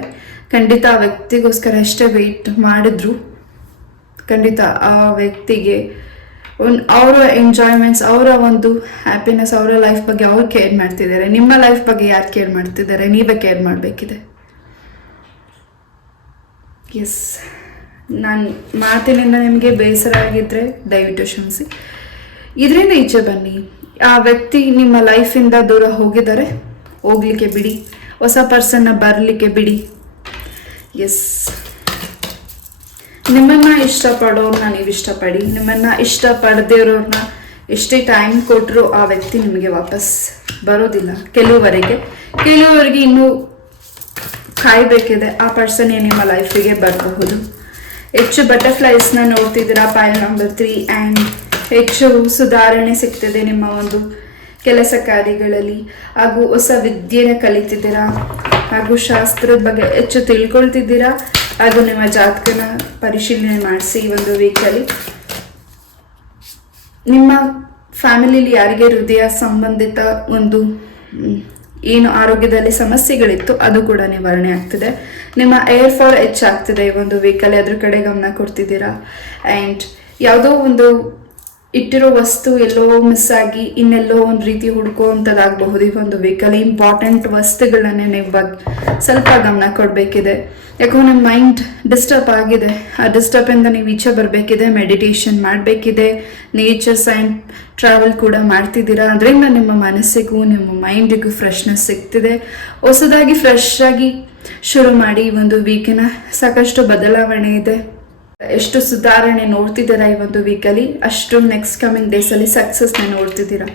ಖಂಡಿತ ಆ ವ್ಯಕ್ತಿಗೋಸ್ಕರ ಎಷ್ಟೇ ವೆಯ್ಟ್ ಮಾಡಿದ್ರು ಖಂಡಿತ ಆ ವ್ಯಕ್ತಿಗೆ ಅವರ ಎಂಜಾಯ್ಮೆಂಟ್ಸ್, ಅವರ ಒಂದು ಹ್ಯಾಪಿನೆಸ್, ಅವರ ಲೈಫ್ ಬಗ್ಗೆ ಅವ್ರು ಕೇರ್ ಮಾಡ್ತಿದ್ದಾರೆ. ನಿಮ್ಮ ಲೈಫ್ ಬಗ್ಗೆ ಯಾರು ಕೇರ್ ಮಾಡ್ತಿದ್ದಾರೆ? ನೀವೇ ಕೇರ್ ಮಾಡಬೇಕಿದೆ. ಎಸ್, ನಾನು ಮಾತಿನಿಂದ ನಿಮಗೆ ಬೇಸರ ಆಗಿದ್ದರೆ ದಯವಿಟ್ಟು ಕ್ಷಮಿಸಿ. ಇದರಿಂದ ಈಚೆ ಬನ್ನಿ. ಆ ವ್ಯಕ್ತಿ ನಿಮ್ಮ ಲೈಫಿಂದ ದೂರ ಹೋಗಿದ್ದಾರೆ, ಹೋಗ್ಲಿಕ್ಕೆ ಬಿಡಿ. ಹೊಸ ಪರ್ಸನ್ನ ಬರಲಿಕ್ಕೆ ಬಿಡಿ. ಎಸ್, ನಿಮ್ಮನ್ನು ಇಷ್ಟಪಡೋರನ್ನ ನೀವು ಇಷ್ಟಪಡಿ. ನಿಮ್ಮನ್ನು ಇಷ್ಟಪಡದಿರೋರನ್ನ ಎಷ್ಟೇ ಟೈಮ್ ಕೊಟ್ಟರು ಆ ವ್ಯಕ್ತಿ ನಿಮಗೆ ವಾಪಸ್ ಬರೋದಿಲ್ಲ. ಕೆಲವರಿಗೆ ಇನ್ನೂ ಕಾಯಬೇಕಿದೆ. ಆ ಪರ್ಸನ್ನೇ ನಿಮ್ಮ ಲೈಫಿಗೆ ಬರಬಹುದು. ಹೆಚ್ಚು ಬಟರ್ಫ್ಲೈಸ್ನ ನೋಡ್ತಿದ್ದೀರಾ ಪೈಲ್ ನಂಬರ್ 3 ಆ್ಯಂಡ್ ಹೆಚ್ಚು ಸುಧಾರಣೆ ಸಿಗ್ತಿದೆ ನಿಮ್ಮ ಒಂದು ಕೆಲಸ ಕಾರ್ಯಗಳಲ್ಲಿ, ಹಾಗೂ ಹೊಸ ವಿದ್ಯೆನ ಕಲಿತಿದ್ದೀರಾ, ಹಾಗೂ ಶಾಸ್ತ್ರದ ಬಗ್ಗೆ ಹೆಚ್ಚು ತಿಳ್ಕೊಳ್ತಿದ್ದೀರಾ, ಹಾಗೂ ನಿಮ್ಮ ಜಾತಕನ ಪರಿಶೀಲನೆ ಮಾಡಿಸಿ ಈ ಒಂದು ವೀಕಲ್ಲಿ. ನಿಮ್ಮ ಫ್ಯಾಮಿಲಿಲಿ ಯಾರಿಗೆ ಹೃದಯ ಸಂಬಂಧಿತ ಒಂದು ಏನು ಆರೋಗ್ಯದಲ್ಲಿ ಸಮಸ್ಯೆಗಳಿತ್ತು ಅದು ಕೂಡ ನಿವಾರಣೆ ಆಗ್ತಿದೆ. ನಿಮ್ಮ ಏರ್ ಫಾಲ್ ಹೆಚ್ಚಾಗ್ತಿದೆ ಈ ಒಂದು ವೀಕಲ್ಲಿ, ಅದ್ರ ಕಡೆ ಗಮನ ಕೊಡ್ತಿದ್ದೀರಾ. ಆ್ಯಂಡ್ ಯಾವುದೋ ಒಂದು ಇಟ್ಟಿರೋ ವಸ್ತು ಎಲ್ಲೋ ಮಿಸ್ ಆಗಿ ಇನ್ನೆಲ್ಲೋ ಒಂದು ರೀತಿ ಹುಡ್ಕೋವಂಥದ್ದಾಗಬಹುದು ಈ ಒಂದು ವೀಕಲ್ಲಿ. ಇಂಪಾರ್ಟೆಂಟ್ ವಸ್ತುಗಳನ್ನೇ ನೀವು ಸ್ವಲ್ಪ ಗಮನ ಕೊಡಬೇಕಿದೆ. ಯಾಕೋ ನಿಮ್ಮ ಮೈಂಡ್ ಡಿಸ್ಟರ್ಬ್ ಆಗಿದೆ. ಆ ಡಿಸ್ಟರ್ಬಿಂದ ನೀವು ಈಚೆ ಬರಬೇಕಿದೆ. ಮೆಡಿಟೇಷನ್ ಮಾಡಬೇಕಿದೆ. ನೇಚರ್ಸ್ ಆ್ಯಂಡ್ ಟ್ರಾವೆಲ್ ಕೂಡ ಮಾಡ್ತಿದ್ದೀರಾ. ಅದರಿಂದ ನಿಮ್ಮ ಮನಸ್ಸಿಗೂ ನಿಮ್ಮ ಮೈಂಡಿಗೂ ಫ್ರೆಶ್ನೆಸ್ ಸಿಗ್ತಿದೆ. ಹೊಸದಾಗಿ ಫ್ರೆಶ್ ಆಗಿ ಶುರು ಮಾಡಿ. ಈ ಒಂದು ವೀಕಿನ ಸಾಕಷ್ಟು ಬದಲಾವಣೆ ಇದೆ. ಎಷ್ಟು ಸುಧಾರಣೆ ನೋಡ್ತಿದ್ದೀರಾ ಈ ಒಂದು ವೀಕಲ್ಲಿ, ಅಷ್ಟು ನೆಕ್ಸ್ಟ್ ಕಮಿಂಗ್ ಡೇಸಲ್ಲಿ ಸಕ್ಸಸ್ನ ನೋಡ್ತಿದ್ದೀರಾ.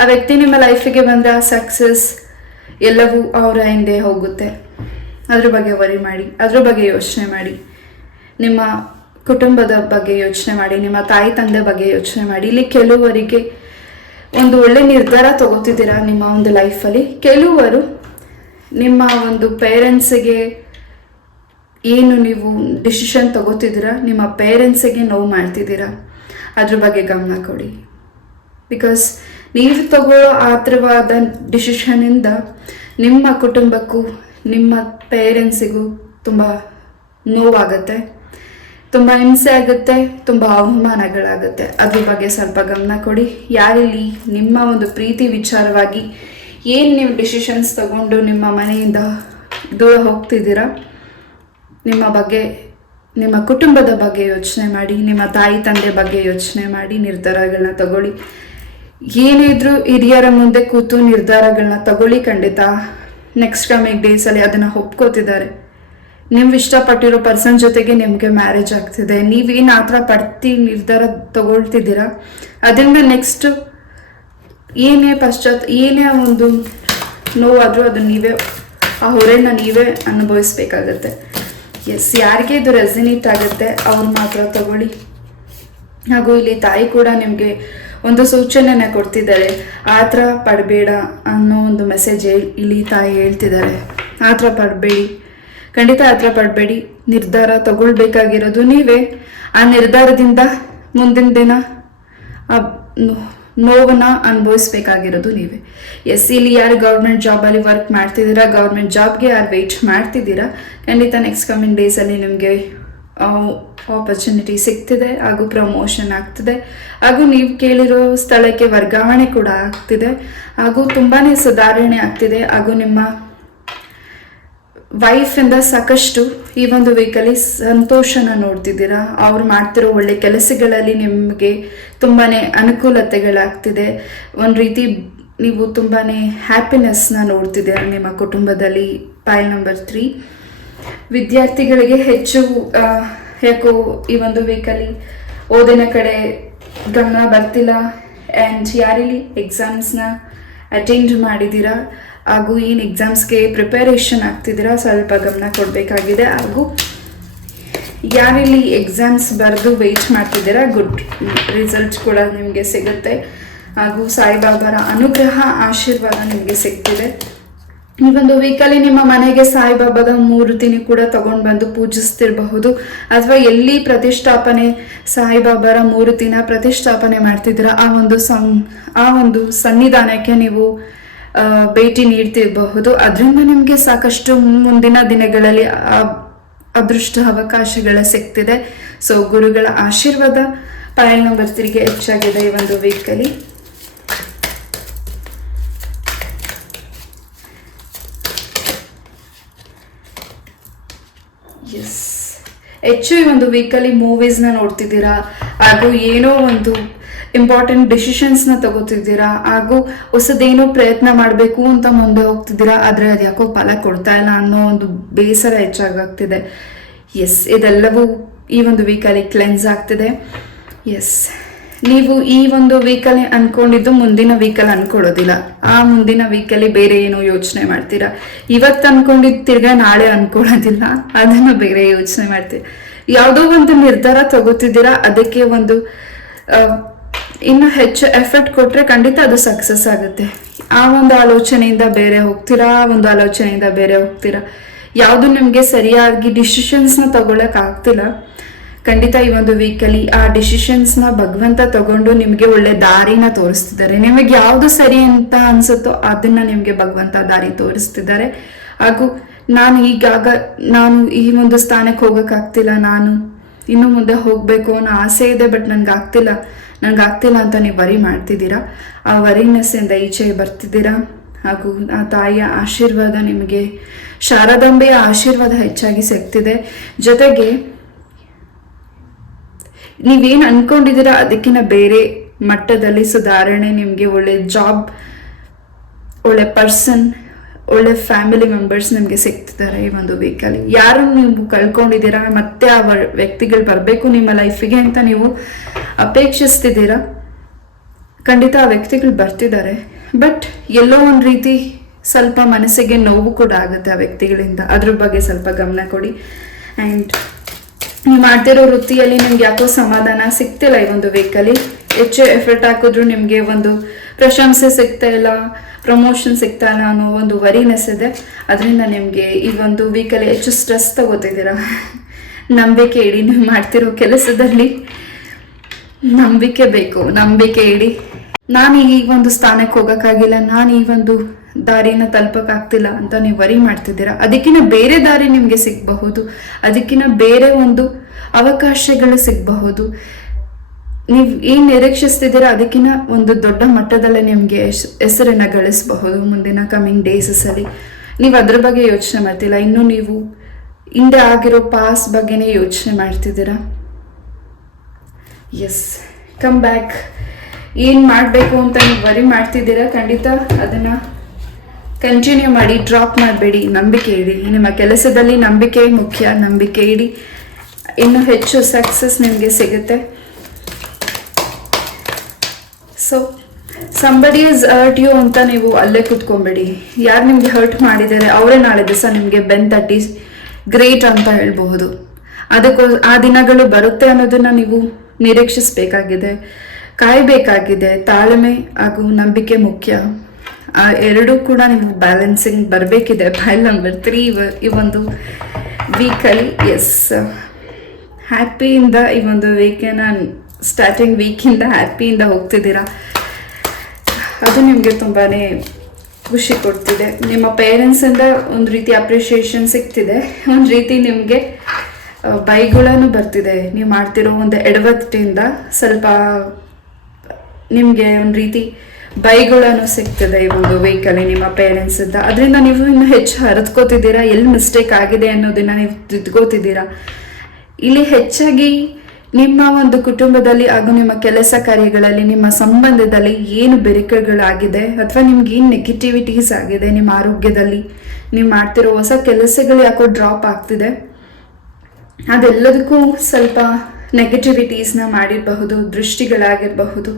ಆ ವ್ಯಕ್ತಿ ನಿಮ್ಮ ಲೈಫಿಗೆ ಬಂದ ಸಕ್ಸಸ್ ಎಲ್ಲವೂ ಅವರ ಹಿಂದೆ ಹೋಗುತ್ತೆ. ಅದ್ರ ಬಗ್ಗೆ ವರಿ ಮಾಡಿ, ಅದ್ರ ಬಗ್ಗೆ ಯೋಚನೆ ಮಾಡಿ. ನಿಮ್ಮ ಕುಟುಂಬದ ಬಗ್ಗೆ ಯೋಚನೆ ಮಾಡಿ, ನಿಮ್ಮ ತಾಯಿ ತಂದೆ ಬಗ್ಗೆ ಯೋಚನೆ ಮಾಡಿ. ಇಲ್ಲಿ ಕೆಲವರಿಗೆ ಒಂದು ಒಳ್ಳೆ ನಿರ್ಧಾರ ತಗೋತಿದ್ದೀರಾ ನಿಮ್ಮ ಒಂದು ಲೈಫಲ್ಲಿ. ಕೆಲವರು ನಿಮ್ಮ ಒಂದು ಪೇರೆಂಟ್ಸಿಗೆ ಏನು ನೀವು ಡಿಸಿಷನ್ ತಗೋತಿದ್ದೀರಾ, ನಿಮ್ಮ ಪೇರೆಂಟ್ಸಿಗೆ ನೋವು ಮಾಡ್ತಿದ್ದೀರಾ, ಅದ್ರ ಬಗ್ಗೆ ಗಮನ ಕೊಡಿ. ಬಿಕಾಸ್ ನೀವು ತಗೊಳ್ಳೋ ಆತರವಾದ ಡಿಸಿಷನಿಂದ ನಿಮ್ಮ ಕುಟುಂಬಕ್ಕೂ ನಿಮ್ಮ ಪೇರೆಂಟ್ಸಿಗೂ ತುಂಬ ನೋವಾಗುತ್ತೆ, ತುಂಬ ಹಿಂಸೆ ಆಗುತ್ತೆ, ತುಂಬ ಅವಮಾನಗಳಾಗುತ್ತೆ. ಅದ್ರ ಬಗ್ಗೆ ಸ್ವಲ್ಪ ಗಮನ ಕೊಡಿ. ಯಾರಲ್ಲಿ ನಿಮ್ಮ ಒಂದು ಪ್ರೀತಿ ವಿಚಾರವಾಗಿ ಏನು ನೀವು ಡಿಸಿಷನ್ಸ್ ತಗೊಂಡು ನಿಮ್ಮ ಮನೆಯಿಂದ ದೂರ ಹೋಗ್ತಿದ್ದೀರಾ, ನಿಮ್ಮ ಬಗ್ಗೆ, ನಿಮ್ಮ ಕುಟುಂಬದ ಬಗ್ಗೆ ಯೋಚನೆ ಮಾಡಿ. ನಿಮ್ಮ ತಾಯಿ ತಂದೆ ಬಗ್ಗೆ ಯೋಚನೆ ಮಾಡಿ ನಿರ್ಧಾರಗಳನ್ನ ತಗೊಳ್ಳಿ. ಏನಿದ್ರು ಹಿರಿಯರ ಮುಂದೆ ಕೂತು ನಿರ್ಧಾರಗಳನ್ನ ತಗೊಳ್ಳಿ. ಖಂಡಿತ ನೆಕ್ಸ್ಟ್ ಕಮಿಂಗ್ ಡೇಸಲ್ಲಿ ಅದನ್ನು ಒಪ್ಕೋತಿದ್ದಾರೆ. ನೀವು ಇಷ್ಟಪಟ್ಟಿರೋ ಪರ್ಸನ್ ಜೊತೆಗೆ ನಿಮಗೆ ಮ್ಯಾರೇಜ್ ಆಗ್ತಿದೆ. ನೀವೇನು ಆ ಥರ ನಿರ್ಧಾರ ತಗೊಳ್ತಿದ್ದೀರಾ, ಅದರಿಂದ ನೆಕ್ಸ್ಟ್ ಏನೇ ಒಂದು ನೋವಾದರೂ ಅದನ್ನು ನೀವೇ, ಆ ಹೊರೆನ ನೀವೇ ಅನುಭವಿಸ್ಬೇಕಾಗತ್ತೆ. ಎಸ್, ಯಾರಿಗೆ ಇದು ರೆಸಿನೇಟ್ ಆಗುತ್ತೆ ಅವ್ರು ಮಾತ್ರ ತಗೊಳ್ಳಿ. ಹಾಗೂ ಇಲ್ಲಿ ತಾಯಿ ಕೂಡ ನಿಮಗೆ ಒಂದು ಸೂಚನೆನ ಕೊಡ್ತಿದ್ದಾರೆ. ಆ ಥರ ಪಡಬೇಡ ಅನ್ನೋ ಒಂದು ಮೆಸೇಜ್ ಇಲ್ಲಿ ತಾಯಿ ಹೇಳ್ತಿದ್ದಾರೆ. ಆ ಥರ ಪಡಬೇಡಿ. ಖಂಡಿತ ಹತ್ರ ಪಡಬೇಡಿ. ನಿರ್ಧಾರ ತಗೊಳ್ಬೇಕಾಗಿರೋದು ನೀವೇ. ಆ ನಿರ್ಧಾರದಿಂದ ಮುಂದಿನ ದಿನ ಆ ನೋವನ್ನ ಅನುಭವಿಸ್ಬೇಕಾಗಿರೋದು ನೀವೇ. ಎಸ್, ಇಲ್ಲಿ ಯಾರು ಗೌರ್ಮೆಂಟ್ ಜಾಬಲ್ಲಿ ವರ್ಕ್ ಮಾಡ್ತಿದ್ದೀರಾ, ಗೌರ್ಮೆಂಟ್ ಜಾಬ್ಗೆ ಯಾರು ವೆಯ್ಟ್ ಮಾಡ್ತಿದ್ದೀರಾ, ಖಂಡಿತ ನೆಕ್ಸ್ಟ್ ಕಮಿಂಗ್ ಡೇಸಲ್ಲಿ ನಿಮಗೆ ಆಪರ್ಚುನಿಟಿ ಸಿಗ್ತಿದೆ, ಹಾಗೂ ಪ್ರಮೋಷನ್ ಆಗ್ತಿದೆ, ಹಾಗೂ ನೀವು ಕೇಳಿರೋ ಸ್ಥಳಕ್ಕೆ ವರ್ಗಾವಣೆ ಕೂಡ ಆಗ್ತಿದೆ, ಹಾಗೂ ತುಂಬಾ ಸುಧಾರಣೆ ಆಗ್ತಿದೆ. ಹಾಗೂ ನಿಮ್ಮ ವೈಫಿಂದ ಸಾಕಷ್ಟು ಈ ಒಂದು ವೀಕಲ್ಲಿ ಸಂತೋಷನ ನೋಡ್ತಿದ್ದೀರಾ. ಅವ್ರು ಮಾಡ್ತಿರೋ ಒಳ್ಳೆ ಕೆಲಸಗಳಲ್ಲಿ ನಿಮಗೆ ತುಂಬಾ ಅನುಕೂಲತೆಗಳಾಗ್ತಿದೆ. ಒಂದು ರೀತಿ ನೀವು ತುಂಬಾ ಹ್ಯಾಪಿನೆಸ್ನ ನೋಡ್ತಿದ್ದೀರಾ ನಿಮ್ಮ ಕುಟುಂಬದಲ್ಲಿ. ಪೈಲ್ ನಂಬರ್ 3, ವಿದ್ಯಾರ್ಥಿಗಳಿಗೆ ಹೆಚ್ಚು ಯಾಕೋ ಈ ಒಂದು ವೀಕಲ್ಲಿ ಓದಿನ ಕಡೆ ಗಮನ ಬರ್ತಿಲ್ಲ. ಆ್ಯಂಡ್ ಯಾರಲ್ಲಿ ಎಕ್ಸಾಮ್ಸ್ನ ಅಟೆಂಡ್ ಮಾಡಿದ್ದೀರಾ ಹಾಗೂ ಏನು ಎಕ್ಸಾಮ್ಸ್ಗೆ ಪ್ರಿಪರೇಷನ್ ಆಗ್ತಿದ್ದೀರಾ, ಸ್ವಲ್ಪ ಗಮನ ಕೊಡಬೇಕಾಗಿದೆ. ಹಾಗೂ ಯಾರಲ್ಲಿ ಎಕ್ಸಾಮ್ಸ್ ಬರೆದು ವೆಯ್ಟ್ ಮಾಡ್ತಿದ್ದೀರಾ, ಗುಡ್ ರಿಸಲ್ಟ್ ಕೂಡ ನಿಮಗೆ ಸಿಗುತ್ತೆ. ಹಾಗೂ ಸಾಯಿಬಾಬಾರ ಅನುಗ್ರಹ ಆಶೀರ್ವಾದ ನಿಮಗೆ ಸಿಗ್ತಿದೆ. ಈ ಒಂದು ವೀಕಲ್ಲಿ ನಿಮ್ಮ ಮನೆಗೆ ಸಾಯಿಬಾಬಾದ ಮೂರ್ತಿನಿ ಕೂಡ ತಗೊಂಡು ಬಂದು ಪೂಜಿಸ್ತಿರಬಹುದು, ಅಥವಾ ಎಲ್ಲಿ ಪ್ರತಿಷ್ಠಾಪನೆ ಸಾಯಿಬಾಬಾರ ಮೂರ್ತಿನ ಪ್ರತಿಷ್ಠಾಪನೆ ಮಾಡ್ತಿದ್ದೀರಾ ಆ ಒಂದು ಸನ್ನಿಧಾನಕ್ಕೆ ನೀವು ಭೇಟಿ ನೀಡ್ತಿರಬಹುದು. ಅದರಿಂದ ನಿಮಗೆ ಸಾಕಷ್ಟು ಮುಂದಿನ ದಿನಗಳಲ್ಲಿ ಅದೃಷ್ಟ ಅವಕಾಶಗಳ ಸಿಗ್ತಿದೆ. ಸೊ ಗುರುಗಳ ಆಶೀರ್ವಾದ ಪೈಲ್ ನಂಬರ್ 3ಗೆ ಹೆಚ್ಚಾಗಿದೆ ಈ ಒಂದು ವೀಕಲ್ಲಿ. ಎಸ್, ಹೆಚ್ಚು ಈ ಒಂದು ವೀಕಲ್ಲಿ ಮೂವೀಸ್ನ ನೋಡ್ತಿದ್ದೀರಾ, ಹಾಗೂ ಏನೋ ಒಂದು ಇಂಪಾರ್ಟೆಂಟ್ ಡಿಸಿಷನ್ಸ್ನ ತಗೋತಿದ್ದೀರಾ, ಹಾಗೂ ಹೊಸದೇನೋ ಪ್ರಯತ್ನ ಮಾಡಬೇಕು ಅಂತ ಮುಂದೆ ಹೋಗ್ತಿದ್ದೀರಾ, ಆದರೆ ಅದು ಯಾಕೋ ಫಲ ಕೊಡ್ತಾ ಇಲ್ಲ ಅನ್ನೋ ಒಂದು ಬೇಸರ ಹೆಚ್ಚಾಗ್ತಿದೆ. ಎಸ್, ಇದೆಲ್ಲವೂ ಈ ಒಂದು ವೀಕಲ್ಲಿ ಕ್ಲೆನ್ಸ್ ಆಗ್ತಿದೆ. ಎಸ್, ನೀವು ಈ ಒಂದು ವೀಕಲ್ಲಿ ಅಂದ್ಕೊಂಡಿದ್ದು ಮುಂದಿನ ವೀಕಲ್ಲಿ ಅಂದ್ಕೊಳ್ಳೋದಿಲ್ಲ. ಆ ಮುಂದಿನ ವೀಕಲ್ಲಿ ಬೇರೆ ಏನೋ ಯೋಚನೆ ಮಾಡ್ತೀರಾ. ಇವತ್ತು ಅಂದ್ಕೊಂಡಿದ್ದು ತಿರ್ಗಾ ನಾಳೆ ಅಂದ್ಕೊಳ್ಳೋದಿಲ್ಲ, ಅದನ್ನು ಬೇರೆ ಯೋಚನೆ ಮಾಡ್ತೀರಾ. ಯಾವುದೋ ಒಂದು ನಿರ್ಧಾರ ತಗೋತಿದ್ದೀರಾ, ಅದಕ್ಕೆ ಒಂದು ಇನ್ನು ಹೆಚ್ಚು ಎಫರ್ಟ್ ಕೊಟ್ಟರೆ ಖಂಡಿತ ಅದು ಸಕ್ಸಸ್ ಆಗುತ್ತೆ. ಆ ಒಂದು ಆಲೋಚನೆಯಿಂದ ಬೇರೆ ಹೋಗ್ತೀರಾ, ಒಂದು ಆಲೋಚನೆಯಿಂದ ಬೇರೆ ಹೋಗ್ತೀರಾ. ಯಾವುದು ನಿಮಗೆ ಸರಿಯಾಗಿ ಡಿಸಿಷನ್ಸ್ನ ತಗೊಳಕ್ಕಾಗ್ತಿಲ್ಲ. ಖಂಡಿತ ಈ ಒಂದು ವೀಕಲ್ಲಿ ಆ ಡಿಸಿಷನ್ಸ್ನ ಭಗವಂತ ತಗೊಂಡು ನಿಮಗೆ ಒಳ್ಳೆ ದಾರಿನ ತೋರಿಸ್ತಿದ್ದಾರೆ. ನಿಮಗೆ ಯಾವುದು ಸರಿ ಅಂತ ಅನ್ಸುತ್ತೋ ಅದನ್ನ ನಿಮಗೆ ಭಗವಂತ ದಾರಿ ತೋರಿಸ್ತಿದ್ದಾರೆ. ಹಾಗೂ ನಾನು ಈ ಒಂದು ಸ್ಥಾನಕ್ಕೆ ಹೋಗೋಕ್ಕಾಗ್ತಿಲ್ಲ, ನಾನು ಇನ್ನು ಮುಂದೆ ಹೋಗಬೇಕು ಅನ್ನೋ ಆಸೆ ಇದೆ, ಬಟ್ ನನಗಾಗ್ತಿಲ್ಲ ಅಂತ ನೀವು ವರಿ ಮಾಡ್ತಿದ್ದೀರಾ. ಆ ವರಿನೆಸ್ಸಿಂದ ಈಚೆ ಬರ್ತಿದ್ದೀರಾ. ಹಾಗೂ ಆ ತಾಯಿಯ ಆಶೀರ್ವಾದ ನಿಮಗೆ, ಶಾರದಾಂಬೆಯ ಆಶೀರ್ವಾದ ಹೆಚ್ಚಾಗಿ ಸಿಗ್ತಿದೆ. ಜೊತೆಗೆ ನೀವೇನು ಅನ್ಕೊಂಡಿದ್ದೀರಾ ಅದಕ್ಕಿಂತ ಬೇರೆ ಮಟ್ಟದಲ್ಲಿ ಸುಧಾರಣೆ, ನಿಮಗೆ ಒಳ್ಳೆ ಜಾಬ್, ಒಳ್ಳೆ ಪರ್ಸನ್, ಒಳ್ಳೆ ಫ್ಯಾಮಿಲಿ ಮೆಂಬರ್ಸ್ ನಿಮಗೆ ಸಿಗ್ತಿದ್ದಾರೆ ಈ ಒಂದು ವೀಕಲ್ಲಿ. ಯಾರು ನೀವು ಕಳ್ಕೊಂಡಿದ್ದೀರಾ, ಮತ್ತೆ ಆ ವ್ಯಕ್ತಿಗಳು ಬರಬೇಕು ನಿಮ್ಮ ಲೈಫಿಗೆ ಅಂತ ನೀವು ಅಪೇಕ್ಷಿಸ್ತಿದ್ದೀರಾ, ಖಂಡಿತ ಆ ವ್ಯಕ್ತಿಗಳು ಬರ್ತಿದ್ದಾರೆ. ಬಟ್ ಎಲ್ಲೋ ಒಂದು ರೀತಿ ಸ್ವಲ್ಪ ಮನಸ್ಸಿಗೆ ನೋವು ಕೂಡ ಆಗುತ್ತೆ ಆ ವ್ಯಕ್ತಿಗಳಿಂದ. ಅದ್ರ ಬಗ್ಗೆ ಸ್ವಲ್ಪ ಗಮನ ಕೊಡಿ. ಆ್ಯಂಡ್ ನೀವು ಮಾಡ್ತಿರೋ ವೃತ್ತಿಯಲ್ಲಿ ನಿಮ್ಗೆ ಯಾಕೋ ಸಮಾಧಾನ ಸಿಗ್ತಿಲ್ಲ ಈ ಒಂದು ವೀಕಲ್ಲಿ. ಹೆಚ್ಚು ಎಫರ್ಟ್ ಹಾಕಿದ್ರು ನಿಮಗೆ ಒಂದು ಪ್ರಶಂಸೆ ಸಿಗ್ತಾ ಇಲ್ಲ, ಪ್ರಮೋಷನ್ ಸಿಗ್ತಾ ಇಲ್ಲ ಅನ್ನೋ ಒಂದು ವರಿನೆಸ್ ಇದೆ. ಅದರಿಂದ ನಿಮಗೆ ಈ ಒಂದು ವೀಕಲ್ಲಿ ಹೆಚ್ಚು ಸ್ಟ್ರೆಸ್ ತಗೋತಿದ್ದೀರಾ. ನಂಬಿಕೆ ಇಡಿ, ನೀವು ಮಾಡ್ತಿರೋ ಕೆಲಸದಲ್ಲಿ ನಂಬಿಕೆ ಬೇಕು, ನಂಬಿಕೆ ಇಡಿ. ನಾನು ಈ ಒಂದು ಸ್ಥಾನಕ್ಕೆ ಹೋಗೋಕ್ಕಾಗಿಲ್ಲ, ನಾನು ಈ ಒಂದು ದಾರಿನ ತಲುಪಕ್ಕಾಗ್ತಿಲ್ಲ ಅಂತ ನೀವು ವರಿ ಮಾಡ್ತಿದ್ದೀರಾ. ಅದಕ್ಕಿಂತ ಬೇರೆ ದಾರಿ ನಿಮಗೆ ಸಿಗಬಹುದು, ಅದಕ್ಕಿಂತ ಬೇರೆ ಒಂದು ಅವಕಾಶಗಳು ಸಿಗಬಹುದು. ನೀವು ಏನು ನಿರೀಕ್ಷಿಸ್ತಿದ್ದೀರಾ ಅದಕ್ಕಿಂತ ಒಂದು ದೊಡ್ಡ ಮಟ್ಟದಲ್ಲೇ ನಿಮಗೆ ಹೆಸರನ್ನು ಗಳಿಸಬಹುದು ಮುಂದಿನ ಕಮಿಂಗ್ ಡೇಸಲ್ಲಿ. ನೀವು ಅದ್ರ ಬಗ್ಗೆ ಯೋಚನೆ ಮಾಡ್ತಿಲ್ಲ, ಇನ್ನು ನೀವು ಹಿಂದೆ ಆಗಿರೋ ಪಾಸ್ ಬಗ್ಗೆನೇ ಯೋಚನೆ ಮಾಡ್ತಿದ್ದೀರಾ. Yes, come back. ಏನು ಮಾಡಬೇಕು ಅಂತ ನೀವು ವರಿ ಮಾಡ್ತಿದ್ದೀರಾ, ಖಂಡಿತ ಅದನ್ನು ಕಂಟಿನ್ಯೂ ಮಾಡಿ, ಡ್ರಾಪ್ ಮಾಡಬೇಡಿ. ನಂಬಿಕೆ ಇಡಿ, ನಿಮ್ಮ ಕೆಲಸದಲ್ಲಿ ನಂಬಿಕೆ ಮುಖ್ಯ. ನಂಬಿಕೆ ಇಡಿ, ಇನ್ನೂ ಹೆಚ್ಚು ಸಕ್ಸಸ್ ನಿಮಗೆ ಸಿಗುತ್ತೆ. So somebody is hurt you ಅಂತ ನೀವು ಅಲ್ಲೇ ಕೂತ್ಕೊಂಬೇಡಿ. ಯಾರು ನಿಮಗೆ ಹರ್ಟ್ ಮಾಡಿದ್ದಾರೆ ಅವರೇ ನಾಳೆ ದಿವಸ ನಿಮಗೆ ಬೆನ್ ತಟ್ಟಿ ಗ್ರೇಟ್ ಅಂತ ಹೇಳ್ಬಹುದು. ಆ ದಿನಗಳು ಬರುತ್ತೆ ಅನ್ನೋದನ್ನ ನೀವು ನಿರೀಕ್ಷಿಸಬೇಕಾಗಿದೆ, ಕಾಯಬೇಕಾಗಿದೆ. ತಾಳ್ಮೆ ಹಾಗೂ ನಂಬಿಕೆ ಮುಖ್ಯ. ಆ ಎರಡೂ ಕೂಡ ನೀವು ಬ್ಯಾಲೆನ್ಸಿಂಗ್ ಬರಬೇಕಿದೆ. ಫೈಲ್ ನಂಬರ್ 3 ಈ ಒಂದು ವೀಕಲ್ಲಿ ಎಸ್ ಹ್ಯಾಪಿಯಿಂದ ಈ ಒಂದು ವೀಕನ್ನ ಸ್ಟಾರ್ಟಿಂಗ್ ವೀಕಿಂದ ಹ್ಯಾಪಿಯಿಂದ ಹೋಗ್ತಿದ್ದೀರಾ. ಅದು ನಿಮಗೆ ತುಂಬಾ ಖುಷಿ ಕೊಡ್ತಿದೆ. ನಿಮ್ಮ ಪೇರೆಂಟ್ಸಿಂದ ಒಂದು ರೀತಿ ಅಪ್ರಿಷಿಯೇಷನ್ ಸಿಗ್ತಿದೆ, ಒಂದು ರೀತಿ ನಿಮಗೆ ಬೈಗಳನ್ನು ಬರ್ತಿದೆ. ನೀವು ಮಾಡ್ತಿರೋ ಒಂದು ಎಡವಟ್ಟಿಂದ ಸ್ವಲ್ಪ ನಿಮಗೆ ಒಂದು ರೀತಿ ಬೈಗಳನ್ನು ಸಿಗ್ತಿದೆ ಈ ಒಂದು ವೀಕಲ್ಲಿ ನಿಮ್ಮ ಪೇರೆಂಟ್ಸಿಂದ. ಅದರಿಂದ ನೀವು ಇನ್ನೂ ಹೆಚ್ಚು ಹರಿದ್ಕೋತಿದ್ದೀರಾ, ಎಲ್ಲಿ ಮಿಸ್ಟೇಕ್ ಆಗಿದೆ ಅನ್ನೋದನ್ನು ನೀವು ತಿದ್ಕೋತಿದ್ದೀರಾ. ಇಲ್ಲಿ ಹೆಚ್ಚಾಗಿ ನಿಮ್ಮ ಒಂದು ಕುಟುಂಬದಲ್ಲಿ ಹಾಗೂ ನಿಮ್ಮ ಕೆಲಸ ಕಾರ್ಯಗಳಲ್ಲಿ, ನಿಮ್ಮ ಸಂಬಂಧದಲ್ಲಿ ಏನು ಬೆರಕೆಗಳಾಗಿದೆ ಅಥವಾ ನಿಮ್ಗೆ ಏನು ನೆಗೆಟಿವಿಟೀಸ್ ಆಗಿದೆ ನಿಮ್ಮ ಆರೋಗ್ಯದಲ್ಲಿ, ನೀವು ಮಾಡ್ತಿರೋ ಹೊಸ ಕೆಲಸಗಳು ಯಾಕೋ ಡ್ರಾಪ್ ಆಗ್ತಿದೆ, ಅದೆಲ್ಲದಕ್ಕೂ ಸ್ವಲ್ಪ ನೆಗೆಟಿವಿಟೀಸ್ನ ಮಾಡಿರಬಹುದು, ದೃಷ್ಟಿಗಳಾಗಿರಬಹುದು,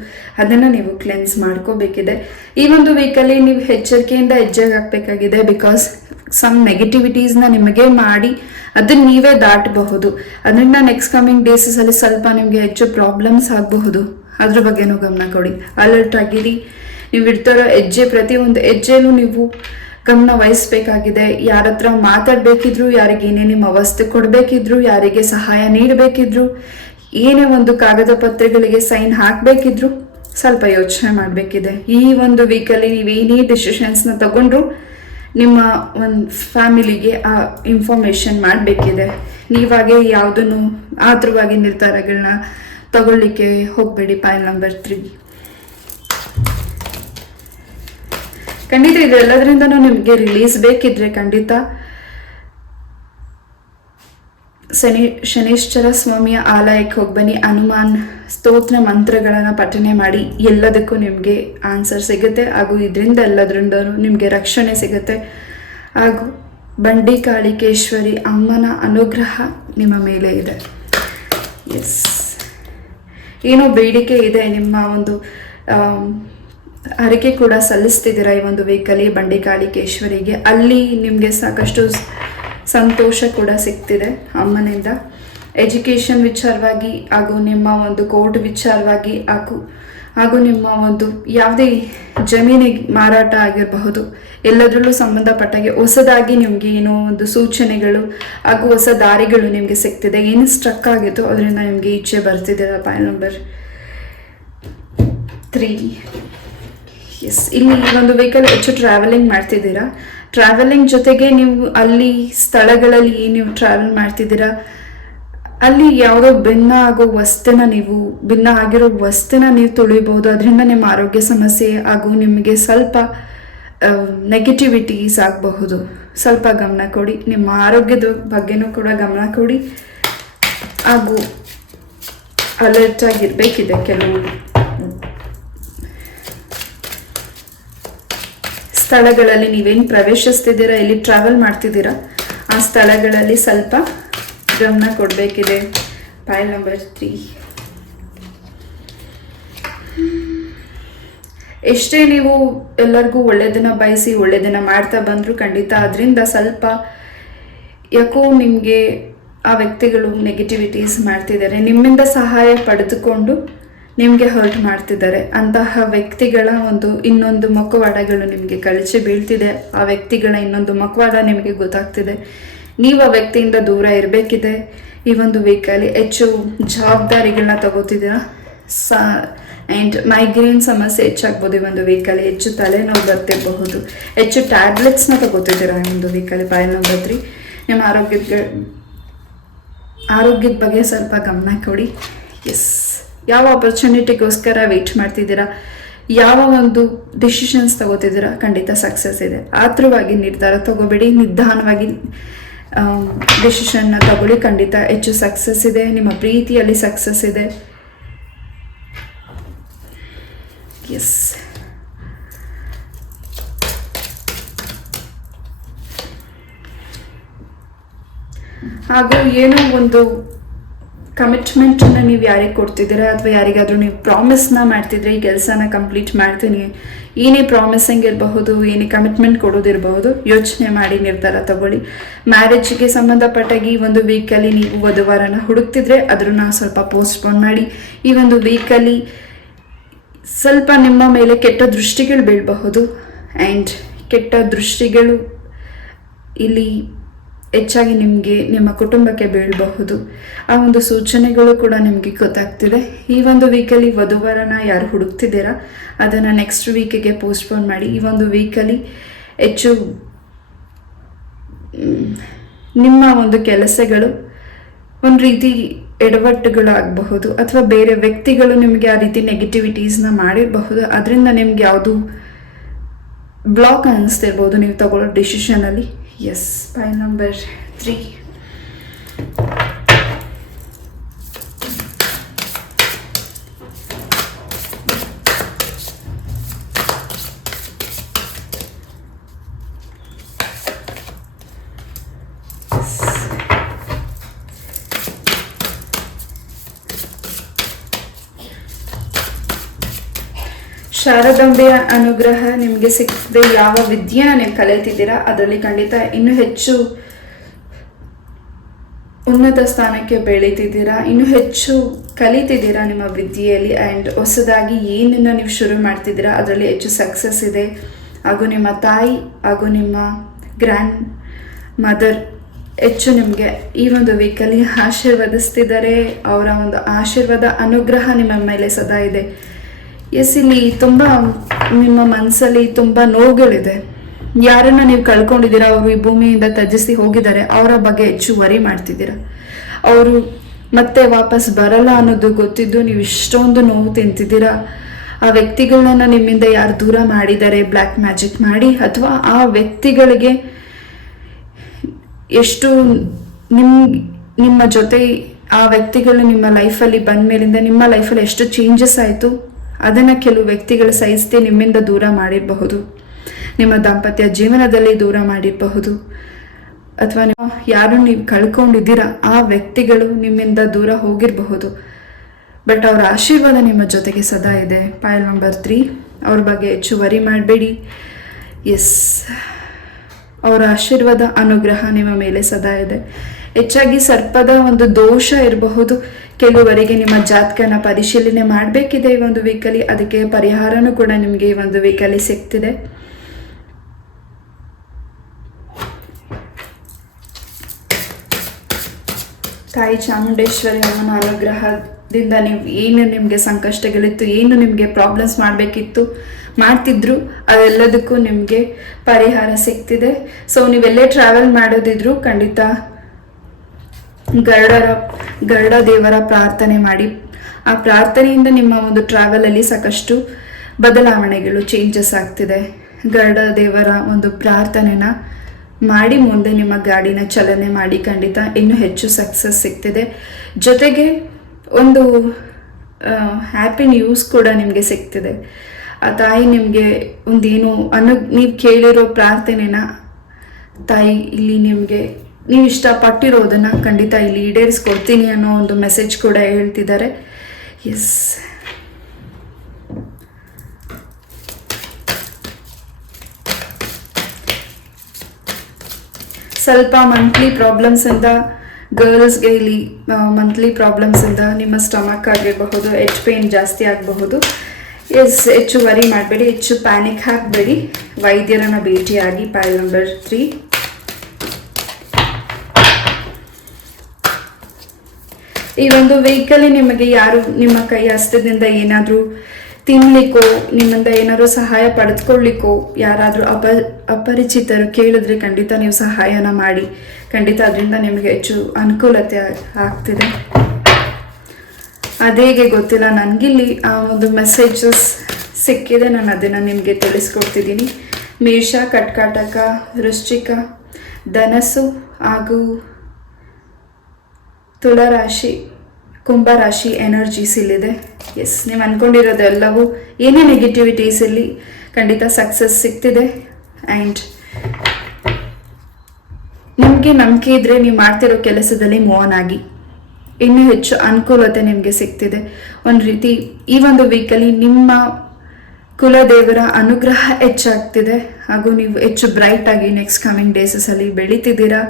ಅದನ್ನು ನೀವು ಕ್ಲೆನ್ಸ್ ಮಾಡ್ಕೋಬೇಕಿದೆ. ಈ ಒಂದು ವೀಕಲ್ಲಿ ನೀವು ಎಚ್ಚರಿಕೆಯಿಂದ ಹೆಜ್ಜೆಗೆ ಹಾಕಬೇಕಾಗಿದೆ. ಬಿಕಾಸ್ ಸಮ್ ನೆಗೆಟಿವಿಟೀಸ್ನ ನಿಮಗೆ ಮಾಡಿ ಅದನ್ನು ನೀವೇ ದಾಟಬಹುದು. ಅದರಿಂದ ನೆಕ್ಸ್ಟ್ ಕಮಿಂಗ್ ಡೇಸಲ್ಲಿ ಸ್ವಲ್ಪ ನಿಮಗೆ ಹೆಚ್ಚು ಪ್ರಾಬ್ಲಮ್ಸ್ ಆಗಬಹುದು. ಅದ್ರ ಬಗ್ಗೆನೂ ಗಮನ ಕೊಡಿ, ಅಲರ್ಟ್ ಆಗಿರಿ. ನೀವು ಇಡ್ತಾರೋ ಹೆಜ್ಜೆ, ಪ್ರತಿಯೊಂದು ಹೆಜ್ಜೆನೂ ನೀವು ಗಮನ ವಹಿಸ್ಬೇಕಾಗಿದೆ. ಯಾರ ಹತ್ರ ಮಾತಾಡಬೇಕಿದ್ರು, ಯಾರಿಗೆ ಏನೇ ನಿಮ್ಮ ವಸ್ತು ಕೊಡಬೇಕಿದ್ರು, ಯಾರಿಗೆ ಸಹಾಯ ನೀಡಬೇಕಿದ್ರು, ಏನೇ ಒಂದು ಕಾಗದ ಪತ್ರಗಳಿಗೆ ಸೈನ್ ಹಾಕಬೇಕಿದ್ರು ಸ್ವಲ್ಪ ಯೋಚನೆ ಮಾಡಬೇಕಿದೆ. ಈ ಒಂದು ವೀಕಲ್ಲಿ ನೀವೇನೇ ಡಿಸಿಷನ್ಸ್ನ ತಗೊಂಡ್ರು ನಿಮ್ಮ ಒಂದು ಫ್ಯಾಮಿಲಿಗೆ ಆ ಇನ್ಫಾರ್ಮೇಷನ್ ಮಾಡಬೇಕಿದೆ. ನೀವಾಗೆ ಯಾವುದನ್ನು ಆತುರವಾಗಿ ನಿರ್ಧಾರಗಳನ್ನ ತಗೊಳ್ಳಿಕ್ಕೆ ಹೋಗಬೇಡಿ. ಪಾಯಿಂಟ್ ನಂಬರ್ 3 ಖಂಡಿತ ಇದೆಲ್ಲದರಿಂದನೂ ನಿಮಗೆ ರಿಲೀಸ್ ಬೇಕಿದ್ರೆ ಖಂಡಿತ ಶನೀಶ್ವರ ಸ್ವಾಮಿಯ ಆಲಯಕ್ಕೆ ಹೋಗಿ ಬನ್ನಿ. ಹನುಮಾನ್ ಸ್ತೋತ್ರ ಮಂತ್ರಗಳನ್ನು ಪಠನೆ ಮಾಡಿ, ಎಲ್ಲದಕ್ಕೂ ನಿಮಗೆ ಆನ್ಸರ್ ಸಿಗುತ್ತೆ. ಹಾಗೂ ಇದರಿಂದ ಎಲ್ಲದರಿಂದ ನಿಮಗೆ ರಕ್ಷಣೆ ಸಿಗುತ್ತೆ. ಹಾಗೂ ಬಂಡಿ ಕಾಳಿಕೇಶ್ವರಿ ಅಮ್ಮನ ಅನುಗ್ರಹ ನಿಮ್ಮ ಮೇಲೆ ಇದೆ. ಎಸ್, ಏನೋ ಬೇಡಿಕೆ ಇದೆ, ನಿಮ್ಮ ಒಂದು ಹರಕೆ ಕೂಡ ಸಲ್ಲಿಸ್ತಿದ್ದೀರಾ ಈ ಒಂದು ವೀಕಲ್ಲಿ ಬಂಡಿ ಕಾಳಿಕೇಶ್ವರಿಗೆ. ಅಲ್ಲಿ ನಿಮಗೆ ಸಾಕಷ್ಟು ಸಂತೋಷ ಕೂಡ ಸಿಗ್ತಿದೆ ಅಮ್ಮನಿಂದ. ಎಜುಕೇಷನ್ ವಿಚಾರವಾಗಿ ಹಾಗೂ ನಿಮ್ಮ ಒಂದು ಕೋರ್ಟ್ ವಿಚಾರವಾಗಿ ಹಾಗೂ ನಿಮ್ಮ ಒಂದು ಯಾವುದೇ ಜಮೀನಿಗೆ ಮಾರಾಟ ಆಗಿರಬಹುದು, ಎಲ್ಲದರಲ್ಲೂ ಸಂಬಂಧಪಟ್ಟಾಗೆ ಹೊಸದಾಗಿ ನಿಮಗೆ ಏನೋ ಒಂದು ಸೂಚನೆಗಳು ಹಾಗೂ ಹೊಸ ದಾರಿಗಳು ನಿಮಗೆ ಸಿಗ್ತಿದೆ. ಏನು ಸ್ಟ್ರಕ್ ಆಗಿತ್ತು ಅದರಿಂದ ನಿಮಗೆ ಈಚೆ ಬರ್ತಿದ್ದೀರಾ. ಪಾಯಿಂಟ್ ನಂಬರ್ 3 ಎಸ್, ಇಲ್ಲಿ ಒಂದು ವೆಹಿಕಲ್ ಹೆಚ್ಚು ಟ್ರಾವೆಲಿಂಗ್ ಮಾಡ್ತಿದ್ದೀರಾ. ಟ್ರಾವೆಲಿಂಗ್ ಜೊತೆಗೆ ನೀವು ಅಲ್ಲಿ ಸ್ಥಳಗಳಲ್ಲಿ ನೀವು ಟ್ರಾವೆಲ್ ಮಾಡ್ತಿದ್ದೀರಾ, ಅಲ್ಲಿ ಯಾವುದೋ ಭಿನ್ನ ಆಗಿರೋ ವಸ್ತುನ ನೀವು ತುಳಿಬಹುದು. ಅದರಿಂದ ನಿಮ್ಮ ಆರೋಗ್ಯ ಸಮಸ್ಯೆ ಹಾಗೂ ನಿಮಗೆ ಸ್ವಲ್ಪ ನೆಗೆಟಿವಿಟೀಸ್ ಆಗಬಹುದು. ಸ್ವಲ್ಪ ಗಮನ ಕೊಡಿ, ನಿಮ್ಮ ಆರೋಗ್ಯದ ಬಗ್ಗೆನೂ ಕೂಡ ಗಮನ ಕೊಡಿ ಹಾಗೂ ಅಲರ್ಟ್ ಆಗಿರಬೇಕಿದೆ. ಕೆಲವು ಸ್ಥಳಗಳಲ್ಲಿ ನೀವೇನು ಪ್ರವೇಶಿಸ್ತಿದ್ದೀರಾ, ಎಲ್ಲಿ ಟ್ರಾವೆಲ್ ಮಾಡ್ತಿದ್ದೀರಾ, ಆ ಸ್ಥಳಗಳಲ್ಲಿ ಸ್ವಲ್ಪ ಗಮನ ಕೊಡಬೇಕಿದೆ. ಪಾಯಿಂಟ್ ನಂಬರ್ 3 ಎಷ್ಟೇ ನೀವು ಎಲ್ಲರಿಗೂ ಒಳ್ಳೆಯದನ್ನು ಬಯಸಿ ಒಳ್ಳೆಯದನ್ನು ಮಾಡ್ತಾ ಬಂದರೂ ಖಂಡಿತ ಅದರಿಂದ ಸ್ವಲ್ಪ ಯಾಕೋ ನಿಮಗೆ ಆ ವ್ಯಕ್ತಿಗಳು ನೆಗೆಟಿವಿಟೀಸ್ ಮಾಡ್ತಿದ್ದಾರೆ. ನಿಮ್ಮಿಂದ ಸಹಾಯ ಪಡೆದುಕೊಂಡು ನಿಮಗೆ ಹರ್ಟ್ ಮಾಡ್ತಿದ್ದಾರೆ. ಅಂತಹ ವ್ಯಕ್ತಿಗಳ ಇನ್ನೊಂದು ಮುಖವಾಡಗಳು ನಿಮಗೆ ಕಳಚಿ ಬೀಳ್ತಿದೆ. ಆ ವ್ಯಕ್ತಿಗಳ ಇನ್ನೊಂದು ಮುಖವಾಡ ನಿಮಗೆ ಗೊತ್ತಾಗ್ತಿದೆ. ನೀವು ಆ ವ್ಯಕ್ತಿಯಿಂದ ದೂರ ಇರಬೇಕಿದೆ. ಈ ಒಂದು ವೀಕಲ್ಲಿ ಹೆಚ್ಚು ಜವಾಬ್ದಾರಿಗಳನ್ನ ತಗೋತಿದ್ದೀರಾ. ಆ್ಯಂಡ್ ಮೈಗ್ರೇನ್ ಸಮಸ್ಯೆ ಹೆಚ್ಚಾಗ್ಬೋದು. ಈ ಒಂದು ವೀಕಲ್ಲಿ ಹೆಚ್ಚು ತಲೆನೋವು ಬರ್ತಿರಬಹುದು. ಹೆಚ್ಚು ಟ್ಯಾಬ್ಲೆಟ್ಸ್ನ ತಗೋತಿದ್ದೀರಾ ಈ ಒಂದು ವೀಕಲ್ಲಿ. ಪಾಯಿಂಟ್ ನಂಬರ್ 3 ನಿಮ್ಮ ಆರೋಗ್ಯದ ಬಗ್ಗೆ ಸ್ವಲ್ಪ ಗಮನ ಕೊಡಿ. ಎಸ್, ಯಾವ ಆಪರ್ಚುನಿಟಿಗೋಸ್ಕರ ವೆಯ್ಟ್ ಮಾಡ್ತಿದ್ದೀರಾ, ಯಾವ ಒಂದು ಡಿಸಿಷನ್ಸ್ ತಗೋತಿದ್ದೀರಾ, ಖಂಡಿತ ಸಕ್ಸಸ್ ಇದೆ. ಆತುರವಾಗಿ ನಿರ್ಧಾರ ತಗೋಬೇಡಿ, ನಿಧಾನವಾಗಿ ಡಿಸಿಷನ್ನ ತಗೊಳ್ಳಿ. ಖಂಡಿತ ಹೆಚ್ಚು ಸಕ್ಸಸ್ ಇದೆ. ನಿಮ್ಮ ಪ್ರೀತಿಯಲ್ಲಿ ಸಕ್ಸಸ್ ಇದೆ. ಎಸ್, ಹಾಗೂ ಏನೋ ಒಂದು ಕಮಿಟ್ಮೆಂಟನ್ನು ನೀವು ಯಾರಿಗೆ ಕೊಡ್ತಿದ್ದೀರಾ ಅಥವಾ ಯಾರಿಗಾದರೂ ನೀವು ಪ್ರಾಮಿಸ್ನ ಮಾಡ್ತಿದ್ರೆ ಈ ಕೆಲಸನ ಕಂಪ್ಲೀಟ್ ಮಾಡ್ತೀನಿ, ಏನೇ ಪ್ರಾಮಿಸಿಂಗ್ ಇರಬಹುದು, ಏನೇ ಕಮಿಟ್ಮೆಂಟ್ ಕೊಡೋದಿರಬಹುದು, ಯೋಚನೆ ಮಾಡಿ ನಿರ್ಧಾರ ತಗೊಳ್ಳಿ. ಮ್ಯಾರೇಜ್ಗೆ ಸಂಬಂಧಪಟ್ಟಾಗಿ ಈ ಒಂದು ವೀಕಲ್ಲಿ ನೀವು ವಧುವರನ ಹುಡುಕ್ತಿದ್ರೆ ಅದನ್ನು ಸ್ವಲ್ಪ ಪೋಸ್ಟ್ಪೋನ್ ಮಾಡಿ. ಈ ಒಂದು ವೀಕಲ್ಲಿ ಸ್ವಲ್ಪ ನಿಮ್ಮ ಮೇಲೆ ಕೆಟ್ಟ ದೃಷ್ಟಿಗಳು ಬೀಳಬಹುದು. ಆ್ಯಂಡ್ ಕೆಟ್ಟ ದೃಷ್ಟಿಗಳು ಇಲ್ಲಿ ಹೆಚ್ಚಾಗಿ ನಿಮಗೆ ನಿಮ್ಮ ಕುಟುಂಬಕ್ಕೆ ಬೀಳಬಹುದು. ಆ ಒಂದು ಸೂಚನೆಗಳು ಕೂಡ ನಿಮಗೆ ಗೊತ್ತಾಗ್ತಿದೆ. ಈ ಒಂದು ವೀಕಲ್ಲಿ ವಧುವರನ ಯಾರು ಹುಡುಕ್ತಿದ್ದೀರಾ ಅದನ್ನು ನೆಕ್ಸ್ಟ್ ವೀಕಿಗೆ ಪೋಸ್ಟ್ಪೋನ್ ಮಾಡಿ. ಈ ಒಂದು ವೀಕಲ್ಲಿ ಹೆಚ್ಚು ನಿಮ್ಮ ಒಂದು ಕೆಲಸಗಳು ಒಂದು ರೀತಿ ಎಡವಟ್ಟುಗಳು ಆಗಬಹುದು, ಅಥವಾ ಬೇರೆ ವ್ಯಕ್ತಿಗಳು ನಿಮಗೆ ಆ ರೀತಿ ನೆಗೆಟಿವಿಟೀಸ್ನ ಮಾಡಿರಬಹುದು. ಅದರಿಂದ ನಿಮ್ಗೆ ಯಾವುದು ಬ್ಲಾಕ್ ಅನ್ನಿಸ್ತಿರ್ಬೋದು ನೀವು ತಗೊಳ್ಳೋ ಡಿಸಿಷನಲ್ಲಿ. S, ಪೈಲ್ number 3. ಶಾರದಾಂಬೆಯ ಅನುಗ್ರಹ ನಿಮಗೆ ಸಿಕ್ಕಿದೆ. ಯಾವ ವಿದ್ಯೆನ ನೀವು ಕಲಿತಿದ್ದೀರಾ ಅದರಲ್ಲಿ ಖಂಡಿತ ಇನ್ನೂ ಹೆಚ್ಚು ಉನ್ನತ ಸ್ಥಾನಕ್ಕೆ ಬೆಳೀತಿದ್ದೀರಾ, ಇನ್ನೂ ಹೆಚ್ಚು ಕಲಿತಿದ್ದೀರಾ ನಿಮ್ಮ ವಿದ್ಯೆಯಲ್ಲಿ. ಆ್ಯಂಡ್ ಹೊಸದಾಗಿ ಏನನ್ನು ನೀವು ಶುರು ಮಾಡ್ತಿದ್ದೀರಾ ಅದರಲ್ಲಿ ಹೆಚ್ಚು ಸಕ್ಸಸ್ ಇದೆ. ಹಾಗೂ ನಿಮ್ಮ ತಾಯಿ ಹಾಗೂ ನಿಮ್ಮ ಗ್ರ್ಯಾಂಡ್ ಮದರ್ ಹೆಚ್ಚು ನಿಮಗೆ ಈ ಒಂದು ವೀಕಲ್ಲಿ ಆಶೀರ್ವದಿಸ್ತಿದ್ದಾರೆ. ಅವರ ಒಂದು ಆಶೀರ್ವಾದ ಅನುಗ್ರಹ ನಿಮ್ಮ ಮೇಲೆ ಸದಾ ಇದೆ. ಎಸ್, ಇಲ್ಲಿ ತುಂಬ ನಿಮ್ಮ ಮನಸ್ಸಲ್ಲಿ ತುಂಬ ನೋವುಗಳಿದೆ. ಯಾರನ್ನು ನೀವು ಕಳ್ಕೊಂಡಿದ್ದೀರಾ, ಅವರು ಈ ಭೂಮಿಯಿಂದ ತ್ಯಜಿಸಿ ಹೋಗಿದ್ದಾರೆ, ಅವರ ಬಗ್ಗೆ ಹೆಚ್ಚು ವರಿ ಮಾಡ್ತಿದ್ದೀರಾ. ಅವರು ಮತ್ತೆ ವಾಪಸ್ ಬರಲ್ಲ ಅನ್ನೋದು ಗೊತ್ತಿದ್ದು ನೀವು ಇಷ್ಟೊಂದು ನೋವು ತಿಂತಿದ್ದೀರಾ. ಆ ವ್ಯಕ್ತಿಗಳನ್ನ ನಿಮ್ಮಿಂದ ಯಾರು ದೂರ ಮಾಡಿದ್ದಾರೆ ಬ್ಲ್ಯಾಕ್ ಮ್ಯಾಜಿಕ್ ಮಾಡಿ, ಅಥವಾ ಆ ವ್ಯಕ್ತಿಗಳಿಗೆ ಎಷ್ಟು ನಿಮ್ಮ ಜೊತೆ ಆ ವ್ಯಕ್ತಿಗಳು ನಿಮ್ಮ ಲೈಫಲ್ಲಿ ಬಂದ ಮೇಲಿಂದ ನಿಮ್ಮ ಲೈಫಲ್ಲಿ ಎಷ್ಟು ಚೇಂಜಸ್ ಆಯಿತು ಅದನ್ನು ಕೆಲವು ವ್ಯಕ್ತಿಗಳು ಸಹಿಸದೆ ನಿಮ್ಮಿಂದ ದೂರ ಮಾಡಿರಬಹುದು. ನಿಮ್ಮ ದಾಂಪತ್ಯ ಜೀವನದಲ್ಲಿ ದೂರ ಮಾಡಿರಬಹುದು, ಅಥವಾ ಯಾರು ನೀವು ಕಳ್ಕೊಂಡಿದ್ದೀರಾ ಆ ವ್ಯಕ್ತಿಗಳು ನಿಮ್ಮಿಂದ ದೂರ ಹೋಗಿರಬಹುದು. ಬಟ್ ಅವರ ಆಶೀರ್ವಾದ ನಿಮ್ಮ ಜೊತೆಗೆ ಸದಾ ಇದೆ. ಪೈಲ್ ನಂಬರ್ 3, ಅವ್ರ ಬಗ್ಗೆ ಹೆಚ್ಚು ವರಿ ಮಾಡಬೇಡಿ. ಎಸ್, ಅವರ ಆಶೀರ್ವಾದ ಅನುಗ್ರಹ ನಿಮ್ಮ ಮೇಲೆ ಸದಾ ಇದೆ. ಹೆಚ್ಚಾಗಿ ಸರ್ಪದ ಒಂದು ದೋಷ ಇರಬಹುದು. ಕೆಲವರಿಗೆ ನಿಮ್ಮ ಜಾತಕನ ಪರಿಶೀಲನೆ ಮಾಡಬೇಕಿದೆ ಈ ಒಂದು ವೀಕಲ್ಲಿ. ಅದಕ್ಕೆ ಪರಿಹಾರನೂ ಕೂಡ ನಿಮಗೆ ಈ ಒಂದು ವೀಕಲ್ಲಿ ಸಿಗ್ತಿದೆ. ತಾಯಿ ಚಾಮುಂಡೇಶ್ವರಿ ಅಮ್ಮನ ಅನುಗ್ರಹದಿಂದ ನೀವು ಏನು ನಿಮಗೆ ಸಂಕಷ್ಟಗಳಿತ್ತು, ಏನು ನಿಮಗೆ ಪ್ರಾಬ್ಲಮ್ಸ್ ಮಾಡಬೇಕಿತ್ತು ಮಾಡ್ತಿದ್ರು, ಅದೆಲ್ಲದಕ್ಕೂ ನಿಮಗೆ ಪರಿಹಾರ ಸಿಗ್ತಿದೆ. ಸೊ ನೀವೆಲ್ಲೇ ಟ್ರಾವೆಲ್ ಮಾಡೋದಿದ್ರು ಖಂಡಿತ ಗರುಡ ದೇವರ ಪ್ರಾರ್ಥನೆ ಮಾಡಿ. ಆ ಪ್ರಾರ್ಥನೆಯಿಂದ ನಿಮ್ಮ ಒಂದು ಟ್ರಾವೆಲಲ್ಲಿ ಸಾಕಷ್ಟು ಬದಲಾವಣೆಗಳು, ಚೇಂಜಸ್ ಆಗ್ತಿದೆ. ಗರುಡ ದೇವರ ಒಂದು ಪ್ರಾರ್ಥನೆನ ಮಾಡಿ ಮುಂದೆ ನಿಮ್ಮ ಗಾಡಿನ ಚಲನೆ ಮಾಡಿ. ಖಂಡಿತ ಇನ್ನೂ ಹೆಚ್ಚು ಸಕ್ಸಸ್ ಸಿಗ್ತಿದೆ. ಜೊತೆಗೆ ಒಂದು ಹ್ಯಾಪಿ ನ್ಯೂಸ್ ಕೂಡ ನಿಮಗೆ ಸಿಗ್ತಿದೆ. ಆ ತಾಯಿ ನಿಮಗೆ ಒಂದೇನು ನೀವು ಕೇಳಿರೋ ಪ್ರಾರ್ಥನೆನ ತಾಯಿ ಇಲ್ಲಿ ನಿಮಗೆ ನೀವು ಇಷ್ಟಪಟ್ಟಿರೋದನ್ನು ಖಂಡಿತ ಇಲ್ಲಿ ಈಡೇರಿಸ್ಕೊಡ್ತೀನಿ ಅನ್ನೋ ಒಂದು ಮೆಸೇಜ್ ಕೂಡ ಹೇಳ್ತಿದ್ದಾರೆ. ಎಸ್, ಸ್ವಲ್ಪ ಮಂತ್ಲಿ ಪ್ರಾಬ್ಲಮ್ಸಿಂದ ಗರ್ಲ್ಸ್ಗೆ ಇಲ್ಲಿ ಮಂತ್ಲಿ ಪ್ರಾಬ್ಲಮ್ಸಿಂದ ನಿಮ್ಮ ಸ್ಟಮಕ್ ಆಗಿರಬಹುದು, ಹೆಡ್ ಪೇನ್ ಜಾಸ್ತಿ ಆಗಬಹುದು. ಎಸ್, ಹೆಚ್ಚು ವರಿ ಮಾಡಬೇಡಿ, ಹೆಚ್ಚು ಪ್ಯಾನಿಕ್ ಹಾಕಬೇಡಿ. ವೈದ್ಯರನ್ನು ಭೇಟಿಯಾಗಿ. ಪೈಲ್ ನಂಬರ್ 3. ಈ ಒಂದು ವೆಹಿಕಲ್ಲಿ ನಿಮಗೆ ಯಾರು ನಿಮ್ಮ ಕೈ ಹಸ್ತದಿಂದ ಏನಾದರೂ ತಿನ್ನಲಿಕ್ಕೋ ನಿಮ್ಮಿಂದ ಏನಾದರೂ ಸಹಾಯ ಪಡೆದುಕೊಳ್ಳಿಕ್ಕೋ ಯಾರಾದರೂ ಅಪರಿಚಿತರು ಕೇಳಿದ್ರೆ ಖಂಡಿತ ನೀವು ಸಹಾಯನ ಮಾಡಿ. ಖಂಡಿತ ಅದರಿಂದ ನಿಮಗೆ ಹೆಚ್ಚು ಅನುಕೂಲತೆ ಆಗ್ತಿದೆ. ಅದೇಗೆ ಗೊತ್ತಿಲ್ಲ, ನನಗಿಲ್ಲಿ ಆ ಒಂದು ಮೆಸೇಜಸ್ ಸಿಕ್ಕಿದೆ, ನಾನು ಅದನ್ನು ನಿಮಗೆ ತಿಳಿಸ್ಕೊಡ್ತಿದ್ದೀನಿ. ಮೇಷ, ಕರ್ಕಾಟಕ, ವೃಶ್ಚಿಕ, ಧನಸ್ಸು ಹಾಗೂ ತುಲಾರಾಶಿ, ಕುಂಭರಾಶಿ ಎನರ್ಜೀಸ್ ಇಲ್ಲಿದೆ. ಎಸ್, ನೀವು ಅಂದ್ಕೊಂಡಿರೋದೆಲ್ಲವೂ ಏನೇ ನೆಗೆಟಿವಿಟೀಸ್ ಇಲ್ಲಿ ಖಂಡಿತ ಸಕ್ಸಸ್ ಸಿಗ್ತಿದೆ. ಆ್ಯಂಡ್ ನಿಮಗೆ ನಂಬಿಕೆ ಇದ್ದರೆ ನೀವು ಮಾಡ್ತಿರೋ ಕೆಲಸದಲ್ಲಿ ಮೂವ್ ಆನ್ ಆಗಿ. ಇನ್ನೂ ಹೆಚ್ಚು ಅನುಕೂಲತೆ ನಿಮಗೆ ಸಿಗ್ತಿದೆ. ಒಂದು ರೀತಿ ಈ ಒಂದು ವೀಕಲ್ಲಿ ನಿಮ್ಮ ಕುಲದೇವರ ಅನುಗ್ರಹ ಹೆಚ್ಚಾಗ್ತಿದೆ. ಹಾಗೂ ನೀವು ಹೆಚ್ಚು ಬ್ರೈಟ್ ಆಗಿ ನೆಕ್ಸ್ಟ್ ಕಮಿಂಗ್ ಡೇಸಲ್ಲಿ ಬೆಳೀತಿದ್ದೀರಾ.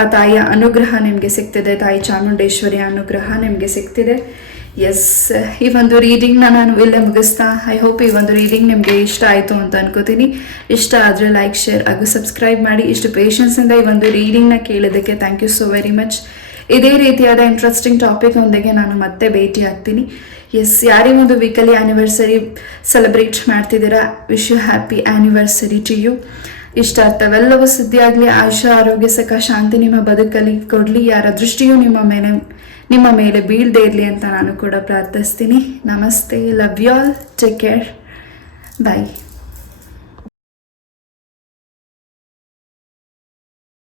ಆ ತಾಯಿಯ ಅನುಗ್ರಹ ನಿಮಗೆ ಸಿಗ್ತಿದೆ. ತಾಯಿ ಚಾಮುಂಡೇಶ್ವರಿಯ ಅನುಗ್ರಹ ನಿಮಗೆ ಸಿಗ್ತಿದೆ. ಎಸ್, ಈ ಒಂದು ರೀಡಿಂಗ್ನ ನಾನು ಇಲ್ಲೇ ಮುಗಿಸ್ತಾ. ಐ ಹೋಪ್ ಈ ಒಂದು ರೀಡಿಂಗ್ ನಿಮಗೆ ಇಷ್ಟ ಆಯಿತು ಅಂತ ಅನ್ಕೋತೀನಿ. ಇಷ್ಟ ಆದರೆ ಲೈಕ್, ಶೇರ್ ಹಾಗೂ ಸಬ್ಸ್ಕ್ರೈಬ್ ಮಾಡಿ. ಇಷ್ಟು ಪೇಷನ್ಸಿಂದ ಈ ಒಂದು ರೀಡಿಂಗ್ನ ಕೇಳೋದಕ್ಕೆ thank you so very much. ಇದೇ ರೀತಿಯಾದ ಇಂಟ್ರೆಸ್ಟಿಂಗ್ ಟಾಪಿಕ್ ಒಂದಿಗೆ ನಾನು ಮತ್ತೆ ಭೇಟಿ ಆಗ್ತೀನಿ. ಎಸ್, ಯಾರೇ ಒಂದು ವೀಕಲಿ ಆ್ಯನಿವರ್ಸರಿ ಸೆಲೆಬ್ರೇಟ್ ಮಾಡ್ತಿದ್ದೀರಾ, wish you happy anniversary to you. ಇಷ್ಟಾರ್ಥವೆಲ್ಲವೂ ಸುದ್ದಿ ಆಗಲಿ. ಆಯುಷ, ಆರೋಗ್ಯ, ಸುಖ, ಶಾಂತಿ ನಿಮ್ಮ ಬದುಕಲ್ಲಿ ಕೊಡಲಿ. ಯಾರ ದೃಷ್ಟಿಯೂ ನಿಮ್ಮ ಮೇಲೆ ಬೀಳದೇ ಇರಲಿ ಅಂತ ನಾನು ಕೂಡ ಪ್ರಾರ್ಥಿಸ್ತೀನಿ. ನಮಸ್ತೆ, love you all, take care, bye.